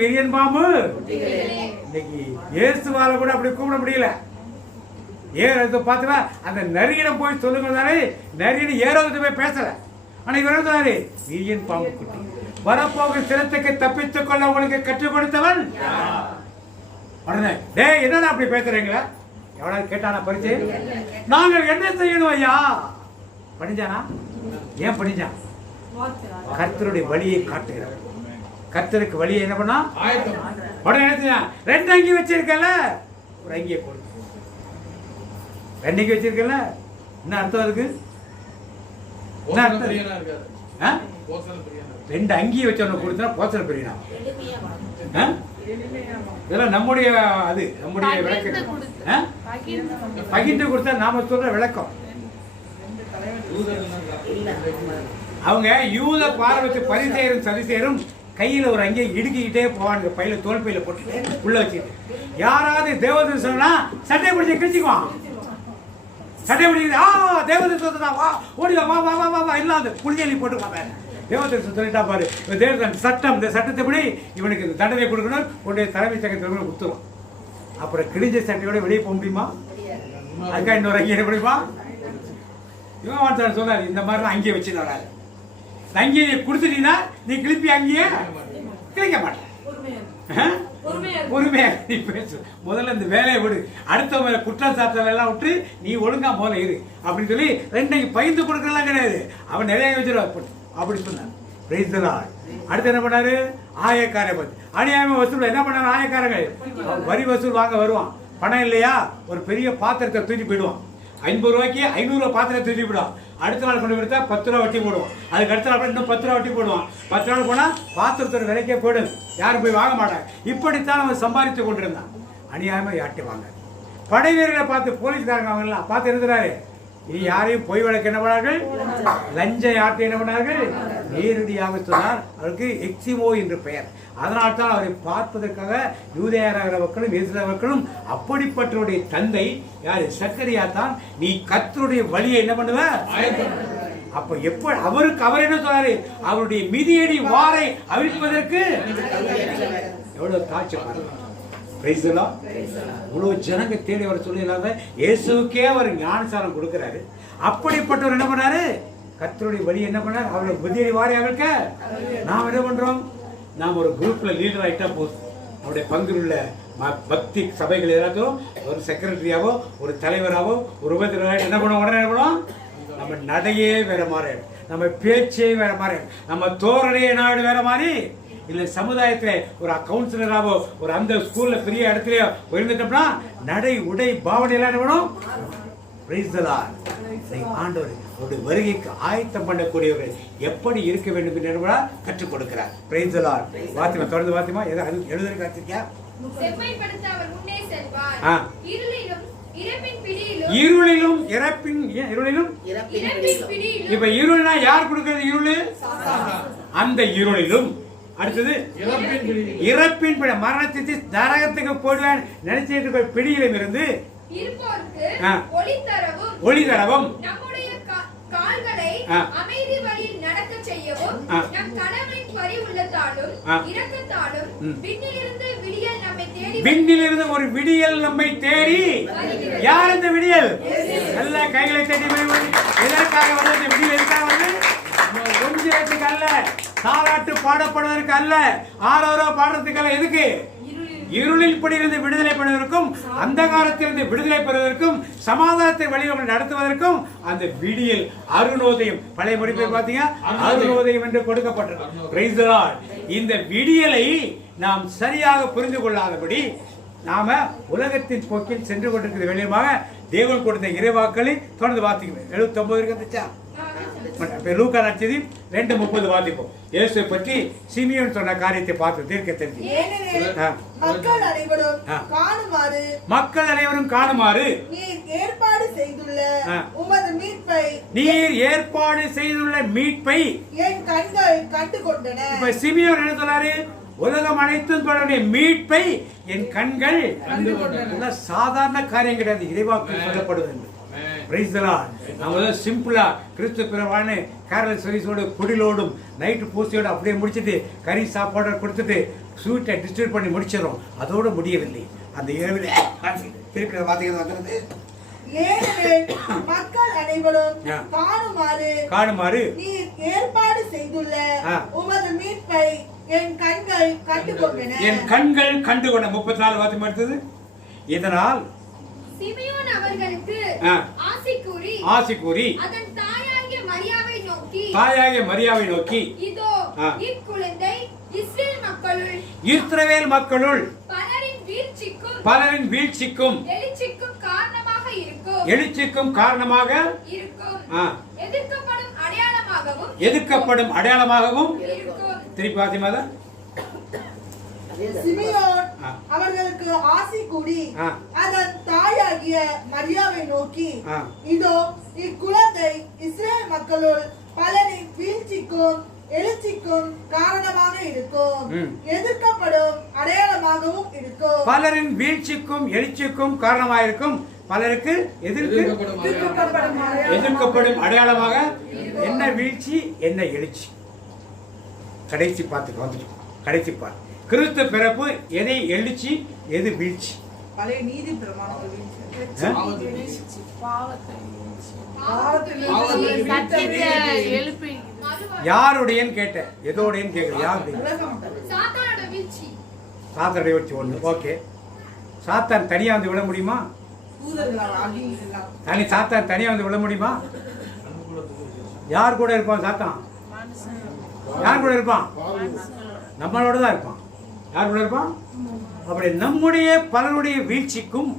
விரியன் பாம்பு. இன்னைக்கு இயேசுவால கூட அப்படி கூப்பிட முடியல. ஏறத பாத்தீங்களா? அந்த நரியிடம் போய் சொல்லுங்க, நரியிட ஏறத போய் பேசல. ஆனா இவர் சொன்னாரு, விரியன் பாம்பு குட்டி, வரப்போகும் சிரத்துக்கு தப்பித்துக் கொள்ள உங்களுக்கு கற்றுக் கொடுத்தவன். என்னடா அப்படி பேசுறீங்களா? எவ்வளவு கேட்டானா பரிசு? நாங்கள் என்ன செய்யணும் ஐயா? படிச்சானா? ஏன் படிச்சான்? கர்த்தருடைய வழியை காட்டுகிறார். கர்த்தருக்கு வழியை என்ன பண்ணா? உடனே என்ன? 2 அங்கி வச்சிருக்கல, ஒரு அங்கியை கொடு. 2 அங்கி வச்சிருக்கல, என்ன அர்த்தம் இருக்கு? என்ன அர்த்தம்? ஆ? 2 அங்கி வச்சவன கொடுத்தா போச்சல் பிரியனா? இதெல்லாம் நம்முடைய அது நம்முடைய விளக்கம். பகிர்ந்து கொடுத்தா நாம சொல்ற விளக்கம். அவங்க யூத பாரபட்ச பரிசேயரும் சதிசேயரும் கையில ஒரு அங்கே இடுக்கிக்கிட்டே போவானுங்க, பையில தோல் பையில போட்டு உள்ள வச்சுட்டு. யாராவது தேவதூஷனா சட்டை பிடிச்சி கிழிச்சுக்குவான். சட்டை பிடிச்சி தேவதூஷனா வா ஓடி வா வா வா வா வா இல்லாத புளிஞ்சலி போட்டுருவாங்க. தேவதூஷன் சொல்லிட்டா பாரு, சட்டம் இந்த சட்டத்தைப்படி இவனுக்கு இந்த தண்டனை கொடுக்கணும், கொண்டு தலைமை சங்கத்தில் குத்துருவான். அப்புறம் கிழிஞ்ச சட்டையோட வெளியே போக முடியுமா? அதுக்காக இன்னொரு அங்கேயே முடியுமா? இவன் சொன்னாரு இந்த மாதிரிலாம் அங்கேயே வச்சு வராது. அங்கேயே கொடுத்துட்டீங்கன்னா நீ கிளப்பி அங்கேயே கிழிக்க மாட்டேன். பொறுமையா நீ பேசு. முதல்ல இந்த வேலையை விடு, அடுத்த குற்றம் சாத்தவெல்லாம் விட்டு நீ ஒழுங்கா போல இரு அப்படின்னு சொல்லி 2 பகிர்ந்து கொடுக்கலாம் கிடையாது. அவன் நிறைய வச்சிருவா அப்படி சொன்னான். அடுத்து என்ன பண்ணாரு? ஆயக்காரை பத்தி அநியாயமா வசூல் என்ன பண்ணாரு? ஆயக்காரர்கள் வரி வசூல் வாங்க வருவான். பணம் இல்லையா ஒரு பெரிய பாத்திரத்தை தூக்கி போயிடுவான். 50 ரூபாய்க்கு 500 ரூபாய் பாத்திரத்தை தூக்கி போயிடுவான். அடுத்த நாள் கொண்டு கொடுத்தா 10 ரூபா வட்டி போடுவான். அதுக்கு அடுத்த நாள் இன்னும் 10 ரூபா வட்டி போடுவான். 10 நாள் போனா பாத்திரத்தோட விலைக்கே போயிடுது, யாரும் போய் வாங்க மாட்டாங்க. இப்படித்தான் அவன் சம்பாதித்து கொண்டிருந்தான். அநியாயமா யாட்டி வாங்க. படை வீரர்களை பார்த்து போலீஸ்காரங்க அவங்க பார்த்து இருக்கிறாரு, இது யாரையும் பொய் வழக்கு என்ன பண்ணார்கள்? லஞ்சம் யார்ட்டை என்ன பண்ணார்கள்? நேரடியாக சொன்னார். அவருக்கு எக்ஸிமோ என்று பெயர். அதனால்தான் அவரை பார்ப்பதற்காக யூதேயராகிற மக்களும் இஸ்ரவேல் மக்களும் அப்படிப்பட்டவருடைய தந்தை யாரு? சக்கரியா தான். நீ கர்த்தருடைய வழியை என்ன பண்ணுவ? அப்ப எப்ப அவருக்கு அவர் என்ன சொன்னாரு? அவருடைய மிதியடி வாரை அவிழ்ப்பதற்கு எவ்வளவு தாட்சி பாருங்க. இவ்வளவு ஜனங்க தேடி வர சொல்லி இயேசுக்கே அவர் ஞானசாரம் கொடுக்கிறாரு. அப்படிப்பட்டவர் என்ன பண்ணாரு? கர்த்தருடைய வழி என்ன பண்ணாரு? அவருடைய மிதியடி வாரை அவிழ்க்க நாம் என்ன பண்றோம்? நாம் ஒரு குரூப்ல லீடர் ஆயிட்டா போதும். அவருடைய பங்கில் உள்ள பக்தி சபைகள் எல்லாத்தையும் ஒரு செக்ரட்டரியாவோ ஒரு தலைவராவோ ஒரு உபத்திரராக என்ன பண்ணுவோம்? உடனே என்ன பண்ணுவோம்? நம்ம நடையே வேற மாதிரி, நம்ம பேச்சே வேற மாதிரி, நம்ம தோரணையே நாடு வேற மாதிரி. இல்ல சமுதாயத்துல ஒரு கவுன்சிலராவோ ஒரு அந்த ஸ்கூல்ல பெரிய இடத்துலயோ இருந்துட்டோம்னா நடை உடை பாவனை எல்லாம் என்ன பண்ணும்? ஆண்டவர் அவருடைய வருகைக்கு ஆயத்தம் பண்ணக்கூடியவர்கள் எப்படி இருக்க வேண்டும் என்று கற்றுக் கொடுக்கிறார். Price the Lord. வாத்திமா தொடர்ந்து வாத்திமா ஏதாவது எழுதுறதுக்கு வச்சிருக்கியா? செம்மைப்படுத்த அவர் முன்னே செல்வார். இருளிலும் இருளிலும் இப்ப இருள்னா யார் கொடுக்கிறது? இருளு அந்த இருளிலும். அடுத்தது இறப்பின் பிடி, மரணத்தை நரகத்துக்கு போடுவேன் நினைச்சிட்டு பிடியிலும் இருந்து ஒளி தரவும் நம்முடைய கால்களை அமைதி வழியில் நடக்க செய்யவும் நம் கணவரின் வரி உள்ளத்தாலும் இரக்கத்தாலும் விண்ணிலிருந்து விடியல் நம்மை தேடி, விண்ணிலிருந்து ஒரு விடியல் நம்மை தேடி. யார் இந்த விடியல்? எல்லா கைகளை தேடி எதற்காக வந்து இந்த விடியல் எதுக்காக வந்து? கொஞ்சத்துக்கு அல்ல, தாலாட்டு பாடப்படுவதற்கு அல்ல, ஆரோரோ பாடுறதுக்கு அல்ல. எதுக்கு? இருளில் படியிலிருந்து விடுதலை பெறுவதற்கும் அந்தகாரத்திலிருந்து விடுதலை பெறுவதற்கும் சமாதானத்தை வழிவகை நடத்துவதற்கும் அந்த விடியல் அருணோதயம். பழைய முடிப்பை பார்த்தீங்க, அருணோதயம் என்று கொடுக்கப்பட்டது. Price the Lord. இந்த விடியலை நாம் சரியாக புரிந்து கொள்ளாதபடி நாம உலகத்தின் போக்கில் சென்று கொண்டிருக்கிற வெளியமாக தேவன் கொடுத்த இறைவாக்களை தொடர்ந்து வாசிக்கிறோம். 79 இருந்துச்சா? லூக்கா நற்செய்தி 2:30 வாசிப்போம். இயேசுவை பற்றி சிமியோன் சொன்ன காரியத்தை பார்த்து தீர்க்க தெரிஞ்சு. மக்கள் அனைவரும் காணுமாறு நீர் ஏற்பாடு செய்துள்ள மீட்பை என் கண்கள் கண்டு கொண்டன. இப்ப சிமியோன் என்ன சொன்னாரு? உலகம் அனைத்தும் தொடர்புடைய மீட்பை என் கண்கள் சாதாரண காரியம் கிடையாது, இறைவாக்கு சொல்லப்படுவது. சிம்பிளா கிறிஸ்து பிறவான கேரள சர்வீஸோட குடிலோடும் நைட்டு பூசியோட அப்படியே முடிச்சுட்டு கறி சாப்பாடு கொடுத்துட்டு ஸ்வீட்டை டிஸ்ட்ரிபியூட் பண்ணி முடிச்சிடும். அதோட முடியவில்லை. அந்த இரவில் திருப்பி வார்த்தைகள் மக்கள் அனைவரும் காணுமாறு நீர் ஏற்பாடு செய்துள்ள உமது மீட்பை என் கண்கள் கண்டுகொண்டன. என் கண்கள் கண்டுகொண்ட 34 வார்த்தை எடுத்தது. இதனால் சிமியோன் அவர்களுக்கு ஆசி கூறி அதன் தாயாகிய மரியாவை நோக்கி இதோ இக்குழந்தை இஸ்ரவேல் மக்களுள் பலரின் வீழ்ச்சிக்கும் எழுச்சிக்கும் காரணமாக இருக்கும். எதிர்க்கப்படும் அடையாளமாக எதிர்க்கப்படும் அடையாளமாகவும் இருக்கும். திருப்பி பாத்திமாதா சிமியோன் அவர்களுக்கு ஆசி கூடி அதன் தாயாகிய மரியாவை நோக்கி, இதோ இக்குழந்தை இஸ்ரேல் மக்களுள் பலரின் வீழ்ச்சிக்கும் எழுச்சிக்கும் காரணமாக இருக்கும், எதிர்க்கப்படும் அடையாளமாகவும் இருக்கும். பலரின் வீழ்ச்சிக்கும் எழுச்சிக்கும் காரணமாயிருக்கும், பலருக்கு எதிர்க்கப்படும் அடையாளமாக. என்ன வீழ்ச்சி என்ன எழுச்சி? கடைசி பார்த்துக்கு வந்துட்டோம். கடைசி பார்த்து கிறிஸ்து பிறப்பு எதை எழுச்சி எது வீழ்ச்சி? பழைய நீதி பிரமாணங்கள் யாருடையன்னு கேட்டேன், எதோடையன்னு கேட்கல. யாருடைய? சாத்தானோட வீழ்ச்சி. சாத்தானுடைய வீழ்ச்சி ஒண்ணு. ஓகே, சாத்தான் தனியா வந்து விழ முடியுமா? சாத்தான் தனியா வந்து விழ முடியுமா? யார் கூட இருப்பான் சாத்தான்? யார் கூட இருப்பான்? நம்மளோட தான் இருப்பான். யார் கூட இருப்பான்? அப்படி நம்முடைய பலருடைய வீழ்ச்சிக்கும்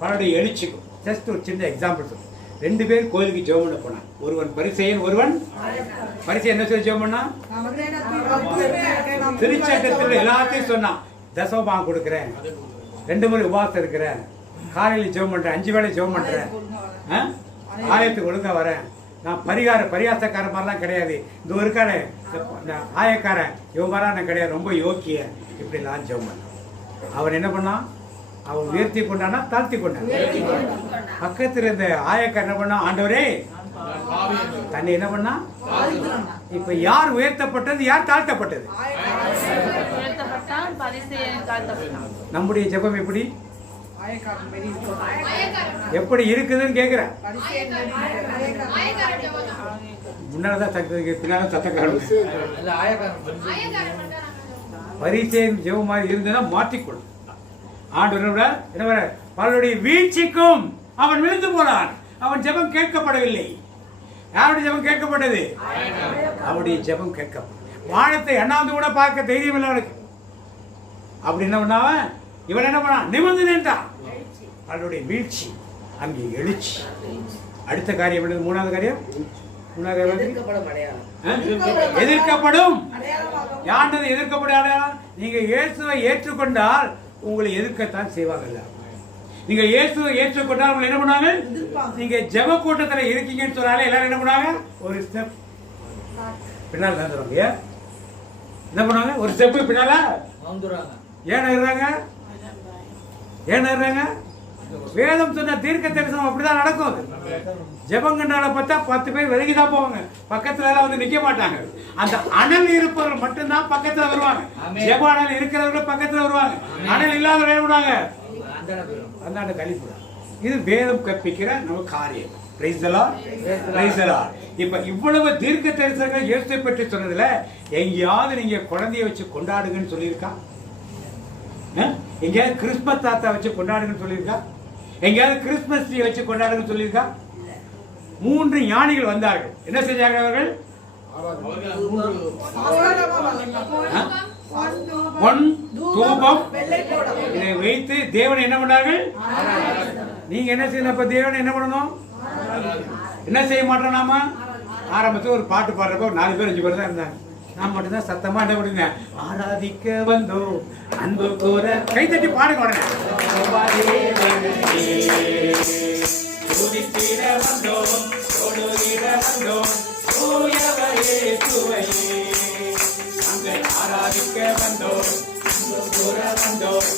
பலருடைய எழுச்சிக்கும் ஜஸ்ட் ஒரு சின்ன எக்ஸாம்பிள் சொல்றேன். 2 பேர் கோயிலுக்கு ஜெபம் பண்ண போனான். ஒருவன் பரிசேயன், ஒருவன் பரிசேயன். என்ன சொல்லி ஜெபம் பண்ணா? திருச்சட்டத்தில் எல்லாத்தையும் சொன்னான். தசமபாகம் கொடுக்குறேன், 2 முறை உபவாசம் இருக்கிறேன், காலையில் ஜெபம் பண்றேன், 5 வேளை ஜெபம் பண்றேன், ஆலயத்துக்கு ஒழுங்கா வரேன், நான் பரியாசக்காரன் மாதிரிலாம் கிடையாது, இந்த ஒரு கால ஆயக்காரன் இவன் வரான கிடையாது, ரொம்ப யோக்கிய, இப்படிலாம் ஜெபம் பண்ணான். அவன் என்ன பண்ணான்? அவன் உயர்த்தி கொண்டானா தாழ்த்தி கொண்டான்? பக்கத்தில் இருந்த ஆயக்காரன் என்ன பண்ணா? ஆண்டவரே தன்னை என்ன பண்ணா? இப்ப யார் உயர்த்தப்பட்டது, யார் தாழ்த்தப்பட்டது? நம்முடைய ஜெபம் எப்படி எப்படி இருக்குதுன்னு கேக்குறேன். முன்னாலதான் பின்னால சத்தக்காரன் பரிசேயன் ஜெபம் மாதிரி இருந்ததுன்னா மாற்றிக்கொள்ளும். ஆண்டவரோட என்ன பலருடைய வீழ்ச்சிக்கும் அவன் விழுந்து போனான். அவன் ஜெபம் கேட்கப்படவில்லை. யாருடைய ஜெபம் கேட்கப்பட்டது? அவருடைய ஜெபம் கேட்கப்பட்டது. வானத்தை அண்ணாந்து கூட பார்க்க தைரியம் இல்லை அவனுக்கு. அப்படி என்ன பண்ணாவன்? இவன் என்ன பண்ணான்? நிமிர்ந்து நின்றான். அவளுடைய வீழ்ச்சி, அங்கே எழுச்சி. அடுத்த காரியம் என்னது? மூணாவது காரியம் எதிர்க்கப்படும். யாண்டது எதிர்க்கப்படும் அடையாளம்? நீங்க இயேசுவை ஏற்றுக்கொண்டால் உங்களை எதிர்க்கத்தான் செய்வாங்கல்ல. நீங்க இயேசுவை ஏற்றுக்கொண்டால் உங்களை என்ன பண்ணாங்க? நீங்க ஜெப கூட்டத்தில் இருக்கீங்கன்னு சொன்னாலே எல்லாரும் என்ன பண்ணாங்க? ஒரு ஸ்டெப் பின்னால் வந்துடுவாங்க. என்ன பண்ணுவாங்க? ஒரு ஸ்டெப் பின்னால ஏன் இருறாங்க? வேதம் சொன்ன தீர்க்க தரிசனம் அப்படிதான் நடக்கும். ஜெபங்கண்டால பார்த்தா 10 பேர் விலகிதான் போவாங்க, பக்கத்துல எல்லாம் வந்து நிக்க மாட்டாங்க. அந்த அனல் இருப்பவர்கள் மட்டும்தான் பக்கத்துல வருவாங்க. ஜெப அனல் இருக்கிறவர்கள் பக்கத்துல வருவாங்க. அனல் இல்லாதவர்கள் என்ன பண்ணுவாங்க? அந்தாண்ட கழிப்பு. இது வேதம் கற்பிக்கிற நம்ம காரியம். இப்ப இவ்வளவு தீர்க்க தரிசனங்கள் இயேசுவை பற்றி சொன்னதுல எங்கேயாவது நீங்க குழந்தைய வச்சு கொண்டாடுங்கன்னு சொல்லியிருக்கா? எங்கேயாவது கிறிஸ்மஸ் தாத்தா வச்சு கொண்டாடுங்கன்னு சொல்லியிருக்கா? எங்கேயாவது கிறிஸ்மஸ் ட்ரீ வச்சு கொண்டாடுங்கன்னு சொல்லியிருக்கா? 3 ஞானிகள் வந்தார்கள். என்ன செஞ்சாங்க அவர்கள்? பொன் தூபம் இதை வைத்து தேவனை என்ன பண்ணார்கள்? நீங்க என்ன செய்யணும்? அப்ப தேவனை என்ன பண்ணணும்? என்ன செய்ய மாட்டோம் நாம? ஆரம்பத்தில் ஒரு பாட்டு பாடுறப்ப 4 பேர் 5 பேர் தான் இருந்தாங்க. நான் மட்டும்தான் சத்தமா என்ன பண்ணுங்க? ஆராதிக்க வந்தோம் அன்பு கூற. கை தட்டி பாடுங்க உடனே. ஆராதிக்க வந்தோம் அன்பு கூற வந்தோம்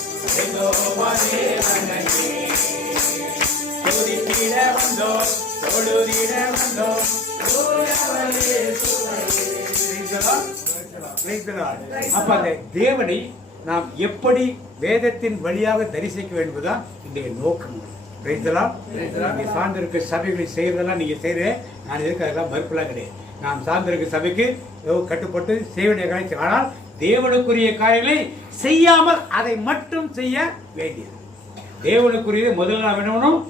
அப்ப அந்த தேவனை நாம் எப்படி வேதத்தின் வழியாக தரிசிக்க வேண்டும்தான் இந்த நோக்கம். நீங்க சார்ந்திருக்க சபைகளை செய்யறதெல்லாம் நீங்க செய்யற, நான் இருக்க அதெல்லாம் மறுப்பெல்லாம் கிடையாது. நாம் சார்ந்திருக்க சபைக்கு கட்டுப்பட்டு செய்ய வேண்டிய காரியம், ஆனால் தேவனுக்குரிய காரியங்களை செய்யாமல் அதை மட்டும் செய்ய வேண்டியது. தேவனுக்குரிய முதல்ல நாம் என்ன பண்ணணும்?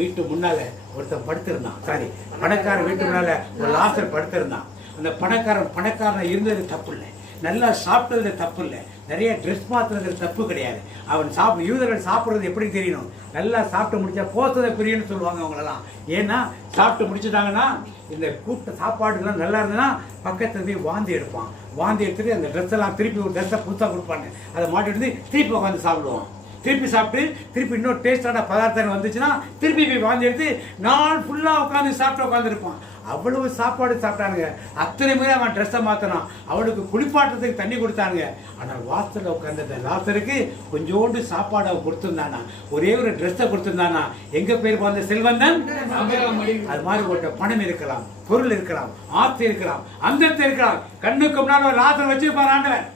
வீட்டு முன்னால ஒருத்தன் படுத்திருந்தான். சாரி, பணக்காரன் வீட்டு முன்னால ஒரு லாசர் படுத்திருந்தான். அந்த பணக்காரன் இருந்தது தப்பு இல்லை, நல்லா சாப்பிட்டது தப்பு இல்லை, நிறைய ட்ரெஸ் மாற்றுறது தப்பு கிடையாது. அவன் யூதர்கள் சாப்பிட்றது எப்படி தெரியணும், நல்லா சாப்பிட்டு முடிச்சா போசதை பிரியன்னு சொல்லுவாங்க அவங்களெல்லாம். ஏன்னா சாப்பிட்டு முடிச்சுட்டாங்கன்னா இந்த கூட்ட சாப்பாடுலாம் நல்லா இருந்ததுன்னா பக்கத்துல போய் வாந்தி எடுப்பான். வாந்தி எடுத்துட்டு அந்த ட்ரெஸ் எல்லாம் திருப்பி ஒரு ட்ரெஸ்ஸை புதுசாக கொடுப்பாங்க, அதை மாட்டிட்டு திருப்பி உட்காந்து சாப்பிடுவான். திருப்பி சாப்பிட்டு திருப்பி இன்னொரு டேஸ்டான பதார்த்தங்கள் வந்துச்சுன்னா திருப்பி போய் வாந்தி எடுத்து நாள் ஃபுல்லாக உட்காந்து சாப்பிட்டு உட்காந்துருப்பான். அவ்வளவு சாப்பாடு சாப்பிட்டானுங்க. அத்தனை முறை அவன் ட்ரெஸ்ஸை மாற்றினான். அவனுக்கு குளிப்பாட்டத்துக்கு தண்ணி கொடுத்தானுங்க. ஆனால் வாசலில் உட்கார்ந்த லாசருக்கு கொஞ்சோண்டு சாப்பாடு அவன் கொடுத்துருந்தானா, ஒரே ஒரு ட்ரெஸ்ஸை கொடுத்துருந்தானா. எங்க பேர் வந்த செல்வந்தன்? அது மாதிரி ஒரு பணம் இருக்கலாம், பொருள் இருக்கலாம், ஆத்து இருக்கலாம், அந்தத்து இருக்கலாம். கண்ணுக்கு முன்னாடி ஒரு லாசர் வச்சிருப்பார் ஆண்டவன்.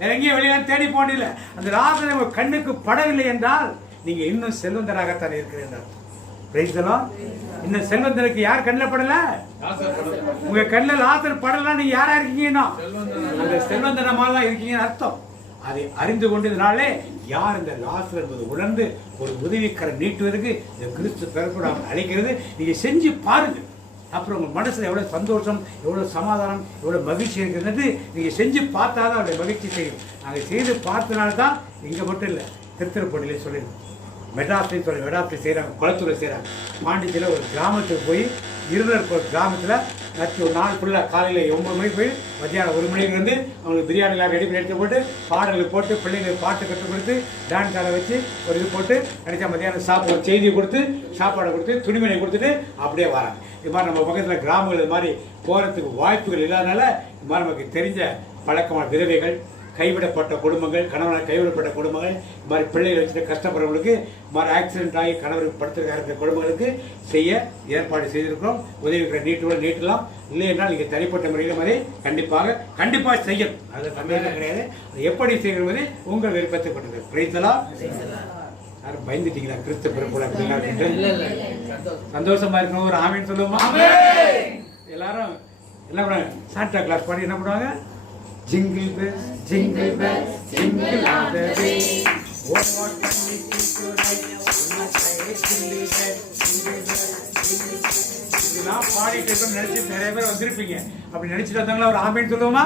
வேற எங்கேயும் வெளியே தேடி போனதில்லை. அந்த லாசர் உங்க கண்ணுக்கு படவில்லை என்றால் நீங்க இன்னும் செல்வந்தராகத்தான் இருக்கிறீர்கள். இன்னும் செல்வந்தருக்கு யார் கண்ணில் படல? உங்க கண்ணில் லாசர் படலாம், நீங்க யாரா இருக்கீங்கன்னா அந்த செல்வந்தனமாலாம் இருக்கீங்கன்னு அர்த்தம். அதை அறிந்து கொண்டதுனாலே யார் இந்த லாசர் என்பது உணர்ந்து ஒரு உதவிக்கரை நீட்டுவதற்கு இந்த கிறிஸ்து பிறப்புடாமல் அழைக்கிறது. நீங்க செஞ்சு பாருங்க. அப்புறம் உங்க மனசுல எவ்வளவு சந்தோஷம், எவ்வளவு சமாதானம், எவ்வளவு மகிழ்ச்சி இருக்கிறது நீங்க செஞ்சு பார்த்தாதான் அவருடைய மகிழ்ச்சி செய்யும். நாங்கள் செய்து பார்த்தனால தான் இங்க மட்டும் இல்லை, திருத்திருப்பணியிலே சொல்லிடுவோம், மெட்ராஸ்லையும் சொல்லி மெட்ராஸ்ல செய்கிறாங்க, குளத்தூரை செய்கிறாங்க. பாண்டிச்சேரியில் ஒரு கிராமத்துக்கு போய் இருளர் கிராமத்தில் நச்சு ஒரு நாள் ஃபுல்லாக காலையில் 9 மணிக்கு போய் மத்தியானம் 1 மணிக்கு வந்து அவங்களுக்கு பிரியாணிலாம் ரெடி பண்ணி எடுத்து போட்டு பாடல்கள் போட்டு பிள்ளைங்களுக்கு பாட்டு கற்றுக் கொடுத்து டான்ஸ் ஆட வச்சு ஒரு இது போட்டு நினைச்சா மத்தியானம் சாப்பாடு செய்தி கொடுத்து சாப்பாடை கொடுத்து துணிமணி கொடுத்துட்டு அப்படியே வராங்க. இது மாதிரி நம்ம பக்கத்தில் கிராமங்கள் இது மாதிரி போகிறதுக்கு வாய்ப்புகள் இல்லாதனால இது மாதிரி நமக்கு தெரிஞ்ச பழக்கமான விதவைகள், கைவிடப்பட்ட குடும்பங்கள், கணவனால் கைவிடப்பட்ட குடும்பங்கள், இது மாதிரி பிள்ளைகள் வச்சுட்டு கஷ்டப்படுறவங்களுக்கு, இது மாதிரி ஆக்சிடென்ட் ஆகி கணவருக்கு படுத்திருக்க இருக்கிற குடும்பங்களுக்கு செய்ய ஏற்பாடு செய்திருக்கிறோம். உதவிக்கிற நீட்டலாம். இல்லை என்றால் நீங்கள் தனிப்பட்ட முறையில் மாதிரி கண்டிப்பாக செய்யணும். அது தமிழகம் கிடையாது. அது எப்படி செய்கிறது உங்கள் விருப்பத்தை பட்டது. பிரைசலாம். யாரும் பயந்துட்டீங்களா? கிறிஸ்து பிறப்புல சந்தோஷமா இருக்கணும். ஒரு ஆமீன் சொல்லுவோமா? எல்லாரும் என்ன பண்ணுவாங்க? சாண்டா கிளாஸ் பாடி என்ன பண்ணுவாங்க? Jingle bells, jingle bells, jingle all the way. What can we do tonight? We must say jingle bells, jingle bells, jingle bells. இதெல்லாம் பாடிட்டு நினைச்சு நிறைய பேர் வந்திருப்பீங்க. அப்படி நினைச்சிட்டு வந்தாங்களா? ஒரு ஆமீன் சொல்லுவோமா?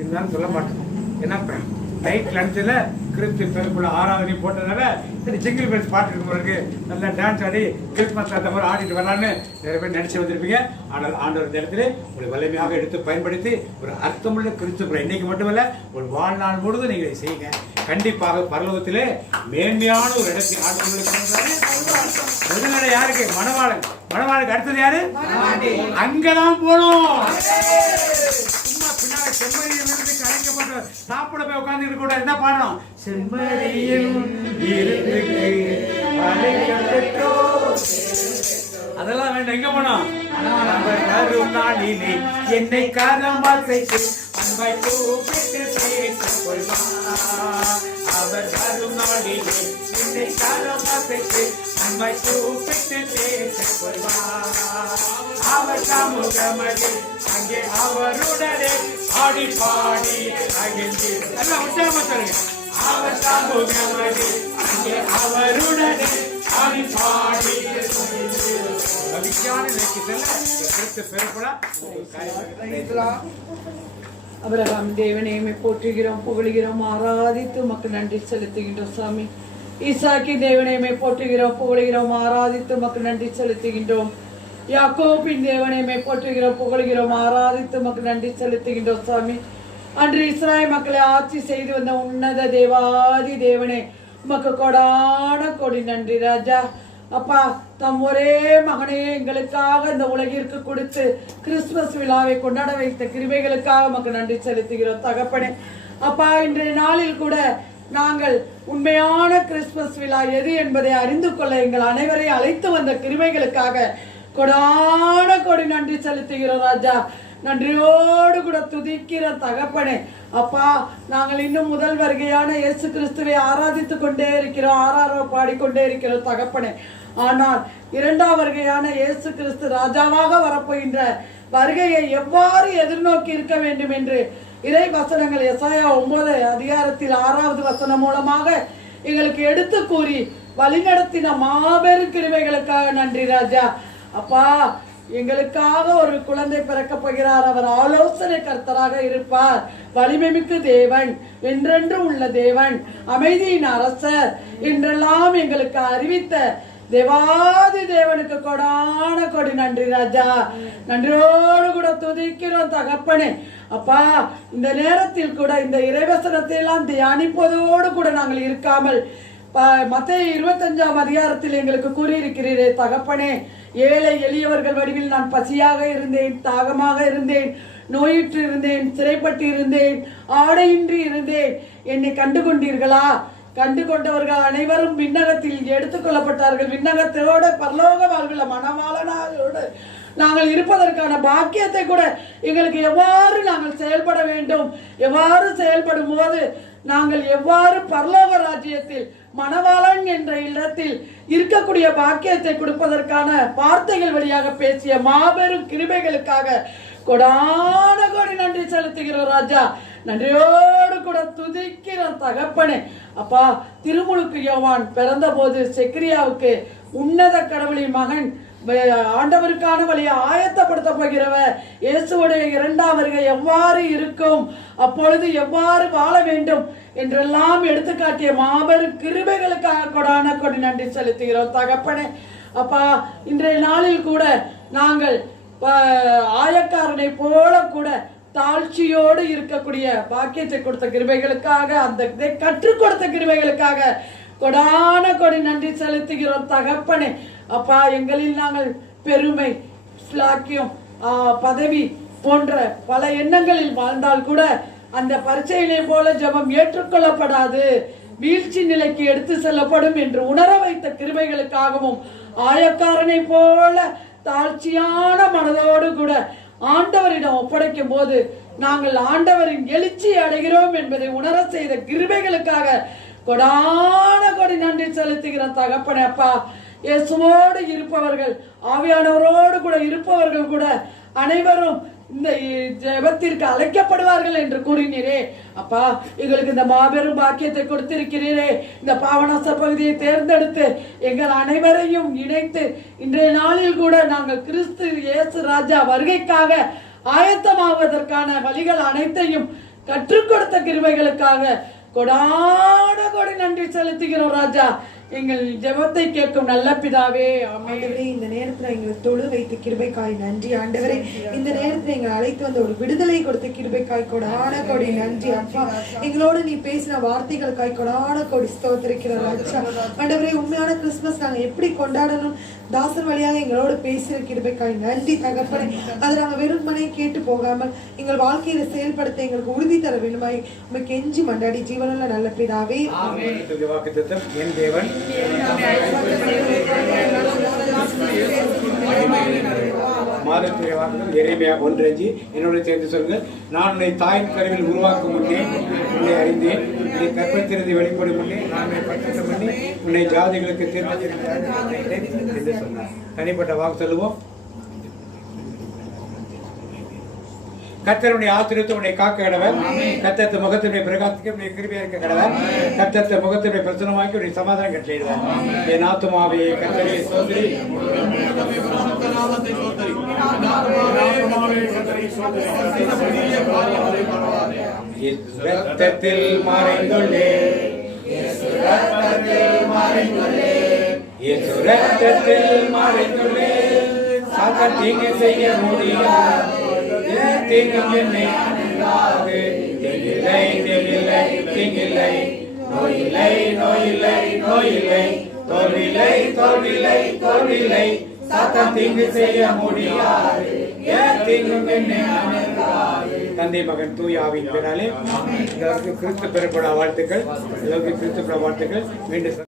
இருந்தாலும் சொல்ல மாட்டோம். என்ன நைட் லஞ்சில் கிறிஸ்து பிறப்புல ஆராதனை போட்டதுனால சரி ஜிங்கிள் பெல்ஸ் பாட்டு இருக்கிறவங்களுக்கு நல்லா டான்ஸ் ஆடி கிறிஸ்மஸ் அந்த மாதிரி ஆடிட்டு வரலான்னு நிறைய பேர் நினைச்சு வந்திருப்பீங்க. ஆனால் ஆண்டவர் இந்த இடத்துல உங்களை வலிமையாக எடுத்து பயன்படுத்தி ஒரு அர்த்தமுள்ள கிறிஸ்து இன்னைக்கு மட்டுமல்ல ஒரு வாழ்நாள் முழுதும் நீங்க செய்யுங்க. கண்டிப்பாக பரலோகத்திலே மேன்மையான ஒரு இடத்தை ஆண்டவர்களுக்கு முதல்ல யாருக்கு? மணவாளுக்கு அடுத்தது யாரு? அங்கதான் போனோம். சும்மா பின்னாடி செம்மறியில் இருந்து கலைக்கப்பட்ட சாப்பிட போய் உட்கார்ந்து இருக்க கூடாது. என்ன பாடணும்? செம்மறியில் அதெல்லாம் வேண்டாம். எங்க போனோம்? நாளிலே என்னை காரமாசைக்கு அன்பை கூப்பிட்டு அவர் வரும் நாளிலே என்னை காரமாசைக்கு அன்பை கூப்பிட்டு அவர் சமூகமது அங்கே அவருடனே ஆடி பாடி அகிழ்ந்து எல்லாம் உற்சாகமா சொல்லுங்க. அவர் சமூகமது அங்கே அவருடனே ஆடி பாடி மகிழ்ச்சியான நிலைக்கு செல்ல பெறப்பட அபிரகாம் தேவனையுமே போற்றுகிறோம், புகழுகிறோம், ஆராதித்து மக்கள் நன்றி செலுத்துகின்றோம். சாமி ஈசாக்கி தேவனையுமே போற்றுகிறோம், புகழுகிறோம், ஆராதித்து மக்கள் நன்றி செலுத்துகின்றோம். யாக்கோபின் தேவனையுமே போற்றுகிறோம், புகழுகிறோம், ஆராதித்து மக்கள் நன்றி செலுத்துகின்றோம். சாமி அன்று இஸ்ராயல் மக்களை ஆட்சி செய்து வந்த உன்னத தேவாதி தேவனே உமக்கு கொடான கொடி நன்றி ராஜா. அப்பா தம் ஒரே மகனையே எங்களுக்காக இந்த உலகிற்கு கொடுத்து கிறிஸ்துமஸ் விழாவை கொண்டாட வைத்த கிருபைகளுக்காக நமக்கு நன்றி செலுத்துகிறோம் தகப்பனே. அப்பா இன்றைய நாளில் கூட நாங்கள் உண்மையான கிறிஸ்துமஸ் விழா எது என்பதை அறிந்து கொள்ள எங்கள் அனைவரை அழைத்து வந்த கிருபைகளுக்காக கொடான கொடி நன்றி செலுத்துகிறோம் ராஜா. நன்றியோடு கூட துதிக்கிற தகப்பனே. அப்பா நாங்கள் இன்னும் முதல் வருகையான இயேசு கிறிஸ்துவை ஆராதித்து கொண்டே இருக்கிறோம், ஆராதனை பாடிக்கொண்டே இருக்கிறோம் தகப்பனே. ஆனால் இரண்டாம் வருகையான இயேசு கிறிஸ்து ராஜாவாக வரப்போகின்ற வருகையை எவ்வாறு எதிர்நோக்கி இருக்க வேண்டும் என்று இறை வசனங்கள் எசாயா 9 அதிகாரத்தில் 6வது வசனம் மூலமாக எங்களுக்கு எடுத்து கூறி வழிநடத்தின மாபெரும் கிருபைகளுக்காக நன்றி ராஜா. அப்பா எங்களுக்காக ஒரு குழந்தை பிறக்கப் போகிறார். அவர் ஆலோசனை கர்த்தராக இருப்பார். வலிமை மிக்க தேவன், என்றென்று உள்ள தேவன், அமைதியின் அரசர் என்றெல்லாம் எங்களுக்கு அறிவித்த தேவாதி தேவனுக்கு கொடான கொடி நன்றி ராஜா. நன்றியோடு கூட துதிக்கிறோம் தகப்பனே. அப்பா, இந்த நேரத்தில் கூட இந்த இறைவசனத்தை எல்லாம் தியானிப்பதோடு கூட நாங்கள் இருக்காமல் மத்தேயு 25ஆம் அதிகாரத்தில் எங்களுக்கு கூறியிருக்கிறீரே தகப்பனே, ஏழை எளியவர்கள் வடிவில் நான் பசியாக இருந்தேன், தாகமாக இருந்தேன், நோயுற்று இருந்தேன், சிறைப்பட்டு இருந்தேன், ஆடையின்றி இருந்தேன், என்னை கண்டு கொண்டீர்களா? கண்டு கொண்டவர்கள் அனைவரும் விண்ணகத்தில் எடுத்துக்கொள்ளப்பட்டார்கள். விண்ணகத்தோட பரலோக வாழ்வில் மனவாளனோடு நாங்கள் இருப்பதற்கான பாக்கியத்தை கூட எங்களுக்கு எவ்வாறு நாங்கள் செயல்பட வேண்டும், எவ்வாறு செயல்படும் போது நாங்கள் எவ்வாறு பரலோக ராஜ்யத்தில் மணவாளன் என்ற இடத்தில் இருக்கக்கூடிய பாக்கியத்தை கொடுப்பதற்கான வார்த்தைகள் வழியாக பேசிய மாபெரும் கிருபைகளுக்காக கொடான கோடி நன்றி செலுத்துகிறோம் ராஜா. நன்றியோடு கூட துதிக்கிறோம் தகப்பனே. அப்பா, திருமுழுக்கு யோவான் பிறந்த போது செக்கரியாவுக்கு உன்னத கடவுளின் மகன் ஆண்டவருக்கான வழியை ஆயத்தப்படுத்த போகிறவர் இயேசுவுடைய 2ஆம் வருகை எவ்வாறு இருக்கும், அப்பொழுது எவ்வாறு வாழ வேண்டும் என்றெல்லாம் எடுத்துக்காட்டிய மாபெரும் கிருபைகளுக்காக கொடான கொடி நன்றி செலுத்துகிறோம் தகப்பனே. அப்பா, இன்றைய நாளில் கூட நாங்கள் ஆயக்காரனை போல கூட தாழ்ச்சியோடு இருக்கக்கூடிய பாக்கியத்தை கொடுத்த கிருபைகளுக்காக, அந்த கற்றுக் கொடுத்த கிருபைகளுக்காக கொடான கொடி நன்றி செலுத்துகிறோம் தகப்பனே. அப்பா, எங்களில் நாங்கள் பெருமை, ஸ்லாக்கியம், பதவி போன்ற பல எண்ணங்களில் வாழ்ந்தால் கூட அந்த பரீட்சையிலே போல ஜெபம் ஏற்றுக்கொள்ளப்படாது, வீழ்ச்சி நிலைக்கு எடுத்து செல்லப்படும் என்று உணர வைத்த கிருபைகளுக்காகவும், ஆயக்காரனை போல தாழ்ச்சியான மனதோடு கூட ஆண்டவரிடம் ஒப்படைக்கும் போது நாங்கள் ஆண்டவரின் எழுச்சி அடைகிறோம் என்பதை உணர செய்த கிருபைகளுக்காக கொடான கொடி நன்றி செலுத்துகிறோம் தகப்பனே. அப்பா, இயேசுவோடு இருப்பவர்கள், ஆவியானவரோடு கூட இருப்பவர்கள் கூட அனைவரும் இந்த ஜெபத்திற்கு அழைக்கப்படுவார்கள் என்று கூறினீரே. அப்பா, எங்களுக்கு இந்த மாபெரும் பாக்கியத்தை கொடுத்திருக்கிறீரே. இந்த பாவநாச பகுதியை தேர்ந்தெடுத்து எங்கள் அனைவரையும் இணைத்து இன்றைய நாளில் கூட நாங்கள் கிறிஸ்து இயேசு ராஜா வருகைக்காக ஆயத்தமாவதற்கான வழிகள் அனைத்தையும் கற்றுக் கொடுத்த கிருபைகளுக்காக கொடான கொடி நன்றி செலுத்துகிறோம் ராஜா. எங்கள் ஜெபத்தை கேட்கும் நல்ல பிதாவே, ஆண்டவரே, இந்த நேரத்துல எங்களை தொழு வைத்த கிருபைக்காய் நன்றி ஆண்டவரே. இந்த நேரத்துல எங்களை அழைத்து வந்த ஒரு விடுதலை கொடுத்த கிருபைக்காய் கொடான கொடி நன்றி அப்பா. எங்களோடு நீ பேசின வார்த்தைகளுக்காய் கொடான கொடி ஸ்தோத்திரிக்கிற ராஜா. ஆண்டவரே, உண்மையான கிறிஸ்துமஸ் நாங்க எப்படி கொண்டாடணும் தாசர் வழியாக எங்களோடு பேசுகிற கிருபைக்காய் நன்றி தகப்பனே. அதை நாங்கள் வெறுமனே கேட்டு போகாமல் எங்கள் வாழ்க்கையில செயல்படுத்த எங்களுக்கு உறுதி தர வேண்டுமாய் உமக்கு கெஞ்சி மண்டாடி ஜீவனுள்ள நல்ல பிதாவே. என் தேவன் மாதத்துடைய வாக்குகள் எரேமியா 1:5. என்னோட சேர்ந்து சொல்லுங்கள். நான் உன்னை தாயின் கருவில் உருவாக்கும் முன்னே உன்னை அறிந்தேன், உன்னை கற்பத்திலிருந்து வெளிப்படும் முன்னே நான் உன்னை பரிசுத்தம் பண்ணி உன்னை ஜாதிகளுக்கு தீர்மானித்தேன் என்று சொன்னார். தனிப்பட்ட வாக்கு சொல்லுவோம். கர்த்தருடைய ஆசீர்வாதத்தை உன்னை காக்க கடவர். கர்த்தர் முகத்தினுடைய பிரகாசத்துக்கு உன்னை கிருபையா இருக்க கடவர். கர்த்தர் முகத்தினுடைய பிரசன்னமாக்கி உன்னை சமாதானம் கட்டளையிடுவார். என் ஆத்துமாவே கர்த்தரை ஸ்தோத்திரி. இரத்தத்தில் மறைந்துள்ளே, இரத்தத்தில் மறைந்துள்ளே, சாத்தான் தீங்கு செய்ய முடியாது. தீங்கும் என்னை அணுகாது. தீங்கில்லை, தீங்கில்லை, தீங்கில்லை, நோயில்லை, நோயில்லை, நோயில்லை, தோல்வில்லை, தோல்வில்லை, தோல்வில்லை, சாத்தான் தீங்கு செய்ய முடியாது. தீங்கும் என்னை அணுகாது. தந்தை மகன் தூய ஆவியின் பெயராலே கிறிஸ்து பெறப்பட வாழ்த்துக்கள். கிறிஸ்து பெற வாழ்த்துக்கள். மீண்டும்